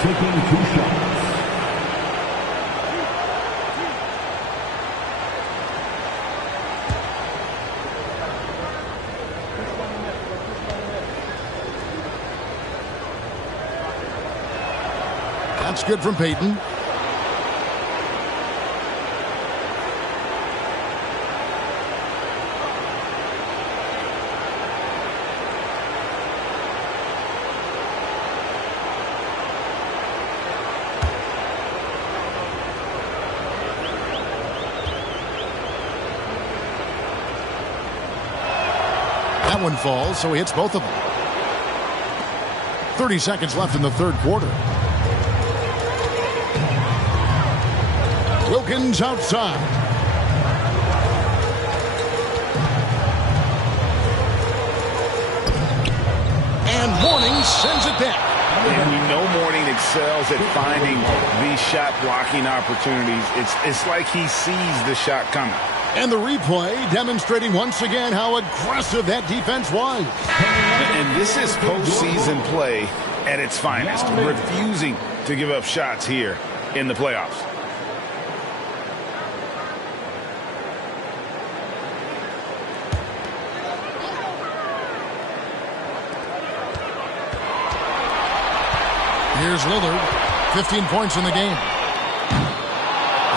taking 2 shots. That's good from Payton. That one falls, so he hits both of them. 30 seconds left in the 3rd quarter. Wilkins outside. And Mourning sends it back. And we know Mourning excels at finding these shot blocking opportunities. It's like he sees the shot coming. And the replay demonstrating once again how aggressive that defense was. And this is postseason play at its finest, refusing to give up shots here in the playoffs. Here's Lillard, 15 points in the game.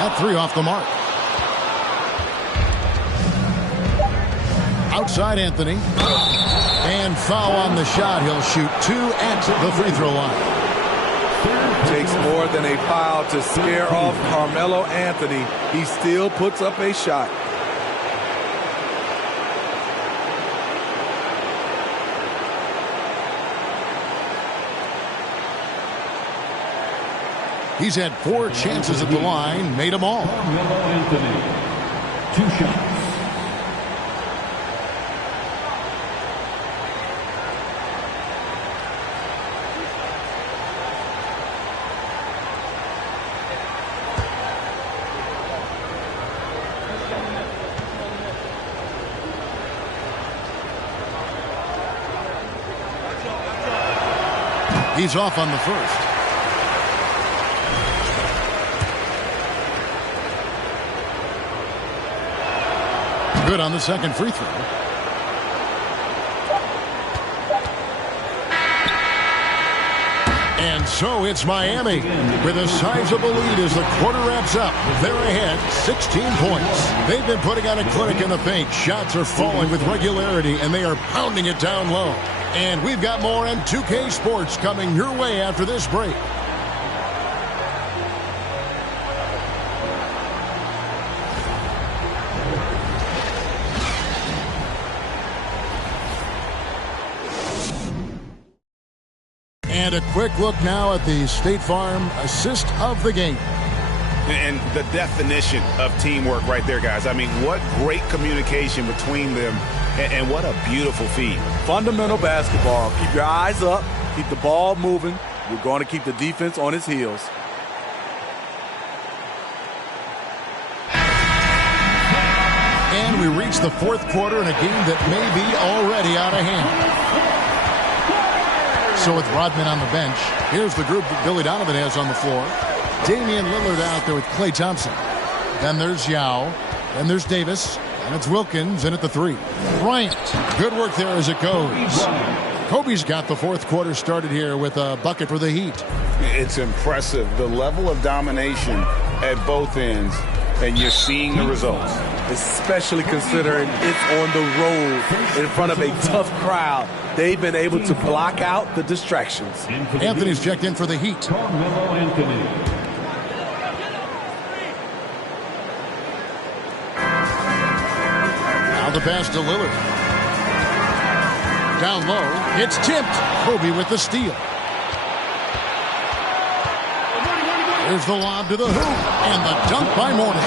That 3 off the mark. Outside Anthony. And foul on the shot. He'll shoot 2 at the free throw line. Takes more than a foul to scare off Carmelo Anthony. He still puts up a shot. He's had 4 chances at the line, made them all. Carmelo Anthony, 2 shots. He's off on the first. Good on the second free throw. And so it's Miami with a sizable lead as the quarter wraps up. They're ahead 16 points. They've been putting on a clinic in the paint. Shots are falling with regularity, and they are pounding it down low. And we've got more on 2K Sports coming your way after this break. And a quick look now at the State Farm assist of the game. And the definition of teamwork right there, guys. I mean, what great communication between them, and what a beautiful feed. Fundamental basketball. Keep your eyes up. Keep the ball moving. You're going to keep the defense on its heels. And we reach the fourth quarter in a game that may be already out of hand. So with Rodman on the bench, here's the group that Billy Donovan has on the floor. Damian Lillard out there with Klay Thompson. Then there's Yao. Then there's Davis. And it's Wilkins in at the 3. Bryant. Good work there as it goes. Kobe's got the fourth quarter started here with a bucket for the Heat. It's impressive, the level of domination at both ends, and you're seeing the results. Especially considering it's on the road in front of a tough crowd. They've been able to block out the distractions. Anthony's checked in for the Heat. Carmelo Anthony. Now the pass to Lillard. Down low, it's tipped. Kobe with the steal. There's the lob to the hoop, and the dunk by Mourning.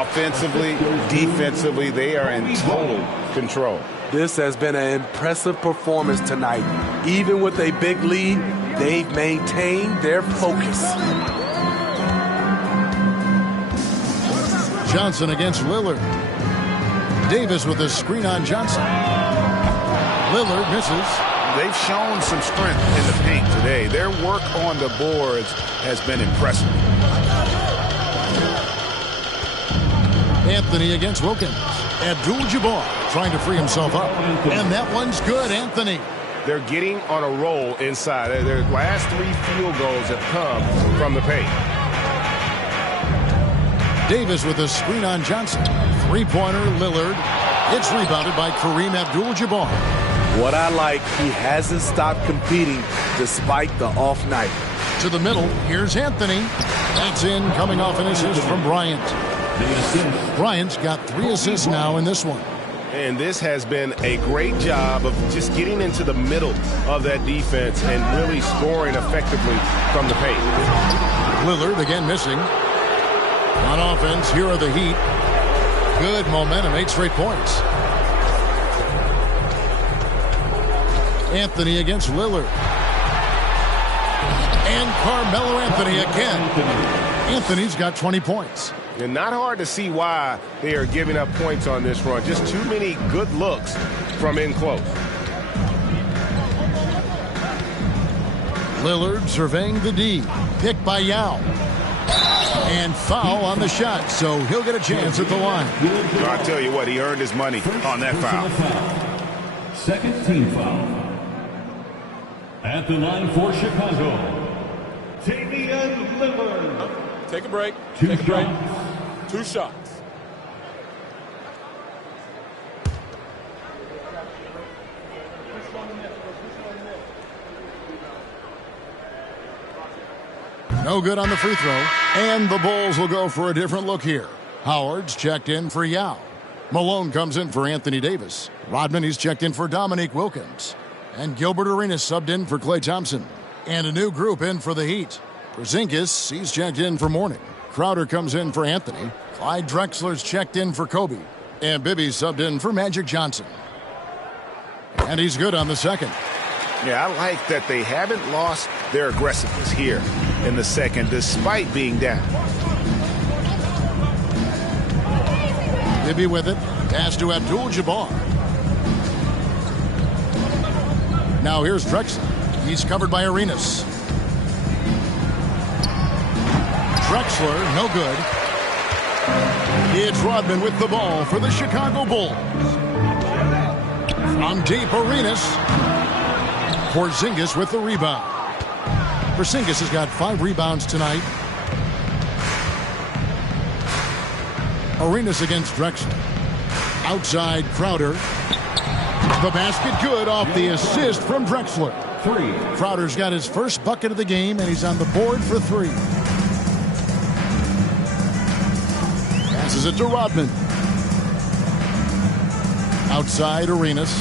Offensively, defensively, they are in total control. This has been an impressive performance tonight. Even with a big lead, they've maintained their focus. Johnson against Lillard. Davis with a screen on Johnson. Lillard misses. They've shown some strength in the paint today. Their work on the boards has been impressive. Anthony against Wilkins. Abdul-Jabbar trying to free himself up. And that one's good, Anthony. They're getting on a roll inside. Their last 3 field goals have come from the paint. Davis with a screen on Johnson. Three-pointer, Lillard. It's rebounded by Kareem Abdul-Jabbar. What I like, he hasn't stopped competing despite the off night. To the middle, here's Anthony. That's in, coming off an assist from Bryant. Bryant's got 3 assists now in this one. And this has been a great job of just getting into the middle of that defense and really scoring effectively from the paint. Lillard again missing. On offense, here are the Heat. Good momentum, 8 straight points. Anthony against Lillard. And Carmelo Anthony again. Anthony's got 20 points. And not hard to see why they are giving up points on this run. Just too many good looks from in close. Lillard surveying the D. Picked by Yao. And foul on the shot, so he'll get a chance at the line. I tell you what, he earned his money on that foul. Second team foul. At the line for Chicago, Damian Lillard. Take a break. Take a break. 2 shots. No good on the free throw. And the Bulls will go for a different look here. Howard's checked in for Yao. Malone comes in for Anthony Davis. Rodman, he's checked in for Dominique Wilkins. And Gilbert Arenas subbed in for Klay Thompson. And a new group in for the Heat. Porzingis, he's checked in for Mourning. Crowder comes in for Anthony. Clyde Drexler's checked in for Kobe. And Bibby subbed in for Magic Johnson. And he's good on the second. Yeah, I like that they haven't lost their aggressiveness here in the second, despite being down. Bibby with it. Pass to Abdul-Jabbar. Now here's Drexler. He's covered by Arenas. Drexler, no good. It's Rodman with the ball for the Chicago Bulls. From deep, Arenas. Porzingis with the rebound. Porzingis has got 5 rebounds tonight. Arenas against Drexler. Outside, Crowder. The basket good off the assist from Drexler. 3. Crowder's got his first bucket of the game, and he's on the board for 3. Passes it to Rodman. Outside, Arenas.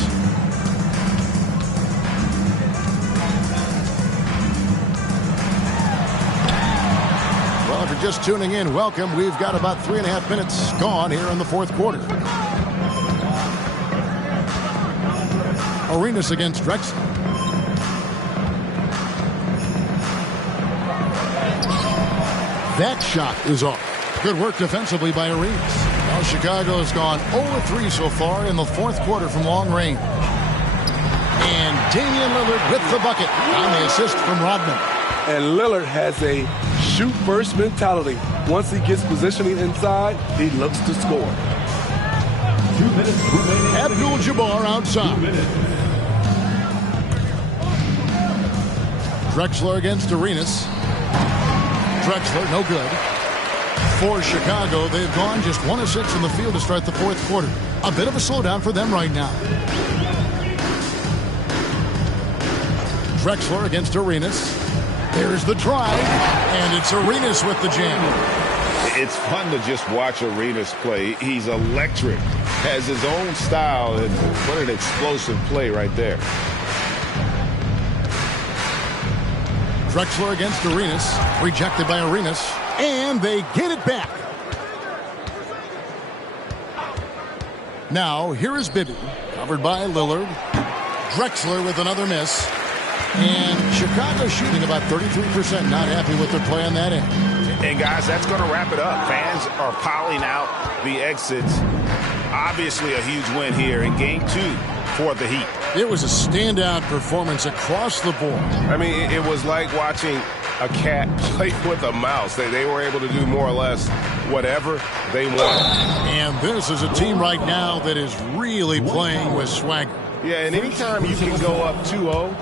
just tuning in, welcome. We've got about 3.5 minutes gone here in the fourth quarter. Arenas against Drexler. That shot is off. Good work defensively by Arenas. Now Chicago has gone 0-3 so far in the fourth quarter from long range. And Damian Lillard with the bucket on the assist from Rodman. And Lillard has a shoot-first mentality. Once he gets positioning inside, he looks to score. 2 minutes remaining. Abdul-Jabbar outside. Drexler against Arenas. Drexler, no good. For Chicago, they've gone just 1 of 6 in the field to start the fourth quarter. A bit of a slowdown for them right now. Drexler against Arenas. There's the drive, and it's Arenas with the jam. It's fun to just watch Arenas play. He's electric, has his own style, and what an explosive play right there. Drexler against Arenas, rejected by Arenas, and they get it back. Now, here is Bibby, covered by Lillard. Drexler with another miss. And Chicago shooting about 33%, not happy with their play on that end. And, guys, that's going to wrap it up. Fans are piling out the exits. Obviously a huge win here in Game 2 for the Heat. It was a standout performance across the board. I mean, it was like watching a cat play with a mouse. They were able to do more or less whatever they wanted. And this is a team right now that is really playing with swagger. Yeah, and anytime you can go up 2-0,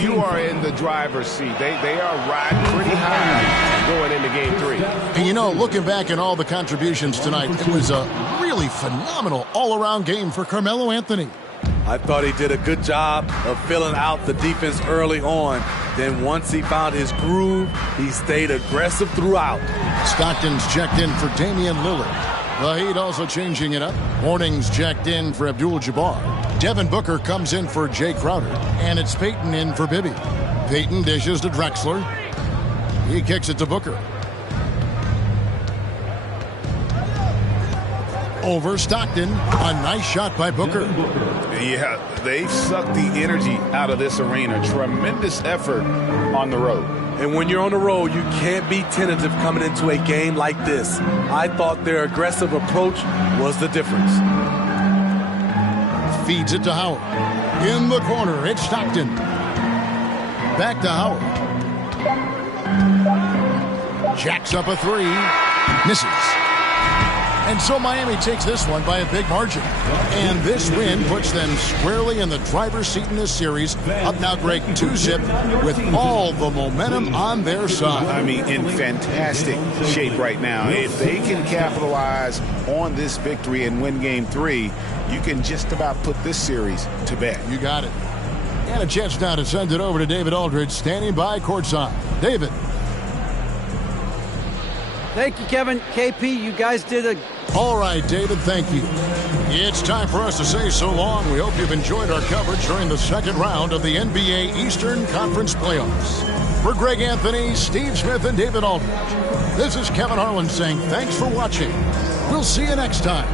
you are in the driver's seat. They are riding pretty high going into Game 3. And, you know, looking back at all the contributions tonight, it was a really phenomenal all-around game for Carmelo Anthony. I thought he did a good job of filling out the defense early on. Then once he found his groove, he stayed aggressive throughout. Stockton's checked in for Damian Lillard. The Heat also changing it up. Morning's checked in for Abdul-Jabbar. Devin Booker comes in for Jay Crowder. And it's Payton in for Bibby. Payton dishes to Drexler. He kicks it to Booker. Over Stockton. A nice shot by Booker. Yeah, they've sucked the energy out of this arena. Tremendous effort on the road. And when you're on the road, you can't be tentative coming into a game like this. I thought their aggressive approach was the difference. Feeds it to Howard. In the corner, it's Stockton. Back to Howard. Jacks up a three. Misses. And so Miami takes this one by a big margin. And this win puts them squarely in the driver's seat in this series. Up now, Greg, 2-0 with all the momentum on their side. I mean, in fantastic shape right now. If they can capitalize on this victory and win Game 3, you can just about put this series to bed. You got it. And a chance now to send it over to David Aldridge, standing by courtside. David. Thank you, Kevin. KP, you guys did a... All right, David, thank you. It's time for us to say so long. We hope you've enjoyed our coverage during the second round of the NBA Eastern Conference Playoffs. For Greg Anthony, Steve Smith, and David Aldridge, this is Kevin Harlan saying thanks for watching. We'll see you next time.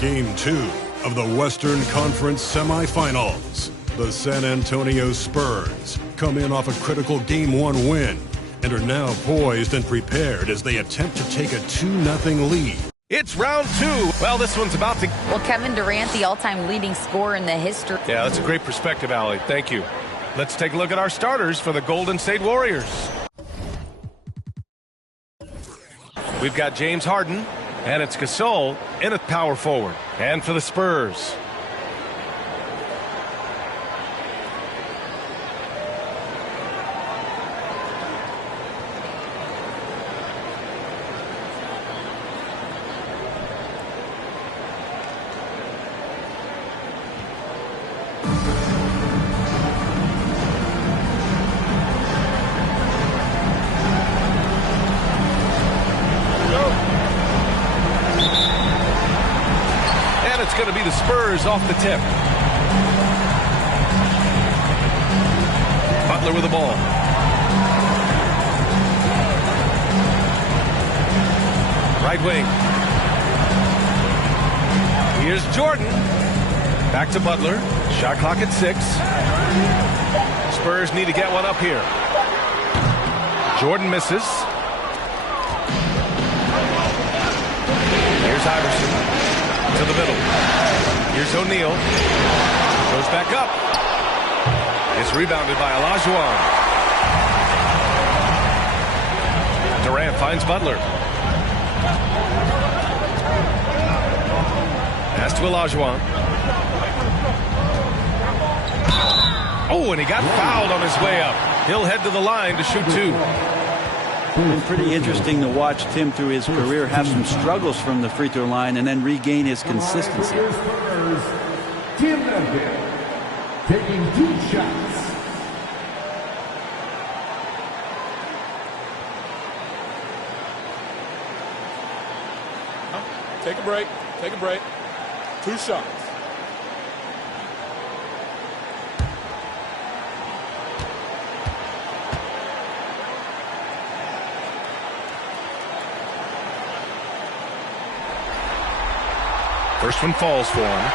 Game 2 of the Western Conference semifinals. The San Antonio Spurs come in off a critical Game 1 win and are now poised and prepared as they attempt to take a 2-0 lead. It's round 2. Well, this one's about to... Well, Kevin Durant, the all-time leading scorer in the history. Yeah, that's a great perspective, Allie. Thank you. Let's take a look at our starters for the Golden State Warriors. We've got James Harden, and it's Gasol in at power forward. And for the Spurs, going to be the Spurs off the tip. Butler with the ball. Right wing. Here's Jordan. Back to Butler. Shot clock at 6. Spurs need to get one up here. Jordan misses. Here's Iverson. To the middle. Here's O'Neal. Goes back up. It's rebounded by Olajuwon. Durant finds Butler. Pass to Olajuwon. Oh, and he got fouled on his way up. He'll head to the line to shoot 2. It's been pretty interesting to watch Tim through his career have some struggles from the free throw line and then regain his consistency. Tim Duncan taking 2 shots. Take a break. Take a break. 2 shots. First one falls for him.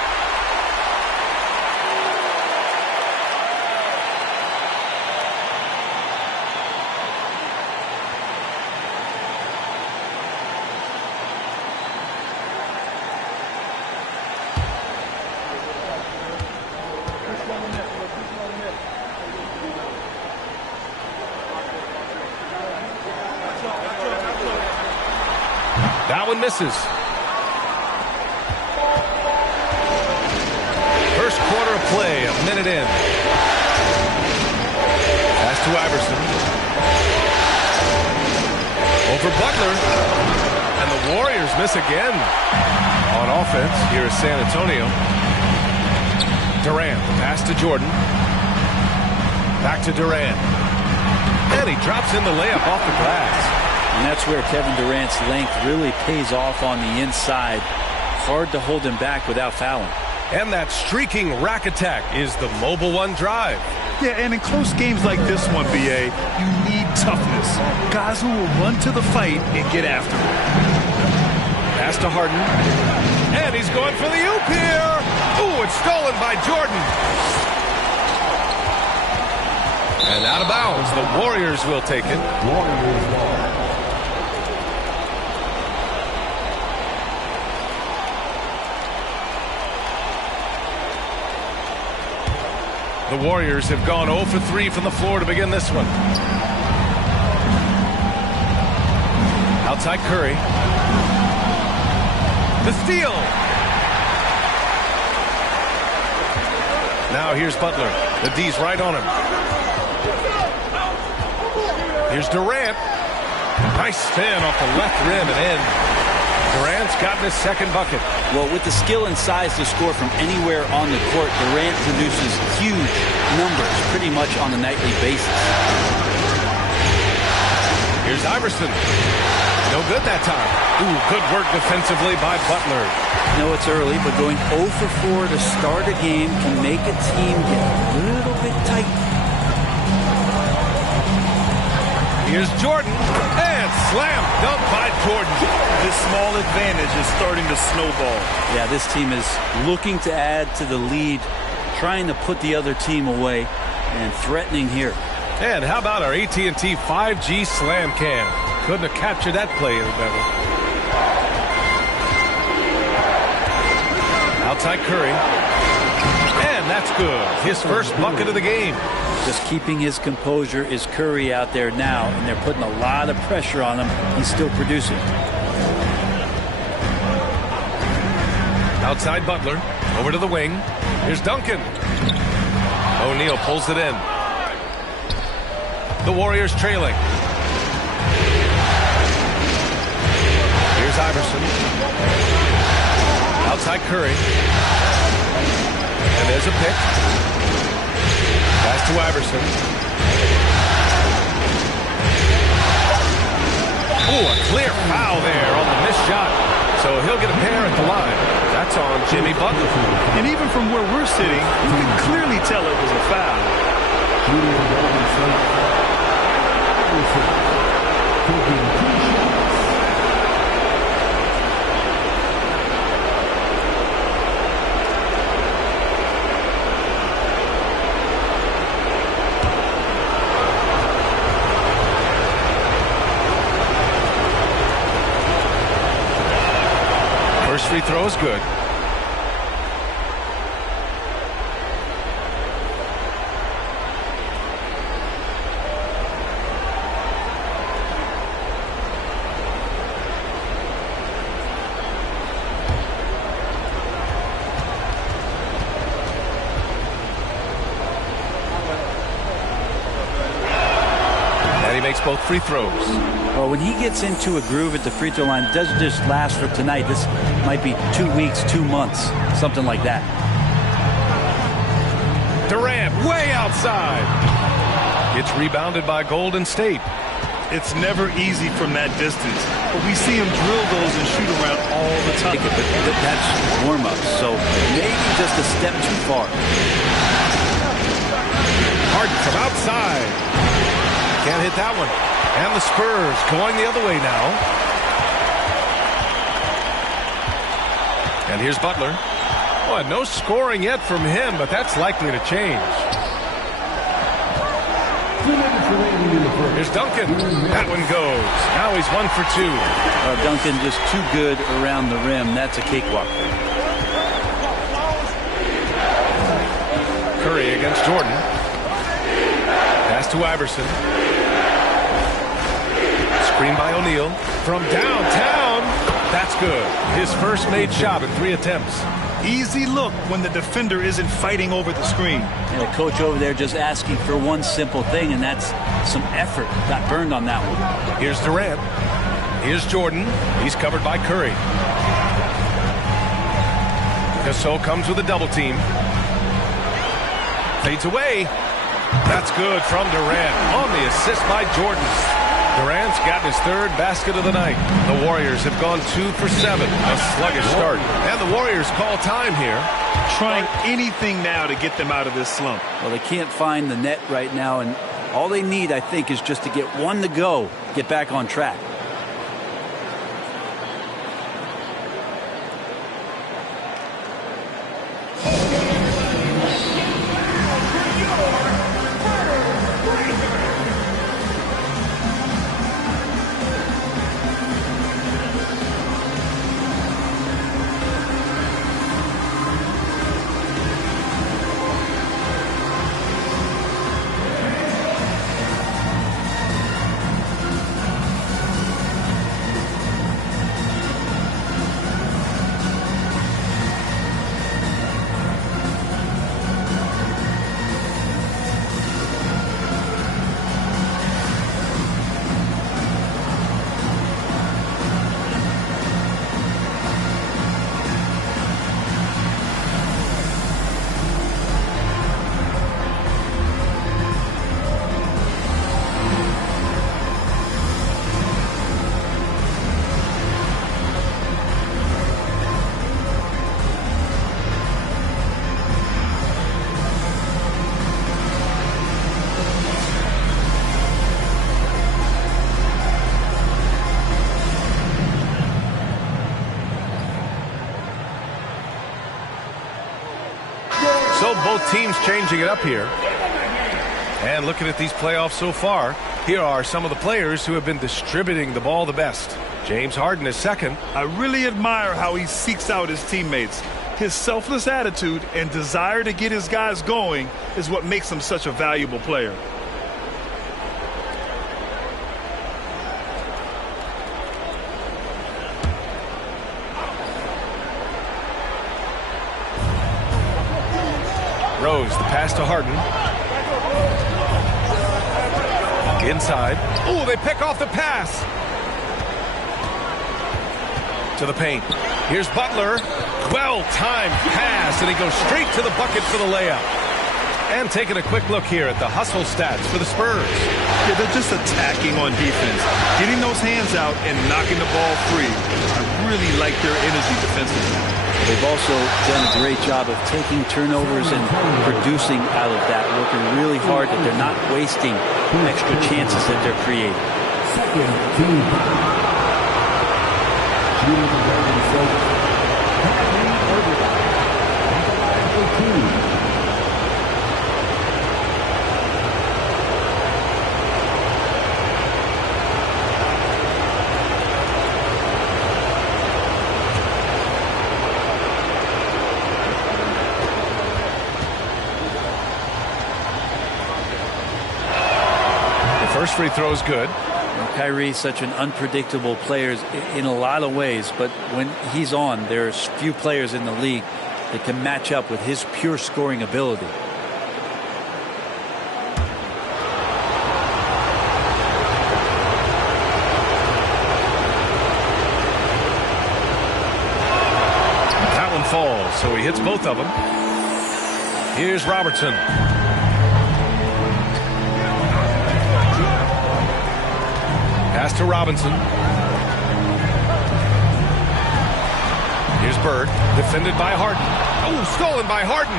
That one misses. it in. Pass to Iverson. Over Butler. And the Warriors miss again on offense. Here is San Antonio. Durant, pass to Jordan. Back to Durant. And he drops in the layup off the glass. And that's where Kevin Durant's length really pays off on the inside. Hard to hold him back without fouling. And that streaking rack attack is the Mobile One drive. Yeah, and in close games like this one, BA, you need toughness. Guys who will run to the fight and get after it. Pass to Harden. And he's going for the oop here. Ooh, it's stolen by Jordan. And out of bounds. The Warriors will take it. Warriors ball. The Warriors have gone 0 for 3 from the floor to begin this one. Outside Curry. The steal. Now here's Butler. The D's right on him. Here's Durant. Nice spin off the left rim and in. Durant's gotten his second bucket. Well, with the skill and size to score from anywhere on the court, Durant produces huge numbers pretty much on a nightly basis. Here's Iverson. No good that time. Ooh, good work defensively by Butler. No, it's early, but going 0 for 4 to start a game can make a team get a little bit tight. Here's Jordan, and slam dunk by Jordan. This small advantage is starting to snowball. Yeah, this team is looking to add to the lead, trying to put the other team away, and threatening here. And how about our AT&T 5G slam cam? Couldn't have captured that play any better. Outside Curry. And that's good. His first bucket of the game. Just keeping his composure is Curry out there now, and they're putting a lot of pressure on him. He's still producing. Outside Butler. Over to the wing. Here's Duncan. O'Neal pulls it in. The Warriors trailing. Here's Iverson. Outside Curry. And there's a pick. Pass to Iverson. Ooh, a clear foul there on the missed shot. So he'll get a pair at the line. That's on Jimmy Butler. And even from where we're sitting, you can clearly tell it was a foul. First free throw is good. Makes both free throws. Well, when he gets into a groove at the free throw line, it doesn't just last for tonight. This might be 2 weeks, 2 months, something like that. Durant way outside. It's rebounded by Golden State. It's never easy from that distance, but we see him drill those and shoot around all the time. But that's warm-up, so maybe just a step too far. Harden from outside. Can't hit that one. And the Spurs going the other way now. And here's Butler. Boy, no scoring yet from him, but that's likely to change. Here's Duncan. That one goes. Now he's 1 for 2. Duncan just too good around the rim. That's a cakewalk. Curry against Jordan. Pass to Iverson. Screen by O'Neal. From downtown. That's good. His first made shot in 3 attempts. Easy look when the defender isn't fighting over the screen. And the coach over there just asking for one simple thing, and that's some effort. Got burned on that one. Here's Durant. Here's Jordan. He's covered by Curry. Gasol comes with a double team. Fades away. That's good from Durant on the assist by Jordan. Durant's gotten his 3rd basket of the night. The Warriors have gone 2 for 7. A sluggish start. And the Warriors call time here. Trying anything now to get them out of this slump. Well, they can't find the net right now, and all they need, I think, is just to get one to go, get back on track. So both teams changing it up here. And looking at these playoffs so far, here are some of the players who have been distributing the ball the best. James Harden is second. I really admire how he seeks out his teammates. His selfless attitude and desire to get his guys going is what makes him such a valuable player. Rose, the pass to Harden. Inside. Oh, they pick off the pass. To the paint. Here's Butler. Well-timed pass, and he goes straight to the bucket for the layup. And taking a quick look here at the hustle stats for the Spurs. Yeah, they're just attacking on defense. Getting those hands out and knocking the ball free. I really like their energy defensively. They've also done a great job of taking turnovers and producing out of that, working really hard that they're not wasting extra chances that they're creating. Second team. First free throw is good. Kyrie's such an unpredictable player in a lot of ways, but when he's on, there's few players in the league that can match up with his pure scoring ability. That one falls, so he hits both of them. Here's Robertson. Pass to Robinson. Here's Bird, defended by Harden. Oh, stolen by Harden.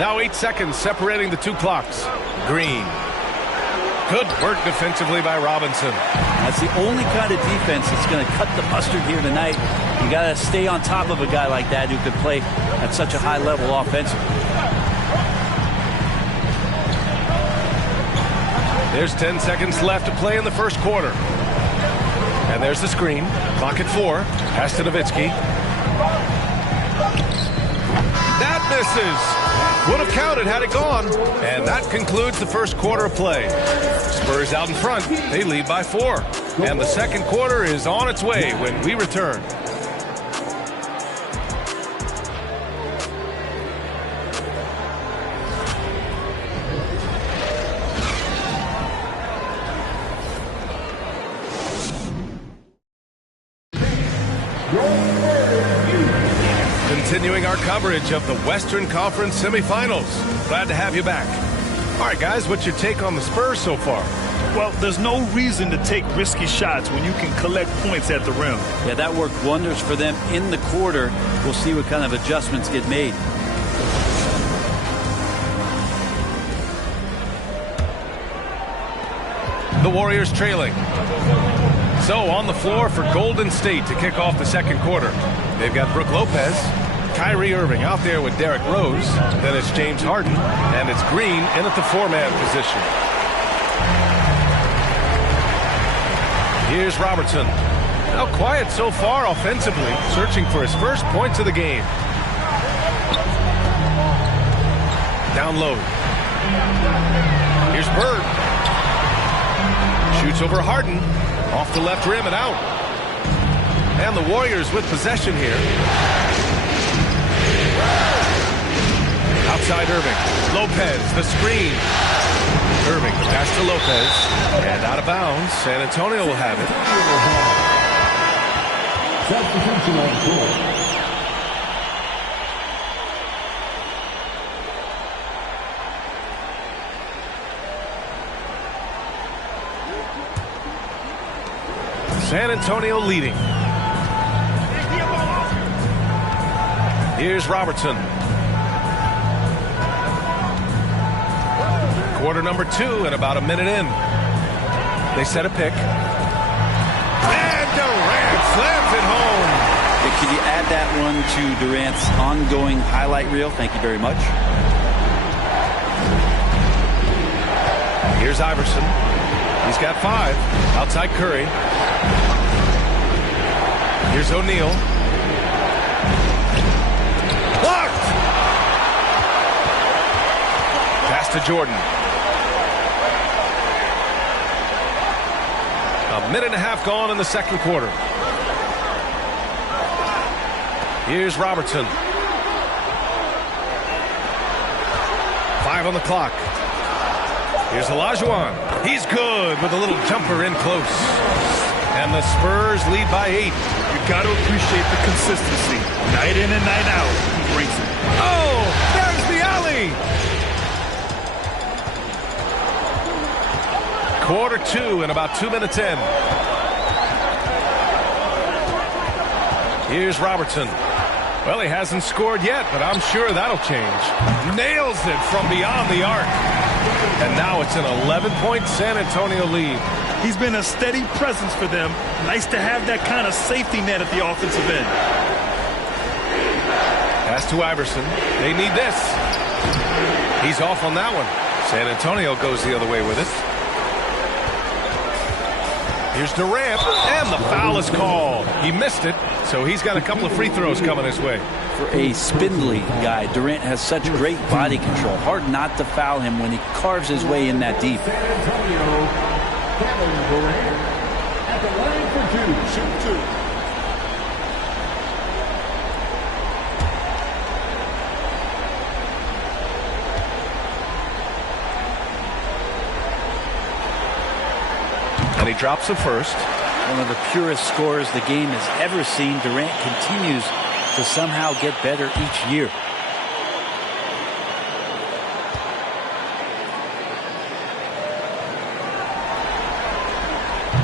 Now 8 seconds separating the two clocks. Green. Good work defensively by Robinson. That's the only kind of defense that's going to cut the mustard here tonight. You got to stay on top of a guy like that who can play at such a high level offensively. There's 10 seconds left to play in the first quarter. And there's the screen. Clock at 4. Pass to Nowitzki. That misses. Would have counted had it gone. And that concludes the first quarter of play. Spurs out in front. They lead by 4. And the second quarter is on its way when we return. Continuing our coverage of the Western Conference semifinals. Glad to have you back. All right, guys, what's your take on the Spurs so far? Well, there's no reason to take risky shots when you can collect points at the rim. Yeah, that worked wonders for them in the quarter. We'll see what kind of adjustments get made. The Warriors trailing. So on the floor for Golden State to kick off the second quarter. They've got Brook Lopez, Kyrie Irving out there with Derrick Rose. Then it's James Harden, and it's Green in at the four-man position. Here's Robertson. Now quiet so far offensively, searching for his first points of the game. Down low. Here's Bird. Shoots over Harden. Off the left rim and out. And the Warriors with possession here. Outside Irving. Lopez, the screen. Irving, the pass to Lopez. And out of bounds. San Antonio will have it. Substitution on court. San Antonio leading. Here's Robertson. Quarter number 2 and about a minute in. They set a pick. And Durant slams it home. Hey, could you add that one to Durant's ongoing highlight reel? Thank you very much. Here's Iverson. He's got 5. Outside Curry. Here's O'Neal. Blocked! Pass to Jordan. A minute and a half gone in the second quarter. Here's Robertson. 5 on the clock. Here's Olajuwon. He's good with a little jumper in close. And the Spurs lead by 8. You got to appreciate the consistency. Night in and night out, he brings it. Oh, there's the alley. Quarter 2 and about 2 minutes in. Here's Robertson. Well, he hasn't scored yet, but I'm sure that'll change. Nails it from beyond the arc. And now it's an 11-point San Antonio lead. He's been a steady presence for them. Nice to have that kind of safety net at the offensive end. Pass to Iverson. They need this. He's off on that one. San Antonio goes the other way with it. Here's Durant, and the foul is called. He missed it, so he's got a couple of free throws coming his way. For a spindly guy, Durant has such great body control. Hard not to foul him when he carves his way in that deep. Kevin Durant at the line for 2. Shoot 2. And he drops the first. One of the purest scorers the game has ever seen. Durant continues to somehow get better each year.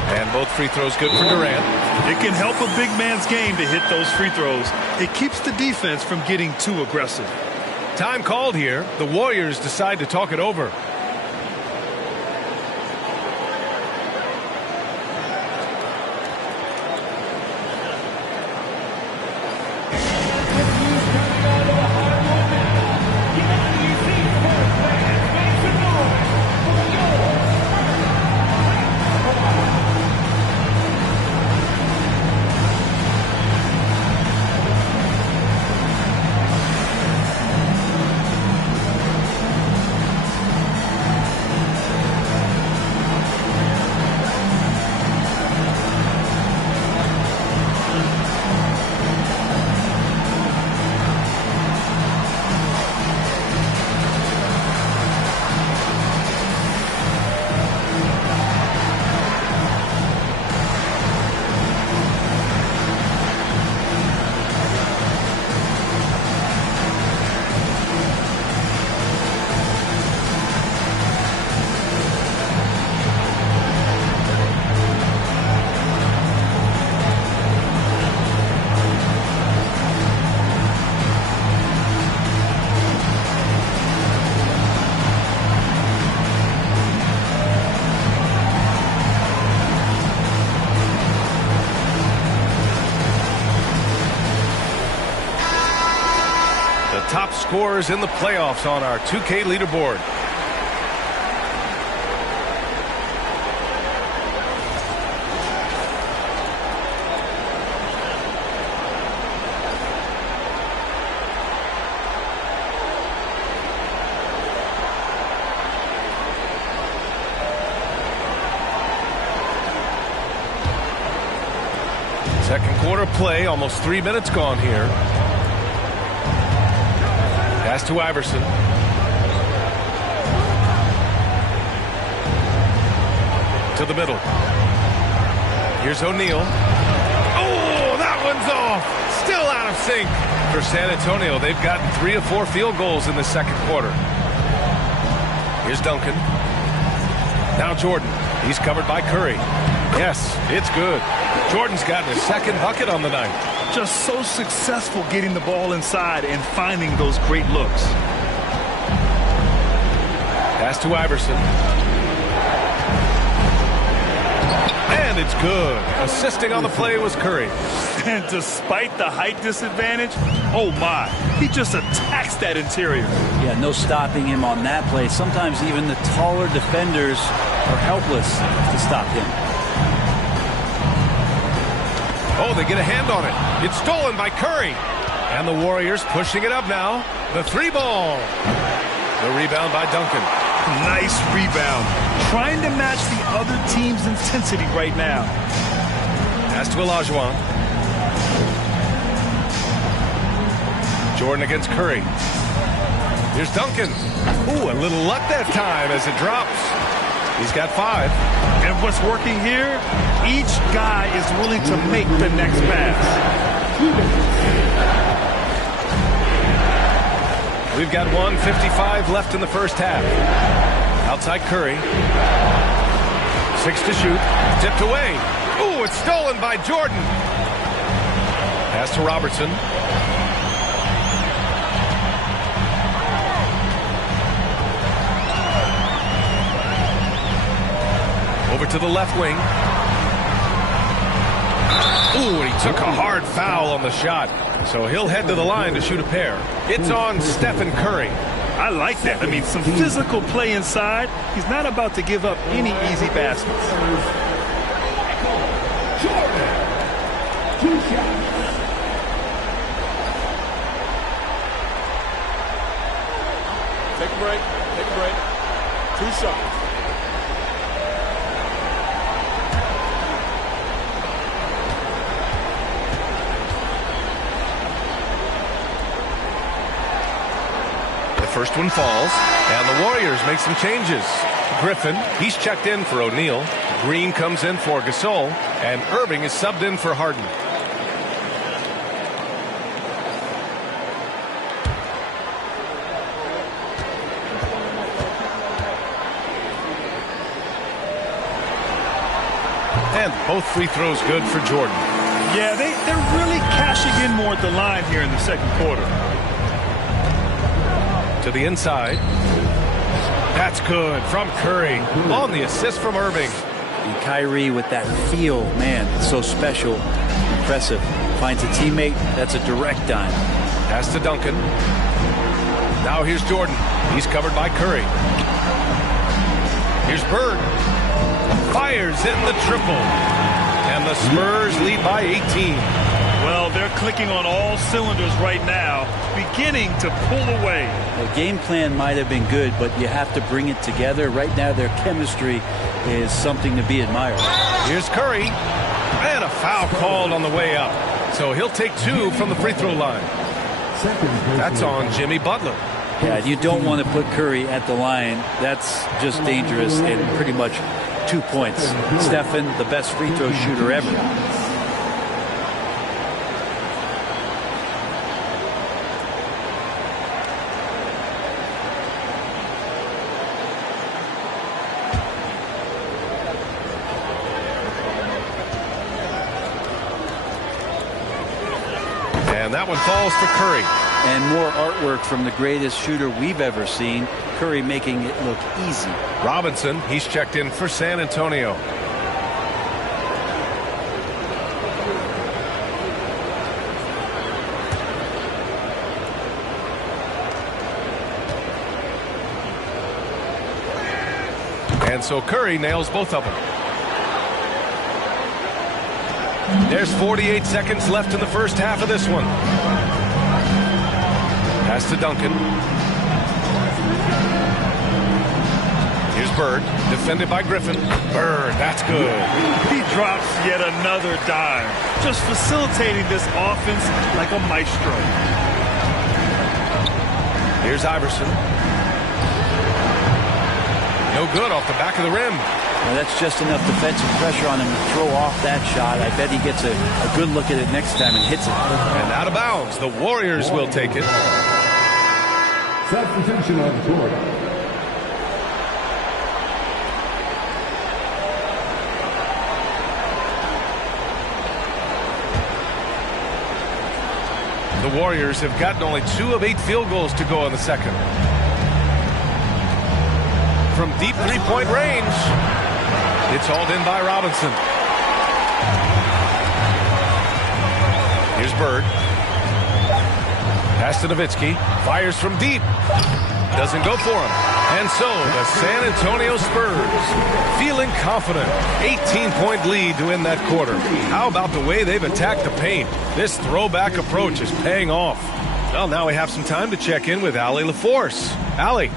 And both free throws good for Durant. It can help a big man's game to hit those free throws. It keeps the defense from getting too aggressive. Time called here. The Warriors decide to talk it over. top scorers in the playoffs on our 2K leaderboard. Second quarter play, almost 3 minutes gone here. Pass to Iverson. To the middle. Here's O'Neal. Oh, that one's off. Still out of sync. For San Antonio, they've gotten 3 of 4 field goals in the second quarter. Here's Duncan. Now Jordan. He's covered by Curry. Yes, it's good. Jordan's gotten his second bucket on the night. Just so successful getting the ball inside and finding those great looks. Pass to Iverson. And it's good. Assisting on the play was Curry. And despite the height disadvantage, oh my, he just attacks that interior. Yeah, no stopping him on that play. Sometimes even the taller defenders are helpless to stop him. Oh, they get a hand on it. It's stolen by Curry. And the Warriors pushing it up now. The 3-ball. The rebound by Duncan. Nice rebound. Trying to match the other team's intensity right now. Pass to Olajuwon. Jordan against Curry. Here's Duncan. Ooh, a little luck that time as it drops. He's got 5. And what's working here? Each guy is willing to make the next pass. We've got 1:55 left in the first half. Outside Curry. 6 to shoot. Tipped away. Ooh, it's stolen by Jordan. Pass to Robertson. Over to the left wing. Ooh, and he took a hard foul on the shot. So he'll head to the line to shoot a pair. It's on Stephen Curry. I like that. I mean, some physical play inside. He's not about to give up any easy baskets. Take a break. Take a break. 2 shots. First one falls, and the Warriors make some changes. Griffin, he's checked in for O'Neal. Green comes in for Gasol, and Irving is subbed in for Harden. And both free throws good for Jordan. Yeah, they're really cashing in more at the line here in the second quarter. To the inside. That's good from Curry on the assist from Irving. And Kyrie with that feel, man, it's so special, impressive. Finds a teammate, that's a direct dime. Pass to Duncan. Now here's Jordan. He's covered by Curry. Here's Bird. Fires in the triple. And the Spurs lead by 18. Well, they're clicking on all cylinders right now, beginning to pull away. The game plan might have been good, but you have to bring it together. Right now, their chemistry is something to be admired. Here's Curry. And a foul called on the way up. So he'll take 2 from the free throw line. That's on Jimmy Butler. Yeah, you don't want to put Curry at the line. That's just dangerous and pretty much 2 points. Stephen, the best free throw shooter ever. And that one falls for Curry. And more artwork from the greatest shooter we've ever seen. Curry making it look easy. Robinson, he's checked in for San Antonio. And so Curry nails both of them. There's 48 seconds left in the first half of this one. Pass to Duncan. Here's Bird, defended by Griffin. Bird, that's good. He drops yet another dime, just facilitating this offense like a maestro. Here's Iverson. No good off the back of the rim. Well, that's just enough defensive pressure on him to throw off that shot. I bet he gets a good look at it next time and hits it. And out of bounds. The Warriors will take it. Substitution on the court. The Warriors have gotten only 2 of 8 field goals to go in the second. From deep three-point range, it's hauled in by Robinson. Here's Bird. Pass to Nowitzki. Fires from deep. Doesn't go for him. And so the San Antonio Spurs feeling confident. 18-point lead to win that quarter. How about the way they've attacked the paint? This throwback approach is paying off. Well, now we have some time to check in with Allie LaForce. Allie.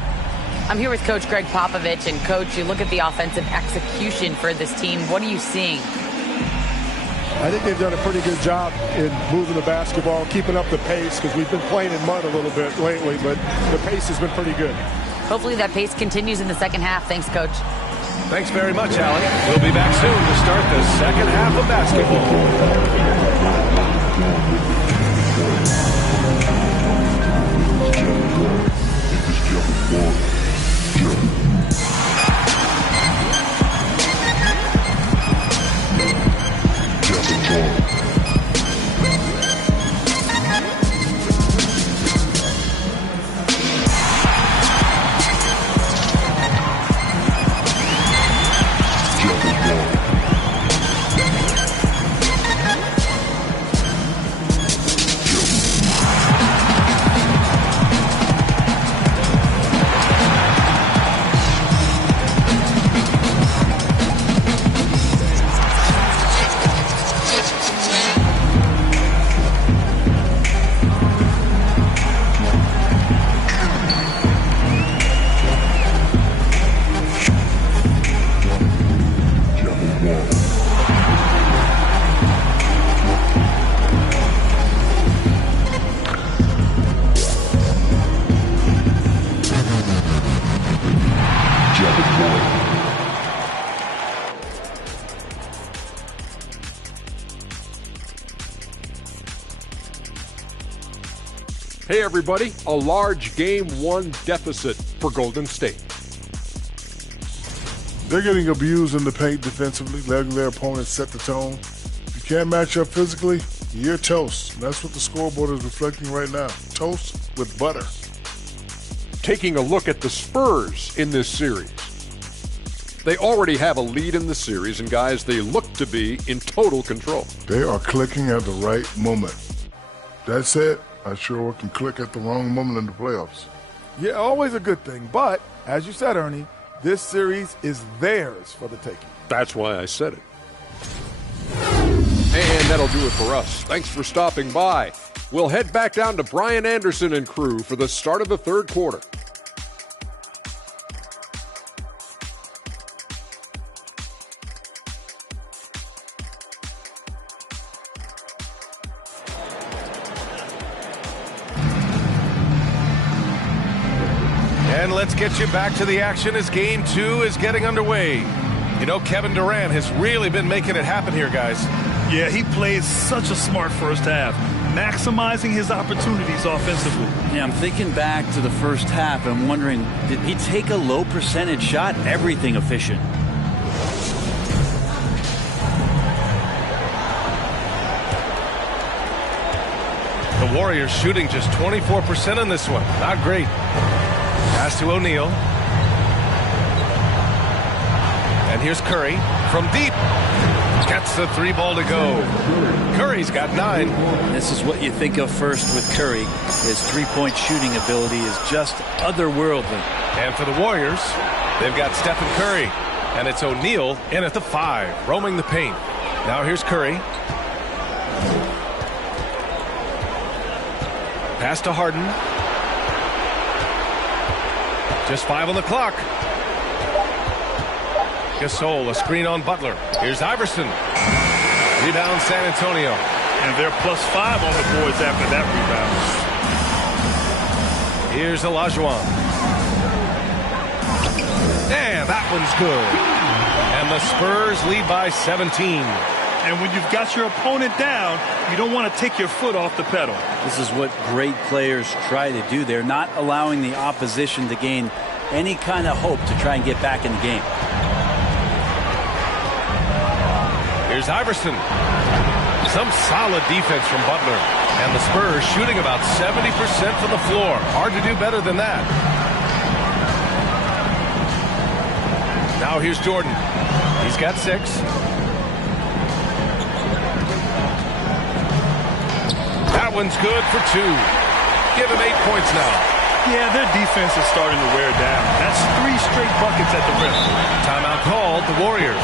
I'm here with Coach Greg Popovich. And, Coach, you look at the offensive execution for this team. What are you seeing? I think they've done a pretty good job in moving the basketball, keeping up the pace, because we've been playing in mud a little bit lately, but the pace has been pretty good. Hopefully that pace continues in the second half. Thanks, Coach. Thanks very much, Allie. We'll be back soon to start the second half of basketball. Hey everybody, a large Game 1 deficit for Golden State. They're getting abused in the paint defensively, letting their opponents set the tone. If you can't match up physically, you're toast. And that's what the scoreboard is reflecting right now. Toast with butter. Taking a look at the Spurs in this series. They already have a lead in the series, and guys, they look to be in total control. They are clicking at the right moment. That said, I sure can click at the wrong moment in the playoffs. Yeah, always a good thing. But, as you said, Ernie, this series is theirs for the taking. That's why I said it. And that'll do it for us. Thanks for stopping by. We'll head back down to Brian Anderson and crew for the start of the third quarter. And let's get you back to the action as Game 2 is getting underway. You know, Kevin Durant has really been making it happen here, guys. Yeah, he played such a smart first half, maximizing his opportunities offensively. Yeah, I'm thinking back to the first half and wondering, did he take a low percentage shot? Everything efficient. The Warriors shooting just 24% in this one. Not great. Pass to O'Neal. And here's Curry from deep. Gets the 3 ball to go. Curry's got 9. This is what you think of first with Curry. His three-point shooting ability is just otherworldly. And for the Warriors, they've got Stephen Curry. And it's O'Neal in at the 5, roaming the paint. Now here's Curry. Pass to Harden. Just 5 on the clock. Gasol, a screen on Butler. Here's Iverson. Rebound San Antonio. And they're +5 on the boards after that rebound. Here's Olajuwon. And that one's good. And the Spurs lead by 17. And when you've got your opponent down, you don't want to take your foot off the pedal. This is what great players try to do. They're not allowing the opposition to gain any kind of hope to try and get back in the game. Here's Iverson. Some solid defense from Butler. And the Spurs shooting about 70% from the floor. Hard to do better than that. Now here's Jordan. He's got 6. That one's good for 2. Give him 8 points now. Yeah, their defense is starting to wear down. That's 3 straight buckets at the rim. Timeout called, the Warriors.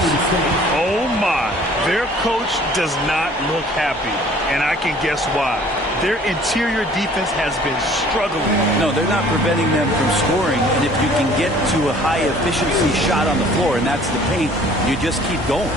Oh, my. Their coach does not look happy, and I can guess why. Their interior defense has been struggling. No, they're not preventing them from scoring, and if you can get to a high-efficiency shot on the floor, and that's the paint, you just keep going.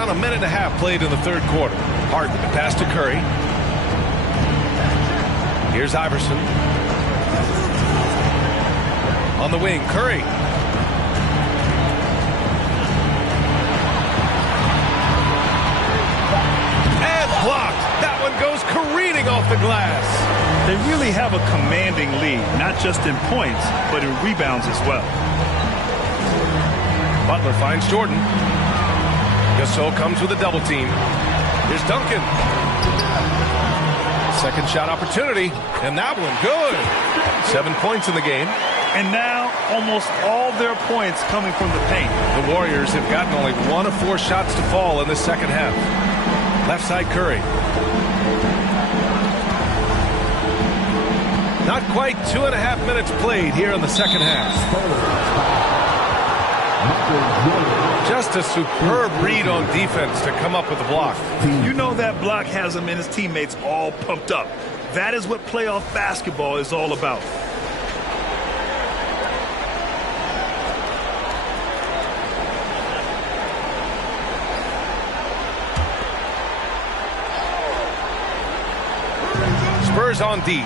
A minute and a half played in the third quarter. Harden to pass to Curry. Here's Iverson. On the wing, Curry. And blocked. That one goes careening off the glass. They really have a commanding lead, not just in points, but in rebounds as well. Butler finds Jordan. Gasol comes with a double team. Here's Duncan. Second shot opportunity, and that one good. 7 points in the game. And now almost all their points coming from the paint. The Warriors have gotten only 1 of 4 shots to fall in the second half. Left side Curry. Not quite 2.5 minutes played here in the second half. Just a superb read on defense to come up with the block. You know that block has him and his teammates all pumped up. That is what playoff basketball is all about. Spurs on D.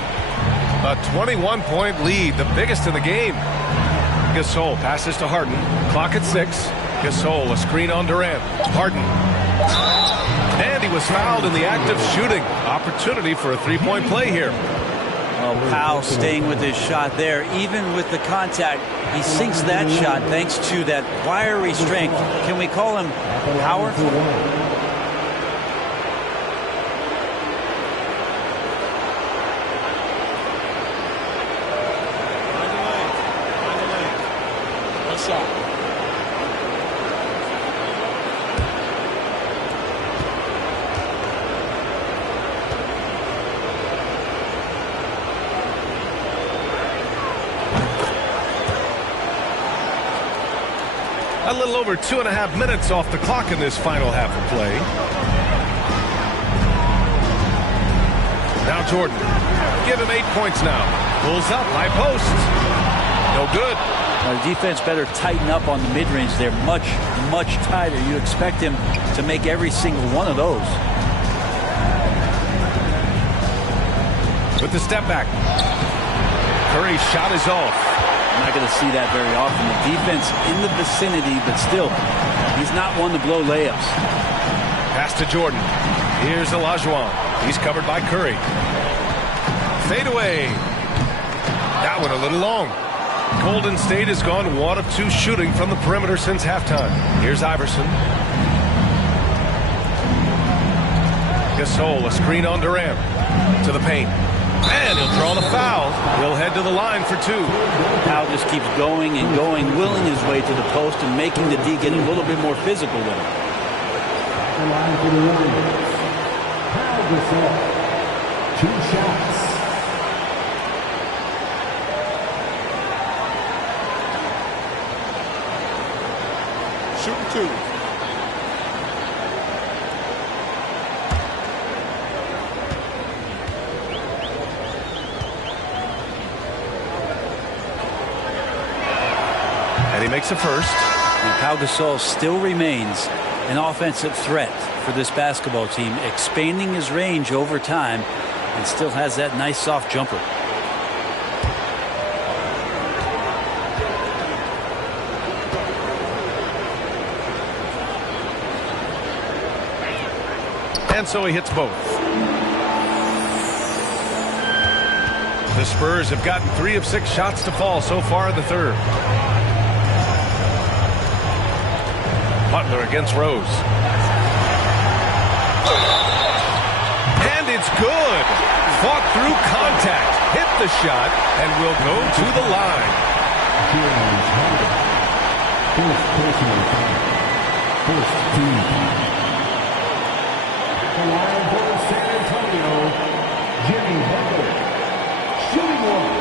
A 21-point lead, the biggest in the game. Gasol passes to Harden. Clock at 6. Gasol, a screen on Durant. Harden. And he was fouled in the act of shooting. Opportunity for a three-point play here. Well, Powell staying with his shot there. Even with the contact, he sinks that shot thanks to that wiry strength. Can we call him powerful? One shot. A little over 2.5 minutes off the clock in this final half of play. Now Jordan. Give him 8 points now. Pulls up, high post. No good. Now the defense better tighten up on the mid-range. They're much, much tighter. You expect him to make every single one of those. With the step back. Curry's shot is off. I'm not going to see that very often. The defense in the vicinity, but still, he's not one to blow layups. Pass to Jordan. Here's Olajuwon. He's covered by Curry. Fade away. That one a little long. Golden State has gone 1 of 2 shooting from the perimeter since halftime. Here's Iverson. Gasol, a screen on Durant. To the paint. And he'll draw the foul. He'll head to the line for 2. Powell just keeps going and going, willing his way to the post and making the D get a little bit more physical with him. The line for the Warriors. Powell Gasol. 2 shots. Shooting 2. He makes a first. And Pau Gasol still remains an offensive threat for this basketball team, expanding his range over time and still has that nice soft jumper. And so he hits both. The Spurs have gotten 3 of 6 shots to fall so far in the third. Butler against Rose. And it's good. Fought through contact. Hit the shot and will go to the line. First personal foul. First team foul. The line for San Antonio, Jimmy Butler. Shooting 1.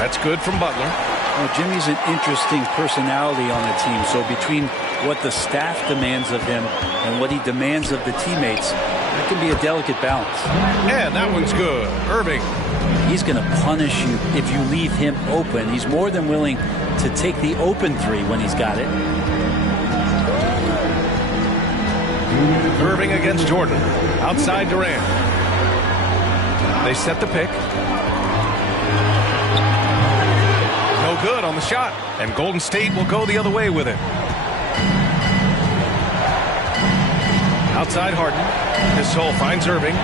That's good from Butler. Well, Jimmy's an interesting personality on the team. So between what the staff demands of him and what he demands of the teammates, that can be a delicate balance. And that one's good. Irving. He's going to punish you if you leave him open. He's more than willing to take the open 3 when he's got it. Irving against Jordan. Outside Durant. They set the pick. No good on the shot. And Golden State will go the other way with it. Outside Harden. Gasol finds Irving.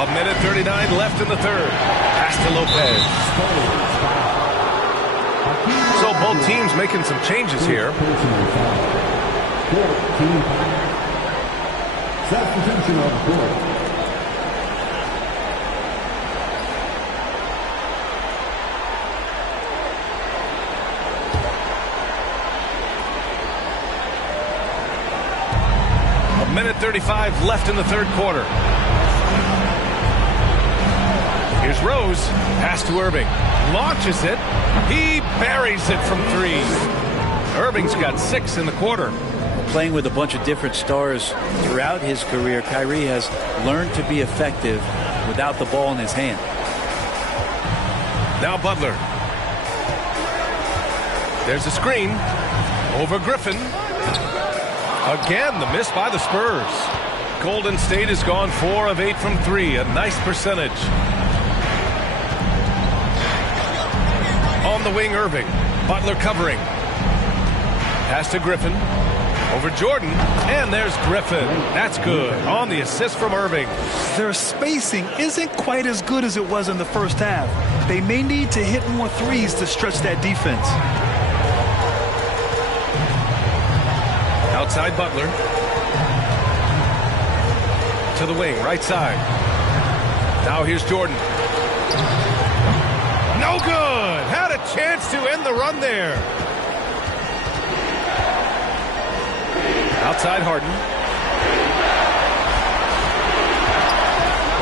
A minute 39 left in the third. Pass to Lopez. So both teams making some changes here. Substitution on the court. Minute 35 left in the third quarter. Here's Rose. Pass to Irving. Launches it. He buries it from 3. Irving's got 6 in the quarter. Playing with a bunch of different stars throughout his career, Kyrie has learned to be effective without the ball in his hand. Now Butler. There's a screen. Over Griffin. Again, the miss by the Spurs. Golden State has gone 4 of 8 from 3. A nice percentage. On the wing, Irving. Butler covering. Pass to Griffin. Over Jordan. And there's Griffin. That's good. On the assist from Irving. Their spacing isn't quite as good as it was in the first half. They may need to hit more threes to stretch that defense. Outside Butler. To the wing, right side. Now here's Jordan. No good. Had a chance to end the run there. Outside Harden.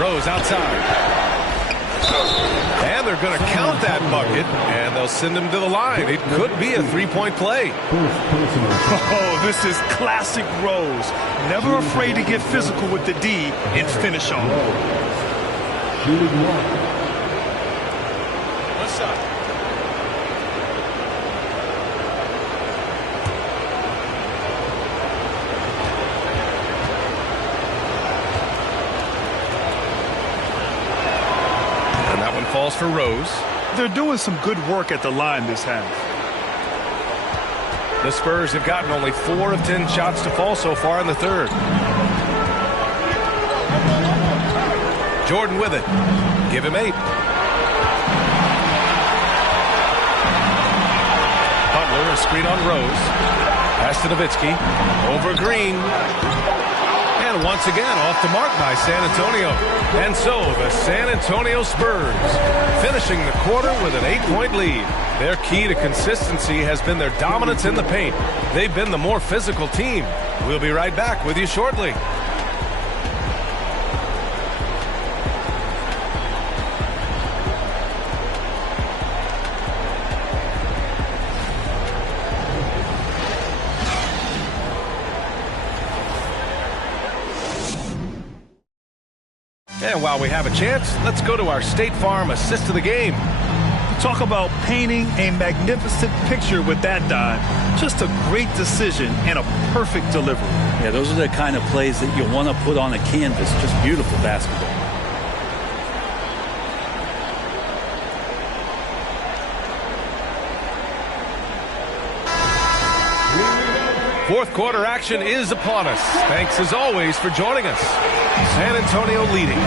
Rose outside. And they're going to count that bucket, and they'll send him to the line. It could be a three-point play. Oh, this is classic Rose. Never afraid to get physical with the D and finish on. One side. Falls for Rose. They're doing some good work at the line this half. The Spurs have gotten only 4 of 10 shots to fall so far in the third. Jordan with it. Give him 8. Butler, a screen on Rose. Pass to Nowitzki. Over Green. And once again, off the mark by San Antonio. And so the San Antonio Spurs finishing the quarter with an 8-point lead. Their key to consistency has been their dominance in the paint. They've been the more physical team. We'll be right back with you shortly. And while we have a chance, let's go to our State Farm assist of the game. Talk about painting a magnificent picture with that dive. Just a great decision and a perfect delivery. Yeah, those are the kind of plays that you want to put on a canvas. Just beautiful basketball. Fourth quarter action is upon us. Thanks as always for joining us. San Antonio leading.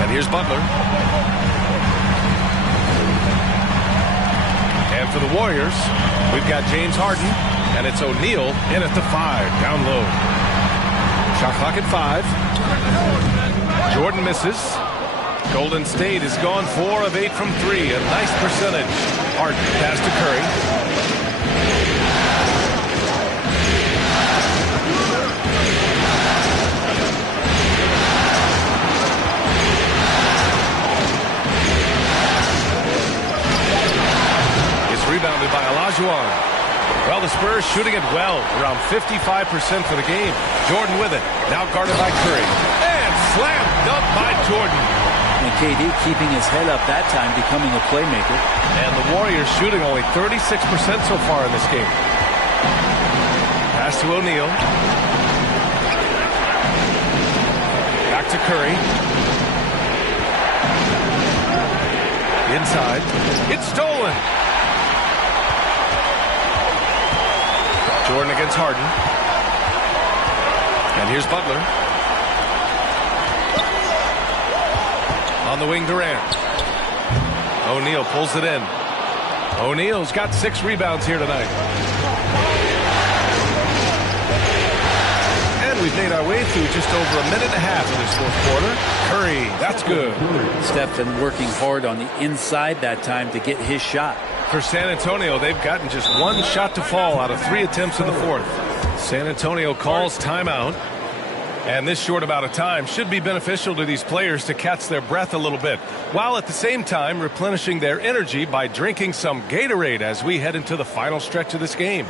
And here's Butler. And for the Warriors, we've got James Harden, and it's O'Neal in at the 5, down low. Shot clock at 5. Jordan misses. Golden State has gone 4 of 8 from 3, a nice percentage. Harden pass to Curry. It's rebounded by Olajuwon. Well, the Spurs shooting it well, around 55% for the game. Jordan with it, now guarded by Curry. And slam dunk by Jordan. And KD keeping his head up that time, becoming a playmaker. And the Warriors shooting only 36% so far in this game. Pass to O'Neal. Back to Curry. Inside. It's stolen. Jordan against Harden. And here's Butler. On the wing, Durant. O'Neal pulls it in. O'Neal's got 6 rebounds here tonight. And we've made our way through just over a minute and a half of this fourth quarter. Curry, that's good. Steph been working hard on the inside that time to get his shot. For San Antonio, they've gotten just 1 shot to fall out of 3 attempts in the fourth. San Antonio calls timeout. And this short amount of time should be beneficial to these players to catch their breath a little bit, while at the same time replenishing their energy by drinking some Gatorade as we head into the final stretch of this game.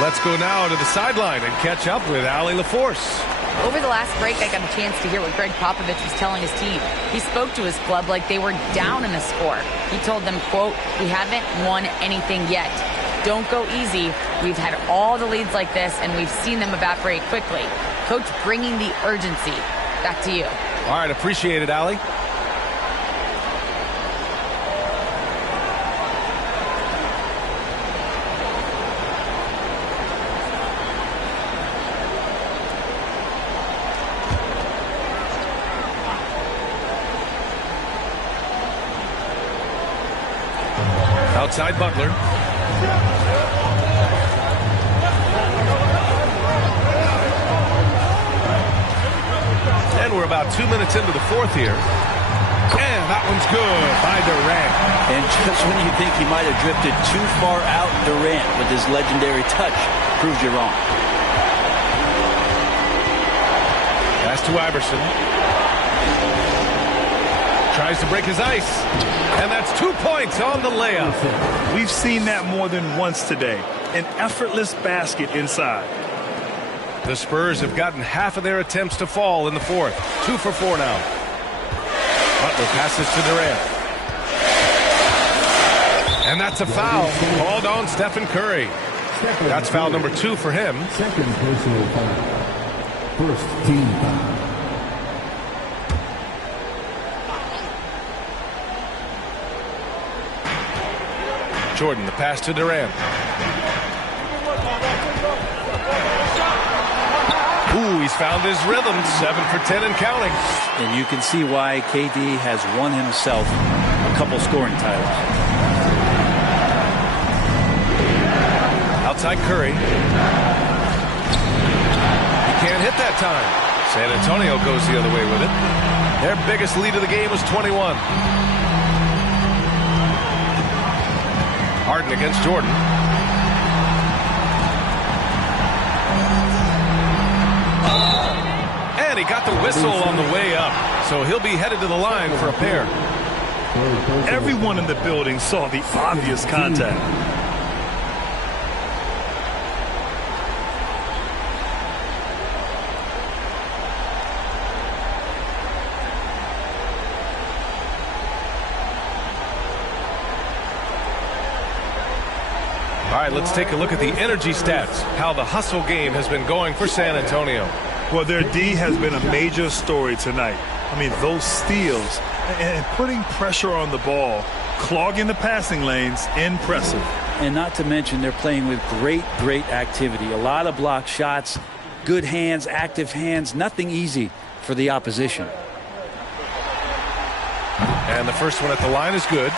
Let's go now to the sideline and catch up with Allie LaForce. Over the last break, I got a chance to hear what Greg Popovich was telling his team. He spoke to his club like they were down in the score. He told them, quote, "We haven't won anything yet. Don't go easy. We've had all the leads like this, and we've seen them evaporate quickly." Coach bringing the urgency. Back to you. All right, appreciate it, Allie. Outside Butler. And we're about 2 minutes into the fourth here. And that one's good by Durant. And just when you think he might have drifted too far out, Durant, with his legendary touch, proves you wrong. Pass to Iverson. Tries to break his ice. And that's 2 points on the layup. We've seen that more than once today. An effortless basket inside. The Spurs have gotten half of their attempts to fall in the fourth. 2 for 4 now. Butler passes to Durant. And that's a foul called on Stephen Curry. That's foul number 2 for him. Second personal foul. First team foul. Jordan, the pass to Durant. Ooh, he's found his rhythm. 7 for 10 and counting. And you can see why KD has won himself a couple scoring titles. Outside Curry. He can't hit that time. San Antonio goes the other way with it. Their biggest lead of the game was 21. Harden against Jordan. And he got the whistle on the way up. So he'll be headed to the line for a pair. Everyone in the building saw the obvious contact. All right, let's take a look at the energy stats, how the hustle game has been going for San Antonio. Well, their D has been a major story tonight. I mean, those steals and putting pressure on the ball, clogging the passing lanes, impressive. And not to mention they're playing with great activity. A lot of block shots, good hands, active hands, nothing easy for the opposition. And the first one at the line is good.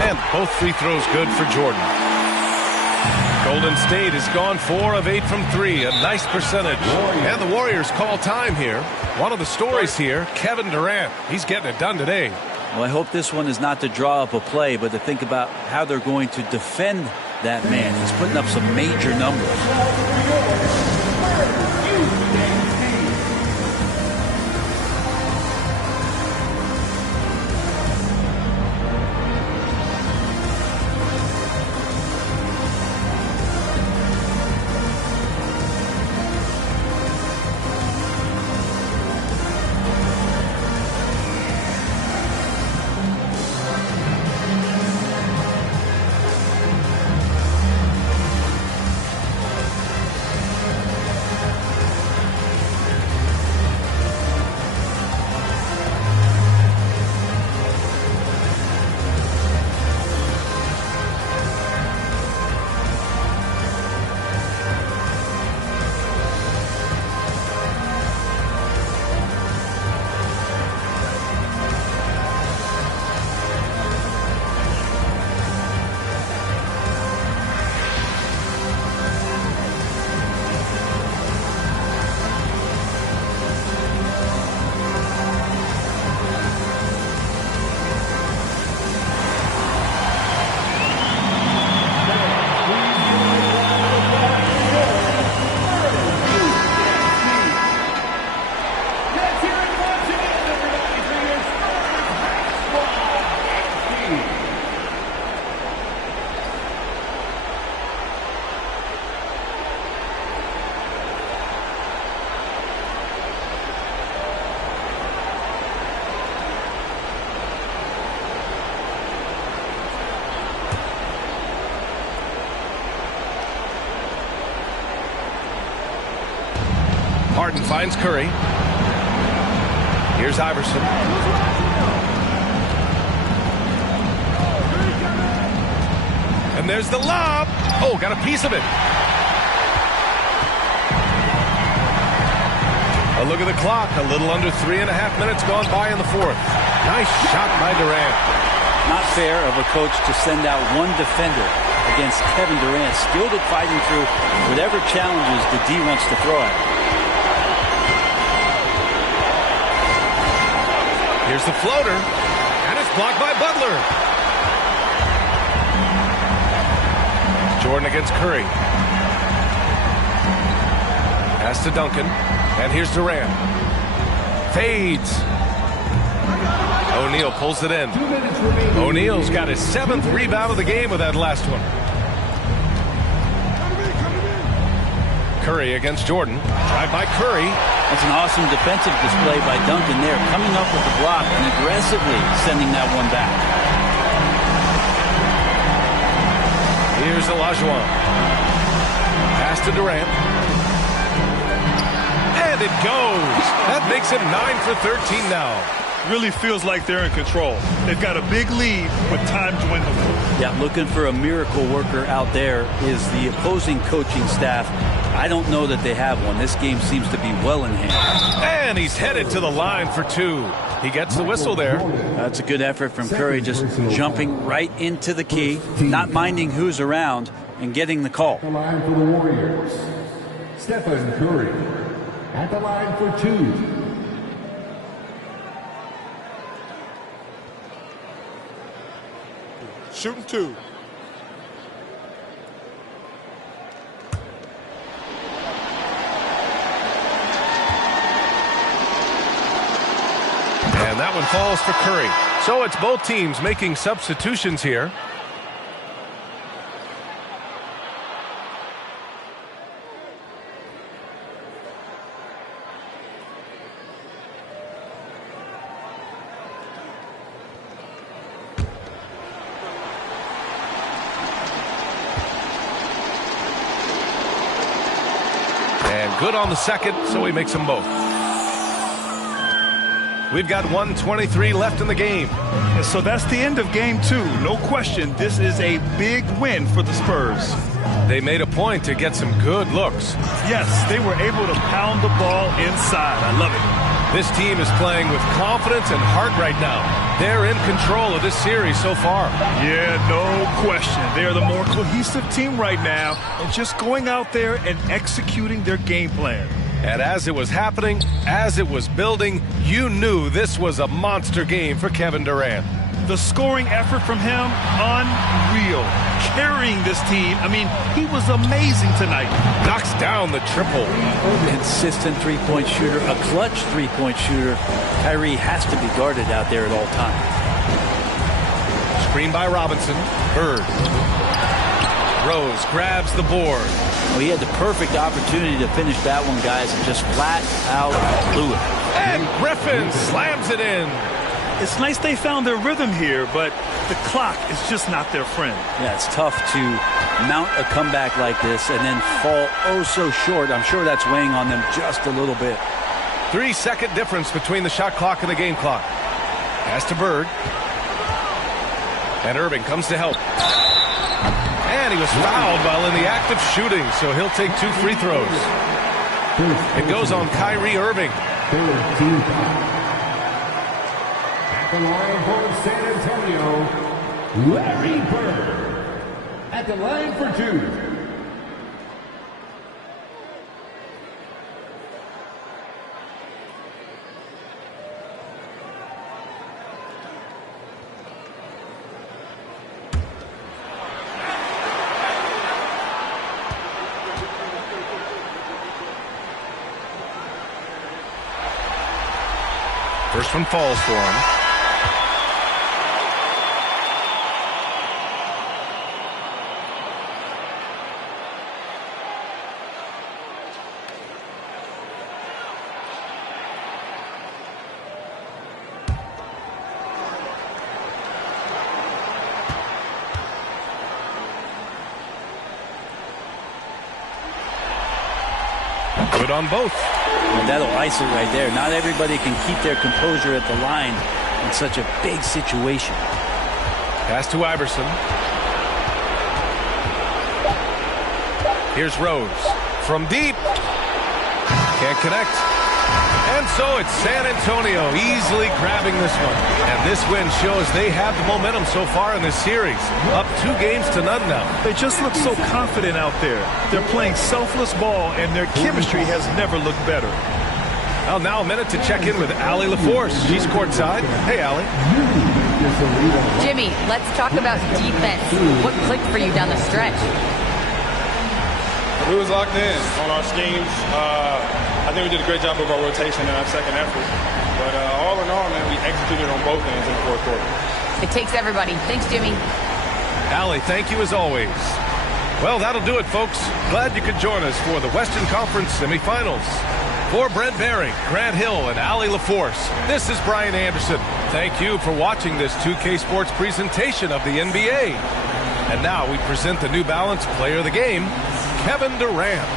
And both free throws good for Jordan. Golden State has gone 4 of 8 from 3, a nice percentage. And the Warriors call time here. One of the stories here, Kevin Durant. He's getting it done today. Well, I hope this one is not to draw up a play, but to think about how they're going to defend that man. He's putting up some major numbers. Harden finds Curry. Here's Iverson. And there's the lob. Oh, got a piece of it. A look at the clock. A little under 3.5 minutes gone by in the fourth. Nice shot by Durant. Not fair of a coach to send out one defender against Kevin Durant, skilled at fighting through whatever challenges the D wants to throw at him. Here's the floater, and it's blocked by Butler. Jordan against Curry. Pass to Duncan, and here's Durant. Fades. O'Neal pulls it in. O'Neal's got his 7th rebound of the game with that last one. Curry against Jordan. Drive by Curry. That's an awesome defensive display by Duncan there, coming up with the block and aggressively sending that one back. Here's Olajuwon. Pass to Durant. And it goes. That makes it 9 for 13 now. Really feels like they're in control. They've got a big lead, but time dwindling. Yeah, looking for a miracle worker out there is the opposing coaching staff. I don't know that they have one. This game seems to be well in hand. And he's headed to the line for 2. He gets the whistle there. That's a good effort from Curry, just jumping right into the key, not minding who's around, and getting the call. The line for the Warriors, Stephen Curry. At the line for 2. Shooting 2. And that one falls for Curry. So it's both teams making substitutions here. Good on the second, so he makes them both. We've got 1:23 left in the game. And so that's the end of game 2. No question, this is a big win for the Spurs. They made a point to get some good looks. Yes, they were able to pound the ball inside. I love it. This team is playing with confidence and heart right now. They're in control of this series so far. Yeah, no question. They are the more cohesive team right now and just going out there and executing their game plan. And as it was happening, as it was building, you knew this was a monster game for Kevin Durant. The scoring effort from him, unreal. Carrying this team. I mean, he was amazing tonight. Knocks down the triple. Consistent three-point shooter, a clutch three-point shooter. Kyrie has to be guarded out there at all times. Screen by Robinson. Bird. Rose grabs the board. Well, he had the perfect opportunity to finish that one, guys, and just flat out blew it. And Griffin slams it in. It's nice they found their rhythm here, but the clock is just not their friend. Yeah, it's tough to mount a comeback like this and then fall oh so short. I'm sure that's weighing on them just a little bit. 3-second difference between the shot clock and the game clock. Pass to Bird. And Irving comes to help. And he was fouled while in the act of shooting, so he'll take 2 free throws. It goes on Kyrie Irving. At the line for San Antonio, Larry Bird. At the line for 2. First one falls for him. Good on both. And that'll ice it right there. Not everybody can keep their composure at the line in such a big situation. Pass to Iverson. Here's Rose. From deep. Can't connect. And so it's San Antonio easily grabbing this one. And this win shows they have the momentum so far in this series. Up 2-0 now. They just look so confident out there. They're playing selfless ball, and their chemistry has never looked better. Well, now a minute to check in with Allie LaForce. She's courtside. Hey, Allie. Jimmy, let's talk about defense. What clicked for you down the stretch? We was locked in on our schemes. I think we did a great job of our rotation in our second effort. But all in all, man, we executed on both ends in the fourth quarter. It takes everybody. Thanks, Jimmy. Allie, thank you as always. Well, that'll do it, folks. Glad you could join us for the Western Conference semifinals. For Brent Barry, Grant Hill, and Allie LaForce, this is Brian Anderson. Thank you for watching this 2K Sports presentation of the NBA. And now we present the New Balance Player of the Game, Kevin Durant.